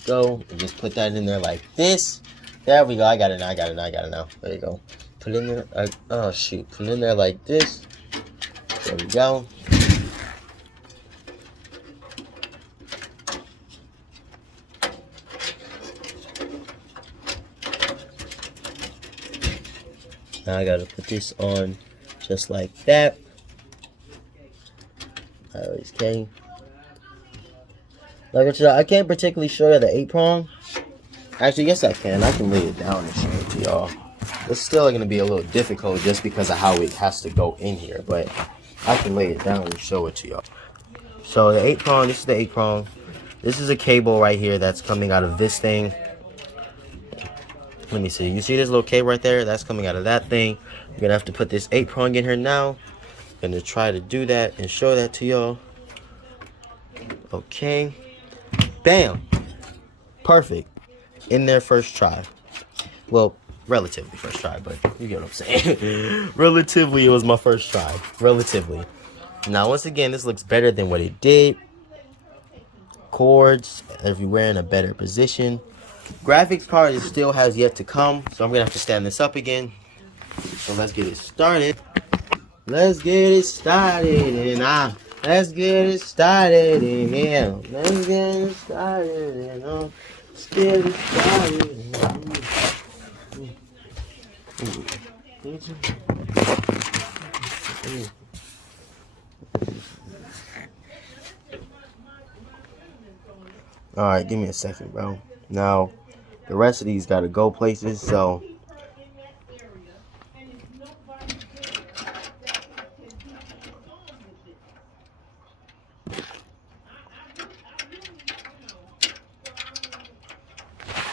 Go and just put that in there like this. There we go. I got it now. There you go. Put it in there. Oh shoot. Put it in there like this. There we go. Now I gotta put this on just like that. I always can. Like I said, I can't particularly show you the 8-prong. Actually, yes I can. I can lay it down and show it to y'all. It's still going to be a little difficult just because of how it has to go in here. But I can lay it down and show it to y'all. So the 8-prong, this is the 8-prong. This is a cable right here that's coming out of this thing. Let me see. You see this little cable right there? That's coming out of that thing. We're going to have to put this 8-prong in here now. I'm going to try to do that and show that to y'all. Okay. Bam. Perfect. In their first try. Well, relatively first try, but you get what I'm saying. Relatively, it was my first try. Relatively. Now, once again, this looks better than what it did. Cords everywhere in a better position. Graphics card still has yet to come, so I'm gonna have to stand this up again. So let's get it started. Let's get it started, and let's get it started, and yeah, let's get it started, and let's get it started. All right, give me a second, bro. Now, the rest of these gotta go places, so.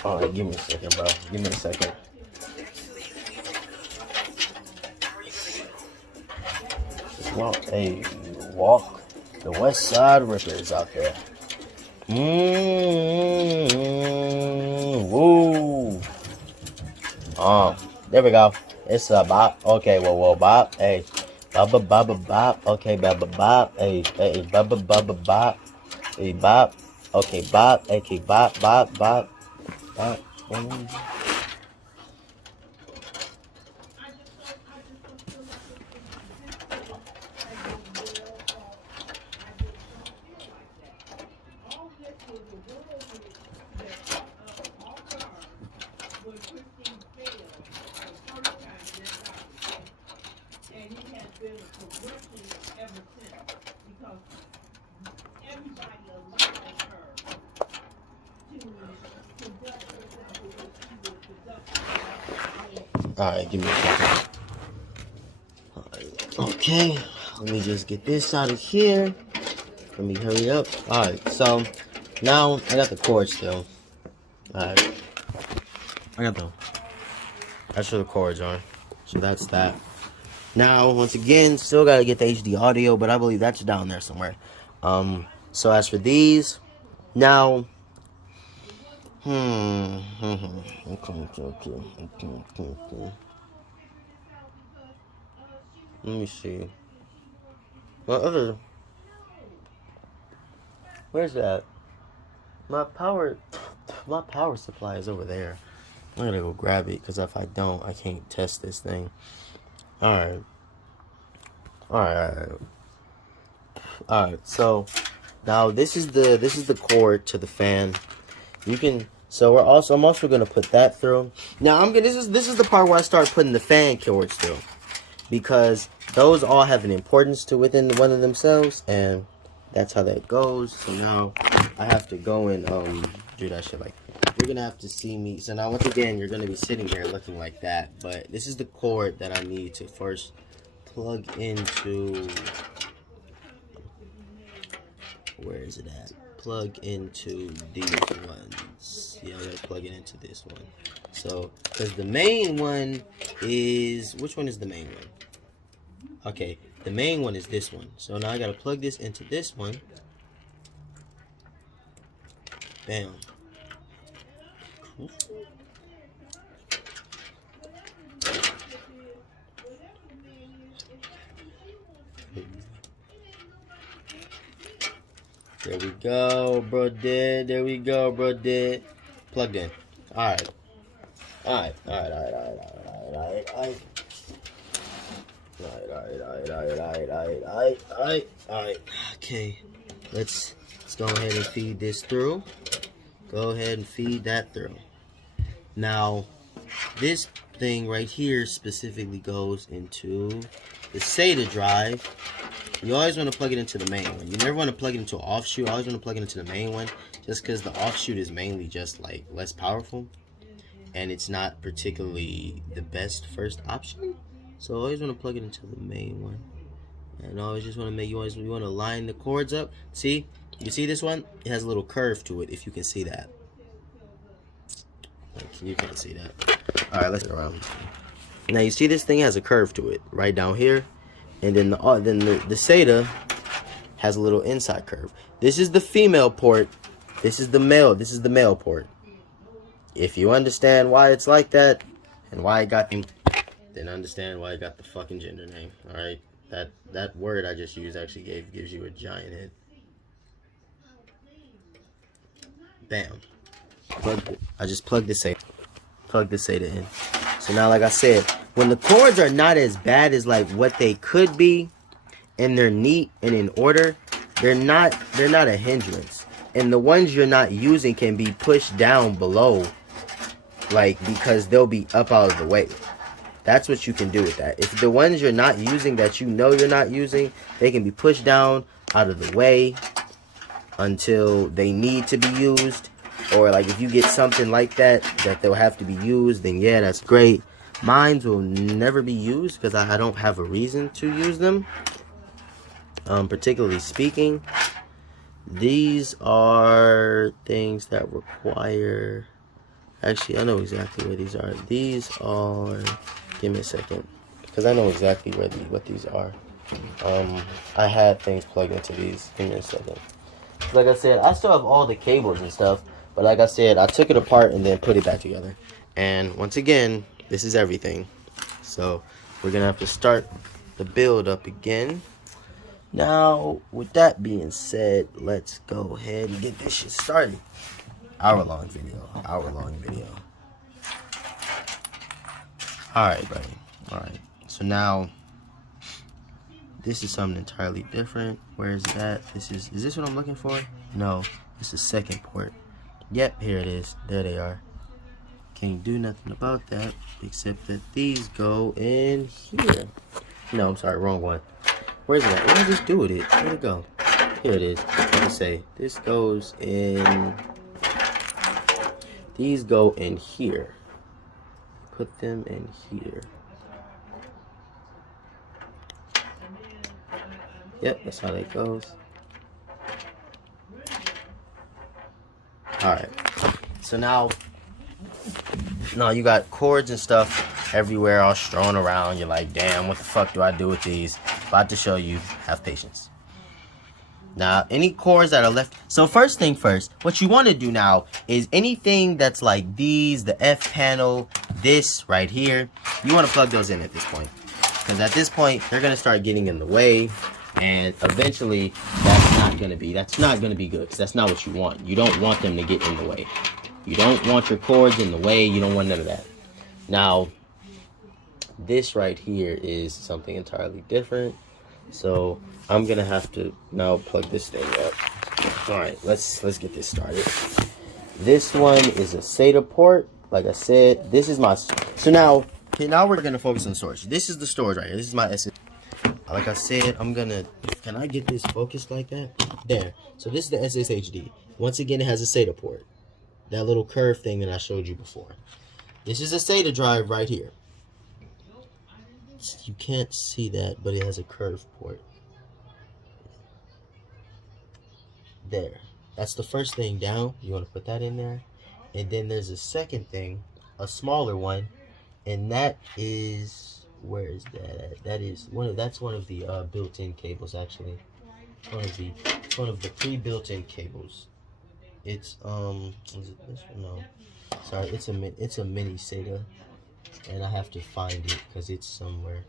All right, give me a second, bro. Give me a second. Walk the West Side Rippers out there. Woo. There we go. It's a bop. Okay, whoa, bop. Hey, bop. Okay, bop. Hey, bop. Hey, bop. Okay, bop. Okay, bop. Bop. Alright, give me a second. Okay, let me just get this out of here. Let me hurry up. Alright, so now I got the cord still. Alright. That's where the cords are. So that's that. Now, once again, still gotta get the HD audio, but I believe that's down there somewhere. So as for these, now Okay. Let me see. Where's that? My power supply is over there. I'm gonna go grab it, because if I don't, I can't test this thing. Alright. So now this is the cord to the fan. You can. So I'm also gonna put that through. Now this is the part where I start putting the fan cords through, because those all have an importance to within one of themselves, and that's how that goes. So now I have to go and do that shit. Like, you're gonna have to see me. So now once again, you're gonna be sitting here looking like that. But this is the cord that I need to first plug into. Where is it at? Plug into these ones. Yeah, I gotta plug it into this one. So, because the main one is, which one is the main one? Okay, the main one is this one. So now I gotta plug this into this one. Bam. There we go, bro. There we go, bro. Plugged in. Alright. Okay. Let's go ahead and feed this through. Go ahead and feed that through. Now, this thing right here specifically goes into the SATA drive. You always want to plug it into the main one. You never want to plug it into an offshoot. I always want to plug it into the main one, just because the offshoot is mainly just like less powerful, and it's not particularly the best first option. So I always want to plug it into the main one, and I always just want to make you want to line the cords up. See, you see this one? It has a little curve to it. If you can see that, like, you can't see that. All right, let's go around. Now you see this thing has a curve to it right down here. And then the SATA has a little inside curve. This is the female port. This is the male port. If you understand why it's like that, and why it got them, then understand why it got the fucking gender name. Alright? That word I just used actually gives you a giant hit. Bam. I just plugged this SATA. Plug this SATA in. So now, like I said, when the cords are not as bad as like what they could be, and they're neat and in order, they're not a hindrance. And the ones you're not using can be pushed down below, like, because they'll be up out of the way. That's what you can do with that. If the ones you're not using that you know you're not using, they can be pushed down out of the way until they need to be used. Or like if you get something like that they'll have to be used, then yeah, that's great. Mine will never be used because I don't have a reason to use them. Particularly speaking, these are things that require... Actually, I know exactly where these are. These are... Give me a second, because I know exactly what these are. I had things plugged into these. Give me a second. Like I said, I still have all the cables and stuff, but like I said, I took it apart and then put it back together. And once again, this is everything. So we're gonna have to start the build up again. Now, with that being said, let's go ahead and get this shit started. Hour-long video. Alright, buddy. Alright. So now, this is something entirely different. Where is that? Is this what I'm looking for? No. It's the second port. Yep, here it is. There they are. Can't do nothing about that, except that these go in here. No, I'm sorry, wrong one. Where's it at? What did I just do with it? Where'd it go? Here it is. Let me say, this goes in... These go in here. Put them in here. Yep, that's how that goes. Alright. So now you got cords and stuff everywhere all strewn around. You're like, damn, what the fuck do I do with these? About to show you. Have patience. Now, any cords that are left... So first thing first, what you want to do now is anything that's like these, the F panel, this right here, you want to plug those in at this point. Because at this point, they're going to start getting in the way. And eventually, that's not going to be good. Because that's not what you want. You don't want them to get in the way. You don't want your cords in the way. You don't want none of that. Now, this right here is something entirely different. So I'm gonna have to now plug this thing up. All right, let's get this started. This one is a SATA port. Like I said, this is my... So now we're gonna focus on storage. This is the storage right here. This is my SSD. Like I said, I'm gonna... Can I get this focused like that? There. So this is the SSHD. Once again, it has a SATA port. That little curved thing that I showed you before. This is a SATA drive right here. You can't see that, but it has a curved port. There. That's the first thing down. You want to put that in there. And then there's a second thing, a smaller one, and that is... Where is that at? That's one of the built-in cables, actually. One of the pre-built-in cables. It's is it this one? No. Sorry, it's a mini SATA. And I have to find it because it's somewhere.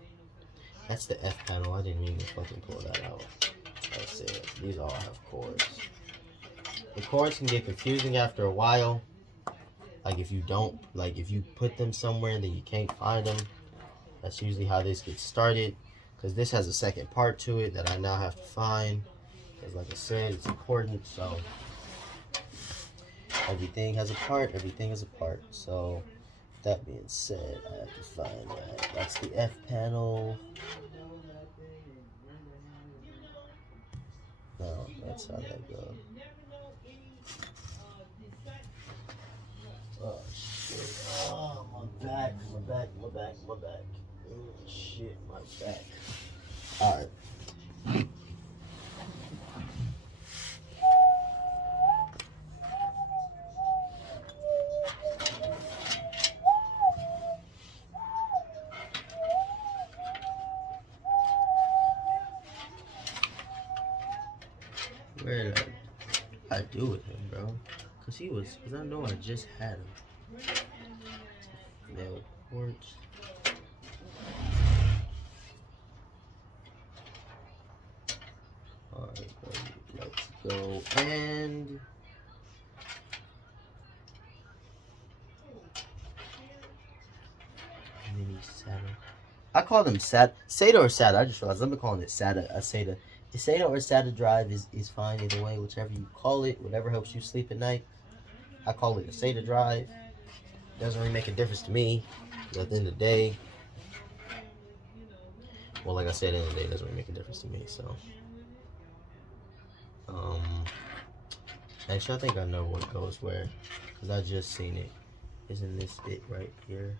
That's the F panel. I didn't mean to fucking pull that out. That's it. These all have cords. The cords can get confusing after a while. Like if you put them somewhere and then you can't find them. That's usually how this gets started. Because this has a second part to it that I now have to find. Because like I said, it's important. So everything has a part. So that being said, I have to find that. That's the F panel. No, that's how that goes. Oh shit. Oh, my back. Oh shit, my back. Alright. Where did I do with him, bro? Cause I know I just had him. Nail ports. Let's go and mini SATA. I call them SATA or SATA. I just realized I've been calling it SATA. A SATA. A SATA or SATA drive is fine either way, whichever you call it, whatever helps you sleep at night. I call it a SATA drive. Doesn't really make a difference to me. At the end of the day, well, like I said, at the end of the day, it doesn't really make a difference to me. So, actually, I think I know what goes where, because I just seen it. Isn't this it right here?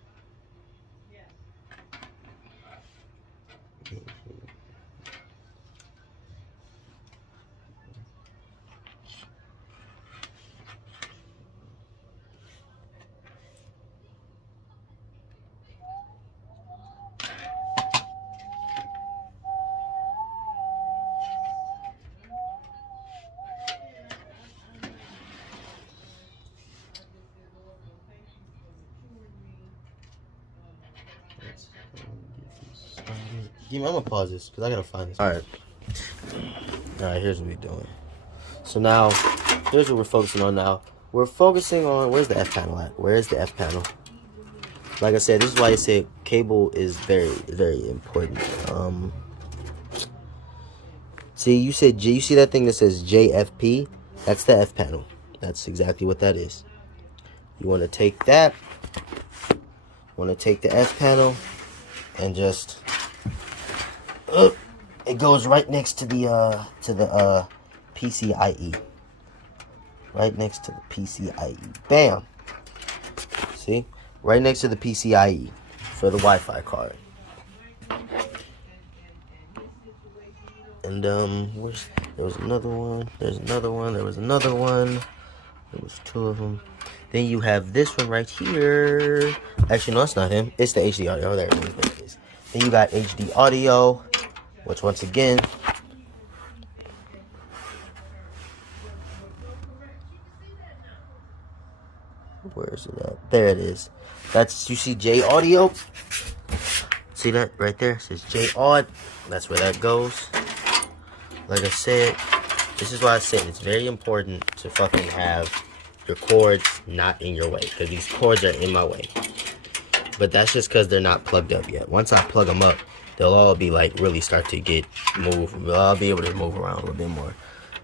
I'm gonna pause this because I gotta find this. All right, here's what we're doing. So now, here's what we're focusing on now. We're focusing on, where's the F panel at? Where is the F panel? Like I said, this is why I say cable is very, very important. See, you said J. You see that thing that says JFP? That's the F panel. That's exactly what that is. You want to take that. Want to take the F panel and just. It goes right next to the PCIe. Right next to the PCIe. Bam. See? Right next to the PCIe for the Wi-Fi card. And there was another one. There's another one. There was another one. There was two of them. Then you have this one right here. Actually, no, it's not him. It's the HD audio. There it is. Then you got HD audio, which once again, where is it at? There it is. That's, you see J audio? See that right there? It says J aud. That's where that goes. Like I said, this is why I said it's very important to fucking have your cords not in your way, because these cords are in my way. But that's just because they're not plugged up yet. Once I plug them up, they'll all be like really start to get moved. I'll be able to move around a little bit more.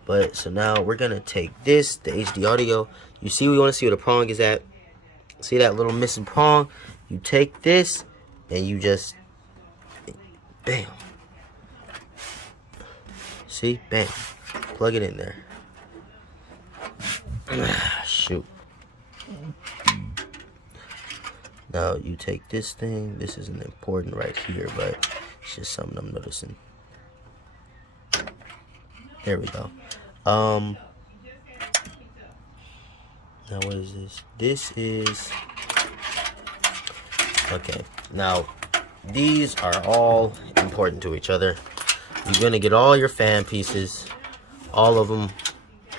But so now we're gonna take this, the HD audio. You see, we want to see where the prong is at. See that little missing prong? You take this and you just bam. See, bam. Plug it in there. Shoot. Now you take this thing. This isn't important right here, but it's just something I'm noticing. There we go. Now what is this? This is okay. Now these are all important to each other. You're gonna get all your fan pieces, all of them.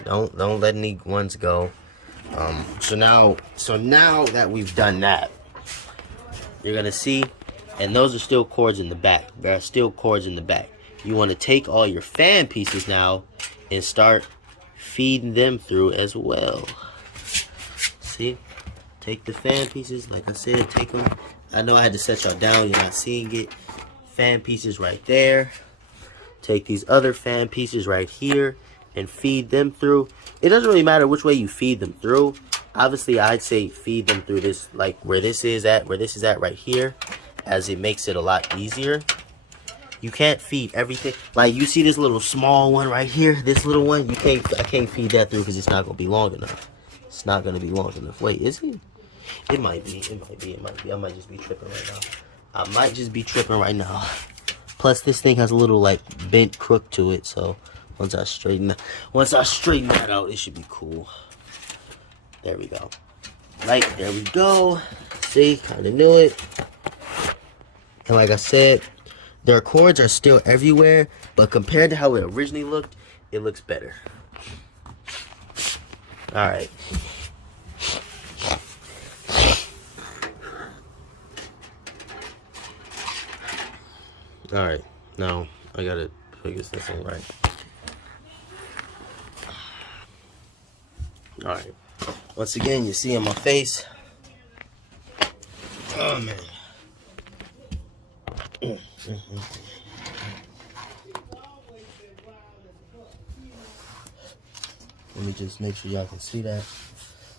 Don't let any ones go. So now that we've done that, you're gonna see, and those are still cords in the back. There are still cords in the back. You want to take all your fan pieces now and start feeding them through as well. See, take the fan pieces. Like I said, take them. I know I had to set y'all down. You're not seeing it. Fan pieces right there. Take these other fan pieces right here and feed them through. It doesn't really matter which way you feed them through. Obviously, I'd say feed them through this, like where this is at right here, as it makes it a lot easier. You can't feed everything. Like you see this little small one right here, this little one, I can't feed that through because it's not gonna be long enough. It's not gonna be long enough. Wait, is it? It might be. I might just be tripping right now. Plus, this thing has a little like bent crook to it, so once I straighten that out, it should be cool. There we go. Like, there we go. See, kind of knew it. And like I said, their cords are still everywhere, but compared to how it originally looked, it looks better. All right. All right. Now I gotta figure this thing right. Alright. Once again, you see in my face. Oh, man. Let me just make sure y'all can see that.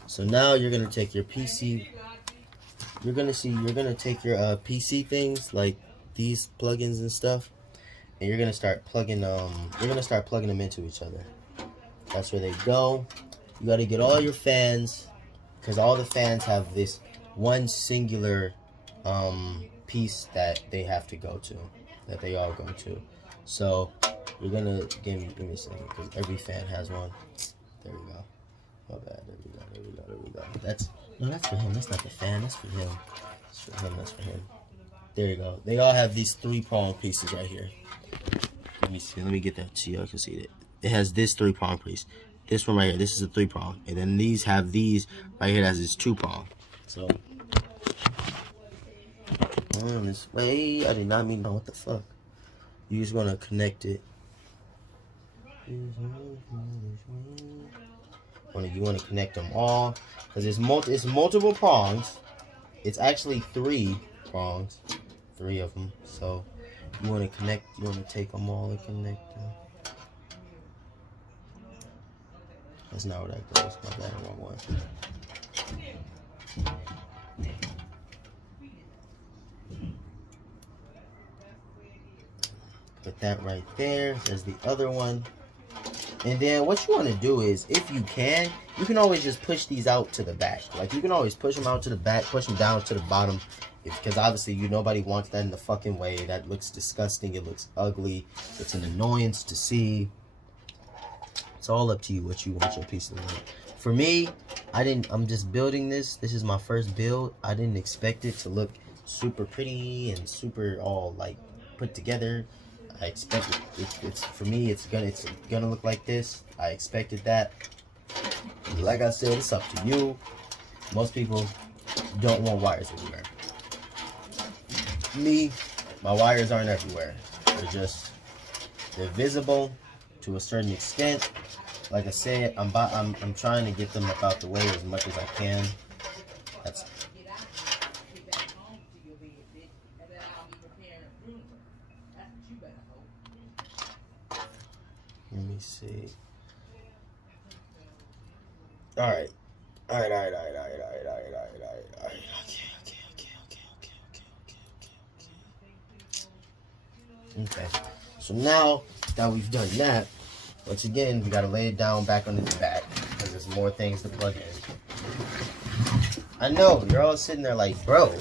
So now you're gonna take your PC. You're gonna take your PC things like these plugins and stuff, and you're gonna start plugging them into each other. That's where they go. You gotta get all your fans, because all the fans have this one singular piece that they have to go to, that they all go to. So you're gonna give me a second, because every fan has one. There we go. My bad. There we go. That's for him. That's not the fan. That's for him. That's for him. There you go. They all have these 3-prong pieces right here. Let me see. Let me get that so y'all can see it. It has this 3-prong piece. This one right here. This is a 3-prong. And then these have these right here as this 2-prong. So on this way. I did not mean no. What the fuck? You just want to connect it. You want to connect them all, because it's multiple prongs. It's actually 3 prongs, 3 of them. So you want to connect. You want to take them all and connect them. That's not where that goes. My bad, wrong one. Put that right there. There's the other one. And then what you want to do is, if you can always just push these out to the back. Like, you can always push them out to the back, push them down to the bottom. Because obviously, nobody wants that in the fucking way. That looks disgusting. It looks ugly. It's an annoyance to see. It's all up to you what you want your piece to look like. For me, I'm just building this. This is my first build. I didn't expect it to look super pretty and super all like put together. I expected it's for me. It's gonna look like this. I expected that. Like I said, it's up to you. Most people don't want wires everywhere. Me, my wires aren't everywhere. They're visible to a certain extent. Like I said, I'm trying to get them about the way as much as I can. Let me see. All right. Okay. So now that we've done that, once again, we gotta lay it down back on its back, because there's more things to plug in. I know, you're all sitting there like, bro,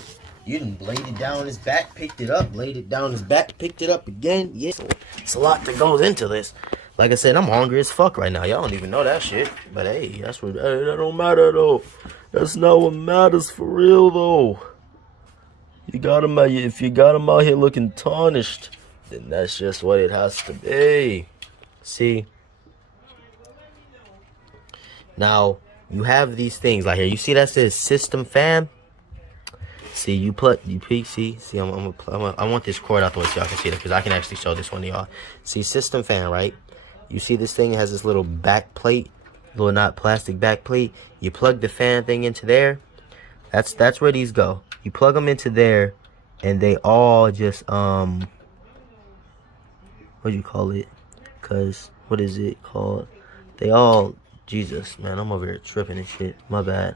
you done laid it down his back, picked it up, laid it down his back, picked it up again. Yeah, it's a lot that goes into this. Like I said, I'm hungry as fuck right now. Y'all don't even know that shit. But hey, that don't matter though. That's not what matters for real though. You got him out here. If you got him out here looking tarnished, then that's just what it has to be. See? Now, you have these things right here. You see that says system fan? See, you peek, see, I want this cord out the way so y'all can see it, because I can actually show this one to y'all. See, system fan, right? You see this thing has this little back plate, little not plastic back plate. You plug the fan thing into there. That's where these go. You plug them into there, and they all just what do you call it? Cause what is it called? They all, Jesus, man, I'm over here tripping and shit. My bad.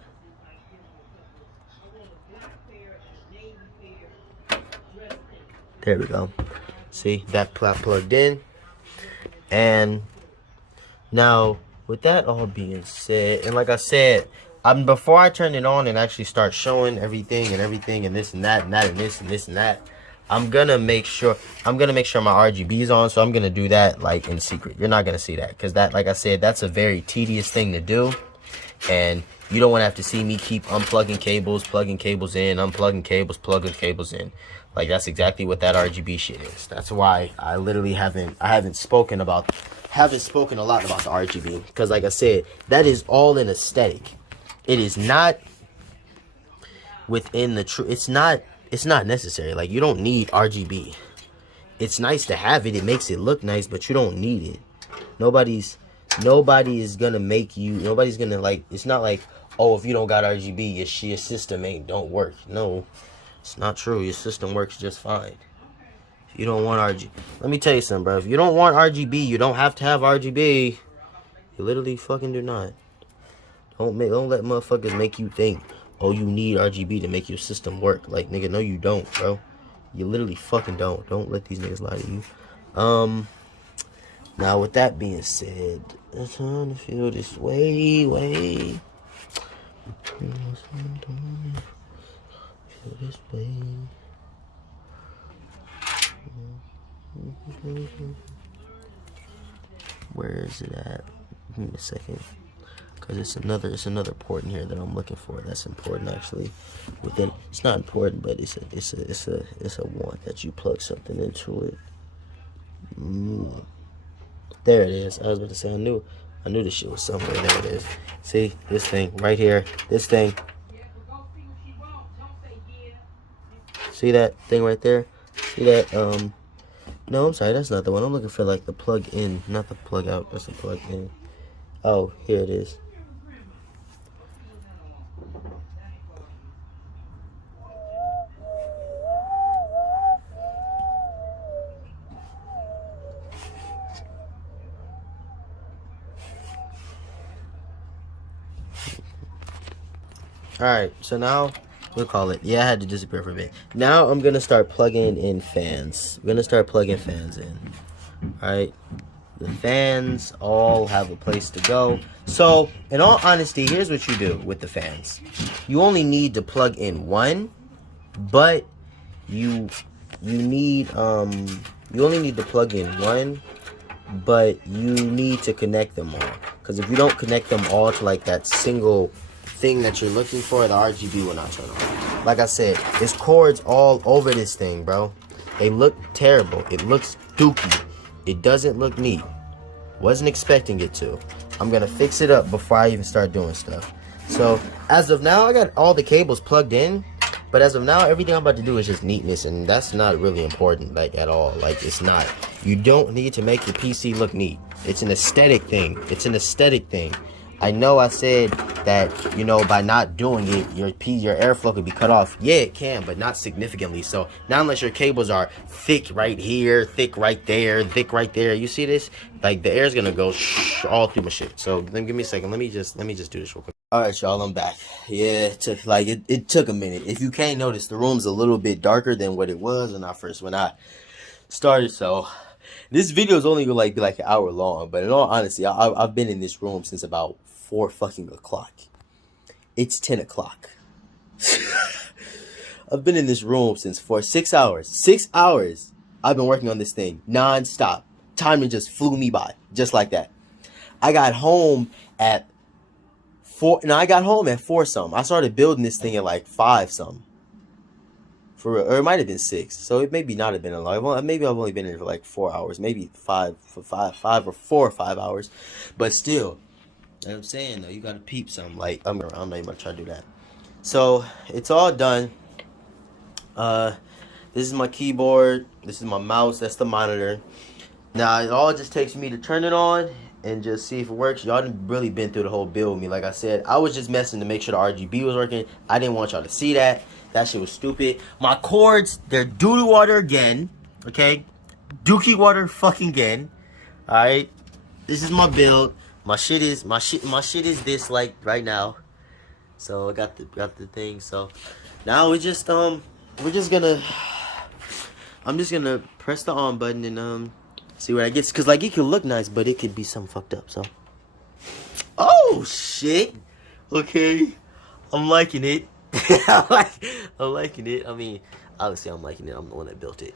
There we go. See, that plugged in. And now, with that all being said, and like I said, before I turn it on and actually start showing everything and this and that and that and this and this and that, I'm gonna make sure my RGB is on. So I'm gonna do that like in secret. You're not gonna see that, because that, like I said, that's a very tedious thing to do, and you don't want to have to see me keep unplugging cables, plugging cables in, unplugging cables, plugging cables in. Like, that's exactly what that RGB shit is. That's why I literally haven't spoken a lot about the RGB, because like I said, that is all an aesthetic. It is not within the it's not necessary. Like, you don't need RGB. It's nice to have it. It makes it look nice, but you don't need it. Nobody's Nobody's gonna like, it's not like, oh, if you don't got RGB, your system don't work. No, it's not true. Your system works just fine. If you don't want RGB, let me tell you something, bro. If you don't want RGB, you don't have to have RGB. You literally fucking do not. Don't let motherfuckers make you think, oh, you need RGB to make your system work. Like, nigga, no, you don't, bro. You literally fucking don't. Don't let these niggas lie to you. Now, with that being said, it's time to feel this way. Feel this way. Where is it at? Give me a second. Cause it's another port in here that I'm looking for. That's important actually. Within, it's not important, but it's a want that you plug something into it. There it is. I was about to say I knew this shit was somewhere. There it is. See this thing right here. This thing. See that thing right there? See that? No, I'm sorry. That's not the one. I'm looking for like the plug in, not the plug out. That's the plug in. Oh, here it is. Alright, so now we'll call it. Yeah, I had to disappear for a bit. Now I'm gonna start plugging in fans. We're gonna start plugging fans in. Alright. The fans all have a place to go. So, in all honesty, here's what you do with the fans. You only need to plug in one, but you only need to plug in one, but you need to connect them all. Because if you don't connect them all to like that single thing that you're looking for, the RGB will not turn on. Like I said, there's cords all over this thing, bro. They look terrible. It looks dookie. It doesn't look neat. Wasn't expecting it to. I'm gonna fix it up before I even start doing stuff. So as of now, I got all the cables plugged in, but as of now, everything I'm about to do is just neatness, and that's not really important, like, at all. Like, it's not. You don't need to make your PC look neat. It's an aesthetic thing. It's an aesthetic thing. I know I said that, you know, by not doing it, your airflow could be cut off. Yeah, it can, but not significantly. So, not unless your cables are thick right here, thick right there, thick right there. You see this? Like, the air's gonna go all through my shit. So, give me a second. Let me just do this real quick. Alright, y'all, I'm back. Yeah, it took a minute. If you can't notice, the room's a little bit darker than what it was when I started, so this video is only gonna be like an hour long, but in all honesty, I've been in this room since about 4 fucking o'clock. It's 10 o'clock. I've been in this room since 6 hours. 6 hours I've been working on this thing non-stop. Time just flew me by, just like that. I got home at 4. No, I got home at 4 something. I started building this thing at like 5 something. Or it might have been 6. So it maybe not have been a long. Maybe I've only been in for like 4 hours. Maybe 5 or 4 or 5 hours. But still, like I'm saying though, you gotta peep something. Like I'm not even gonna try to do that. So it's all done. This is my keyboard. This is my mouse. That's the monitor. Now it all just takes me to turn it on and just see if it works. Y'all done really been through the whole build with me. Like I said, I was just messing to make sure the RGB was working. I didn't want y'all to see that. That shit was stupid. My cords, they're doo-doo water again. Okay? Dookie water fucking again. Alright? This is my build. My shit is this like right now. So I got the thing. So now I'm just gonna press the on button and see where it gets, cause like it could look nice, but it could be something fucked up. So, oh shit, okay, I'm liking it. I'm liking it. I mean, obviously I'm liking it. I'm the one that built it.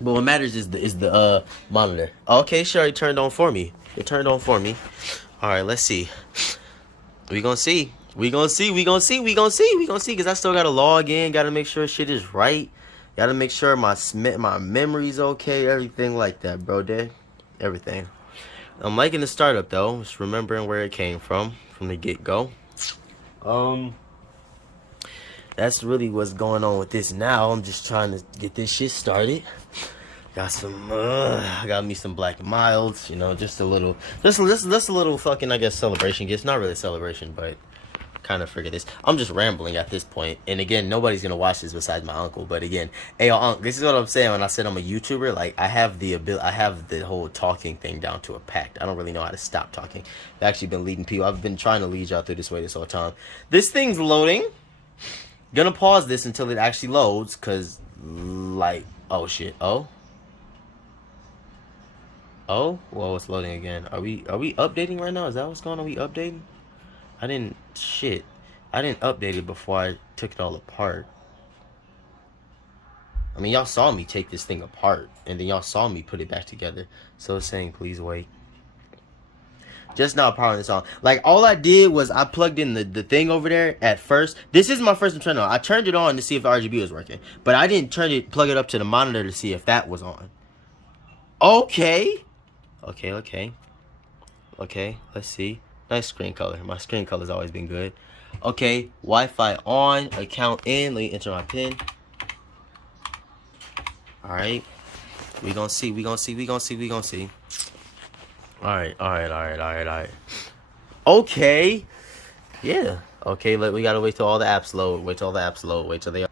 But what matters is the monitor. Okay, sure, it turned on for me. It turned on for me. All right, let's see. We gonna see. Cause I still gotta log in. Gotta make sure shit is right. Gotta make sure my memory's okay, everything like that, bro. Everything. I'm liking the startup though. Just remembering where it came from the get-go. That's really what's going on with this now. I'm just trying to get this shit started. I got me some Black Milds, you know, just a little fucking, I guess, celebration. It's not really a celebration, but kind of forget this. I'm just rambling at this point. And again, nobody's gonna watch this besides my uncle. But again, hey, uncle, this is what I'm saying when I said I'm a YouTuber. Like, I have the whole talking thing down to a pact. I don't really know how to stop talking. I've actually been leading people. I've been trying to lead y'all through this way this whole time. This thing's loading. Gonna pause this until it actually loads, cause like, oh shit, oh, well, it's loading again. Are we updating right now? Is that what's going on? We updating? I didn't update it before I took it all apart. I mean, y'all saw me take this thing apart, and then y'all saw me put it back together. So it's saying, please wait. Just now powering this on. Like, all I did was I plugged in the thing over there at first. This is my first time turning it on. I turned it on to see if the RGB was working. But I didn't plug it up to the monitor to see if that was on. Okay, let's see. Nice screen color. My screen color's always been good. Okay, Wi-Fi on, account in. Let me enter my PIN. Alright. We gonna see. Alright. Okay. Yeah. Okay, we gotta wait till all the apps load. Wait till they...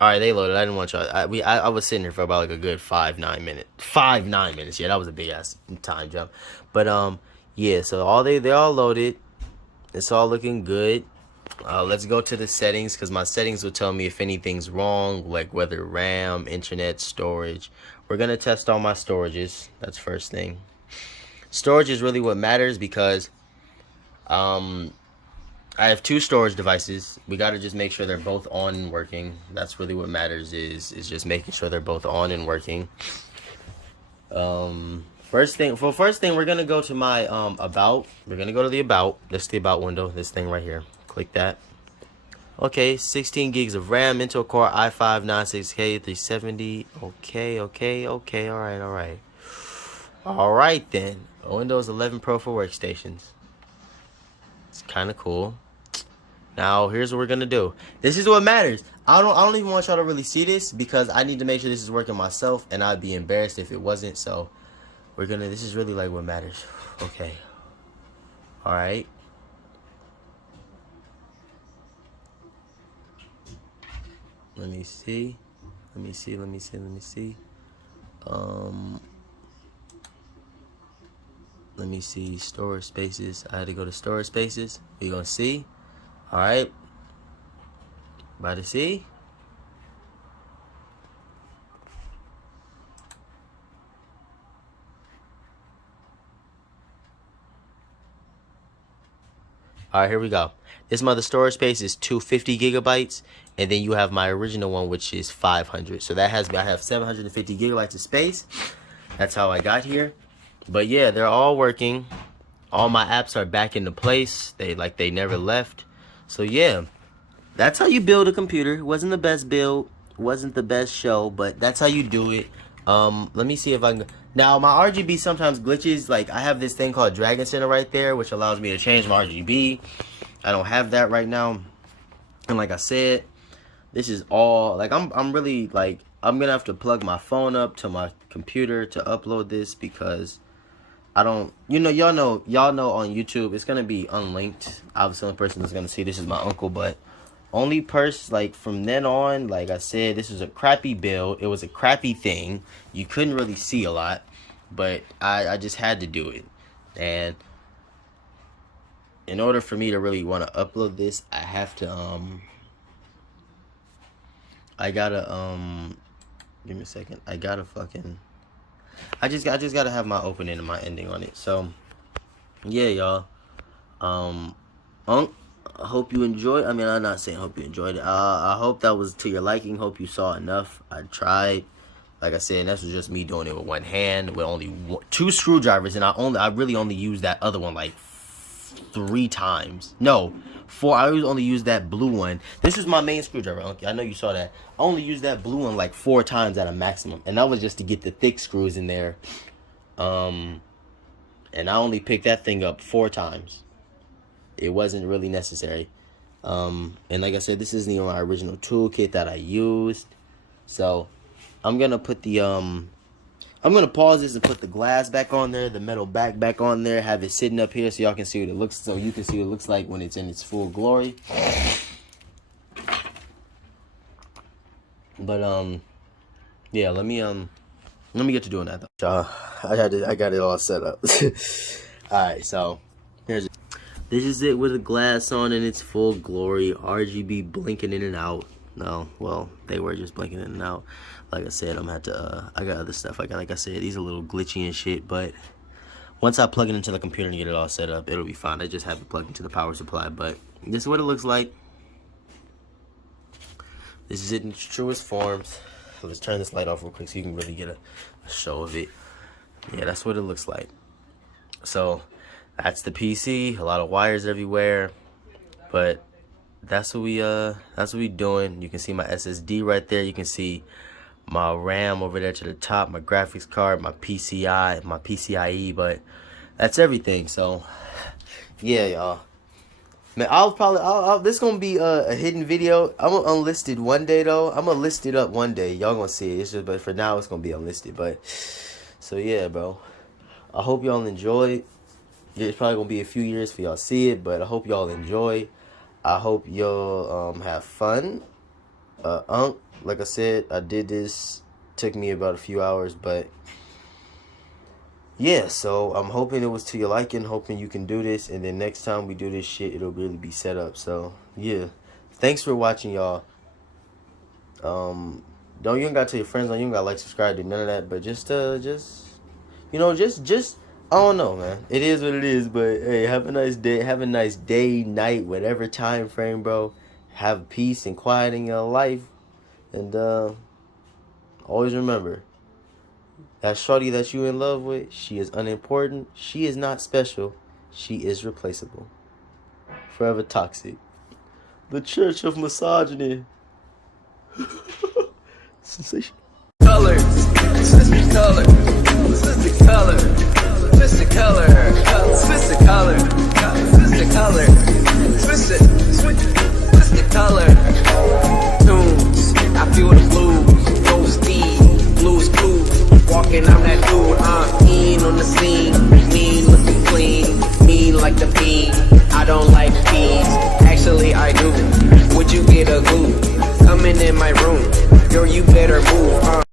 Alright, they loaded. I didn't want y'all... I was sitting here for about like a good 5-9 minutes. 5-9 minutes. Yeah, that was a big ass time jump. But, yeah, so they're all loaded. It's all looking good. Let's go to the settings, because my settings will tell me if anything's wrong, like whether RAM, internet, storage. We're going to test all my storages. That's first thing. Storage is really what matters, because I have 2 storage devices. We got to just make sure they're both on and working. That's really what matters, is just making sure they're both on and working. First thing, we're going to go to my about. We're going to go to the about. That's the about window, this thing right here. Click that. Okay, 16 gigs of RAM, Intel Core i5 96K 370. Okay, all right then. Windows 11 Pro for workstations. It's kind of cool. Now, here's what we're going to do. This is what matters. I don't even want y'all to really see this, because I need to make sure this is working myself, and I'd be embarrassed if it wasn't. So, this is really like what matters. Okay. All right. Let me see. Let me see storage spaces. I had to go to storage spaces. We gonna see. All right. About to see. All right, here we go. This mother storage space is 250 gigabytes, and then you have my original one, which is 500. So I have 750 gigabytes of space. That's how I got here. But yeah, they're all working. All my apps are back into place. They never left. So yeah, that's how you build a computer. It wasn't the best build, wasn't the best show, but that's how you do it. Let me see if I can. Now my RGB sometimes glitches. Like, I have this thing called Dragon Center right there, which allows me to change my RGB. I don't have that right now. And like I said, this is all like I'm really like I'm gonna have to plug my phone up to my computer to upload this, because I don't, y'all know on YouTube it's gonna be unlinked. Obviously, the only person that's gonna see this is my uncle, but only person, like, from then on, like I said, this was a crappy build. It was a crappy thing. You couldn't really see a lot, but I just had to do it. And in order for me to really want to upload this, I have to give me a second. I just gotta have my opening and my ending on it. So yeah, y'all. I hope you enjoyed. I mean, I'm not saying hope you enjoyed it. I hope that was to your liking. Hope you saw enough. I tried. Like I said, and this was just me doing it with one hand with only 2 screwdrivers, and I really only used that other one like 3 times. No, 4. I only used that blue one. This is my main screwdriver. Okay, I know you saw that. I only used that blue one like 4 times at a maximum, and that was just to get the thick screws in there. And I only picked that thing up 4 times. It wasn't really necessary. And like I said, this isn't even my original toolkit that I used. So I'm gonna put the I'm gonna pause this and put the glass back on there, the metal back on there, have it sitting up here so y'all can see what it looks. So you can see what it looks like when it's in its full glory. But yeah, let me get to doing that though. I got it all set up. All right, so this is it with the glass on in its full glory. RGB blinking in and out. No, well, they were just blinking in and out. Like I said, I'm gonna have to, I got other stuff. Like I said, these are a little glitchy and shit, but once I plug it into the computer and get it all set up, it'll be fine. I just have it plugged into the power supply, but this is what it looks like. This is it in its truest forms. Let's turn this light off real quick so you can really get a show of it. Yeah, that's what it looks like. So that's the PC. A lot of wires everywhere, but that's what we doing. You can see my SSD right there. You can see my RAM over there to the top, my graphics card, my PCI, my PCIe, but that's everything. So yeah, y'all. Man, this gonna be a hidden video. I'm gonna unlist it one day though. I'm gonna list it up one day. Y'all gonna see it. It's just, but for now it's gonna be unlisted. But so yeah, bro. I hope y'all enjoy. It's probably gonna be a few years for y'all see it, but I hope y'all enjoy. I hope y'all have fun. Like I said, I did this. Took me about a few hours, but yeah, so I'm hoping it was to your liking, hoping you can do this, and then next time we do this shit, it'll really be set up. So yeah, thanks for watching, y'all. You don't gotta tell your friends, you don't gotta like, subscribe, do none of that, but just you know, just I don't know, man. It is what it is, but hey, have a nice day, night, whatever time frame, bro. Have peace and quiet in your life, and always remember, that shorty that you in love with, she is unimportant. She is not special. She is replaceable. Forever Toxic. The Church of Misogyny. Sensation. Colors.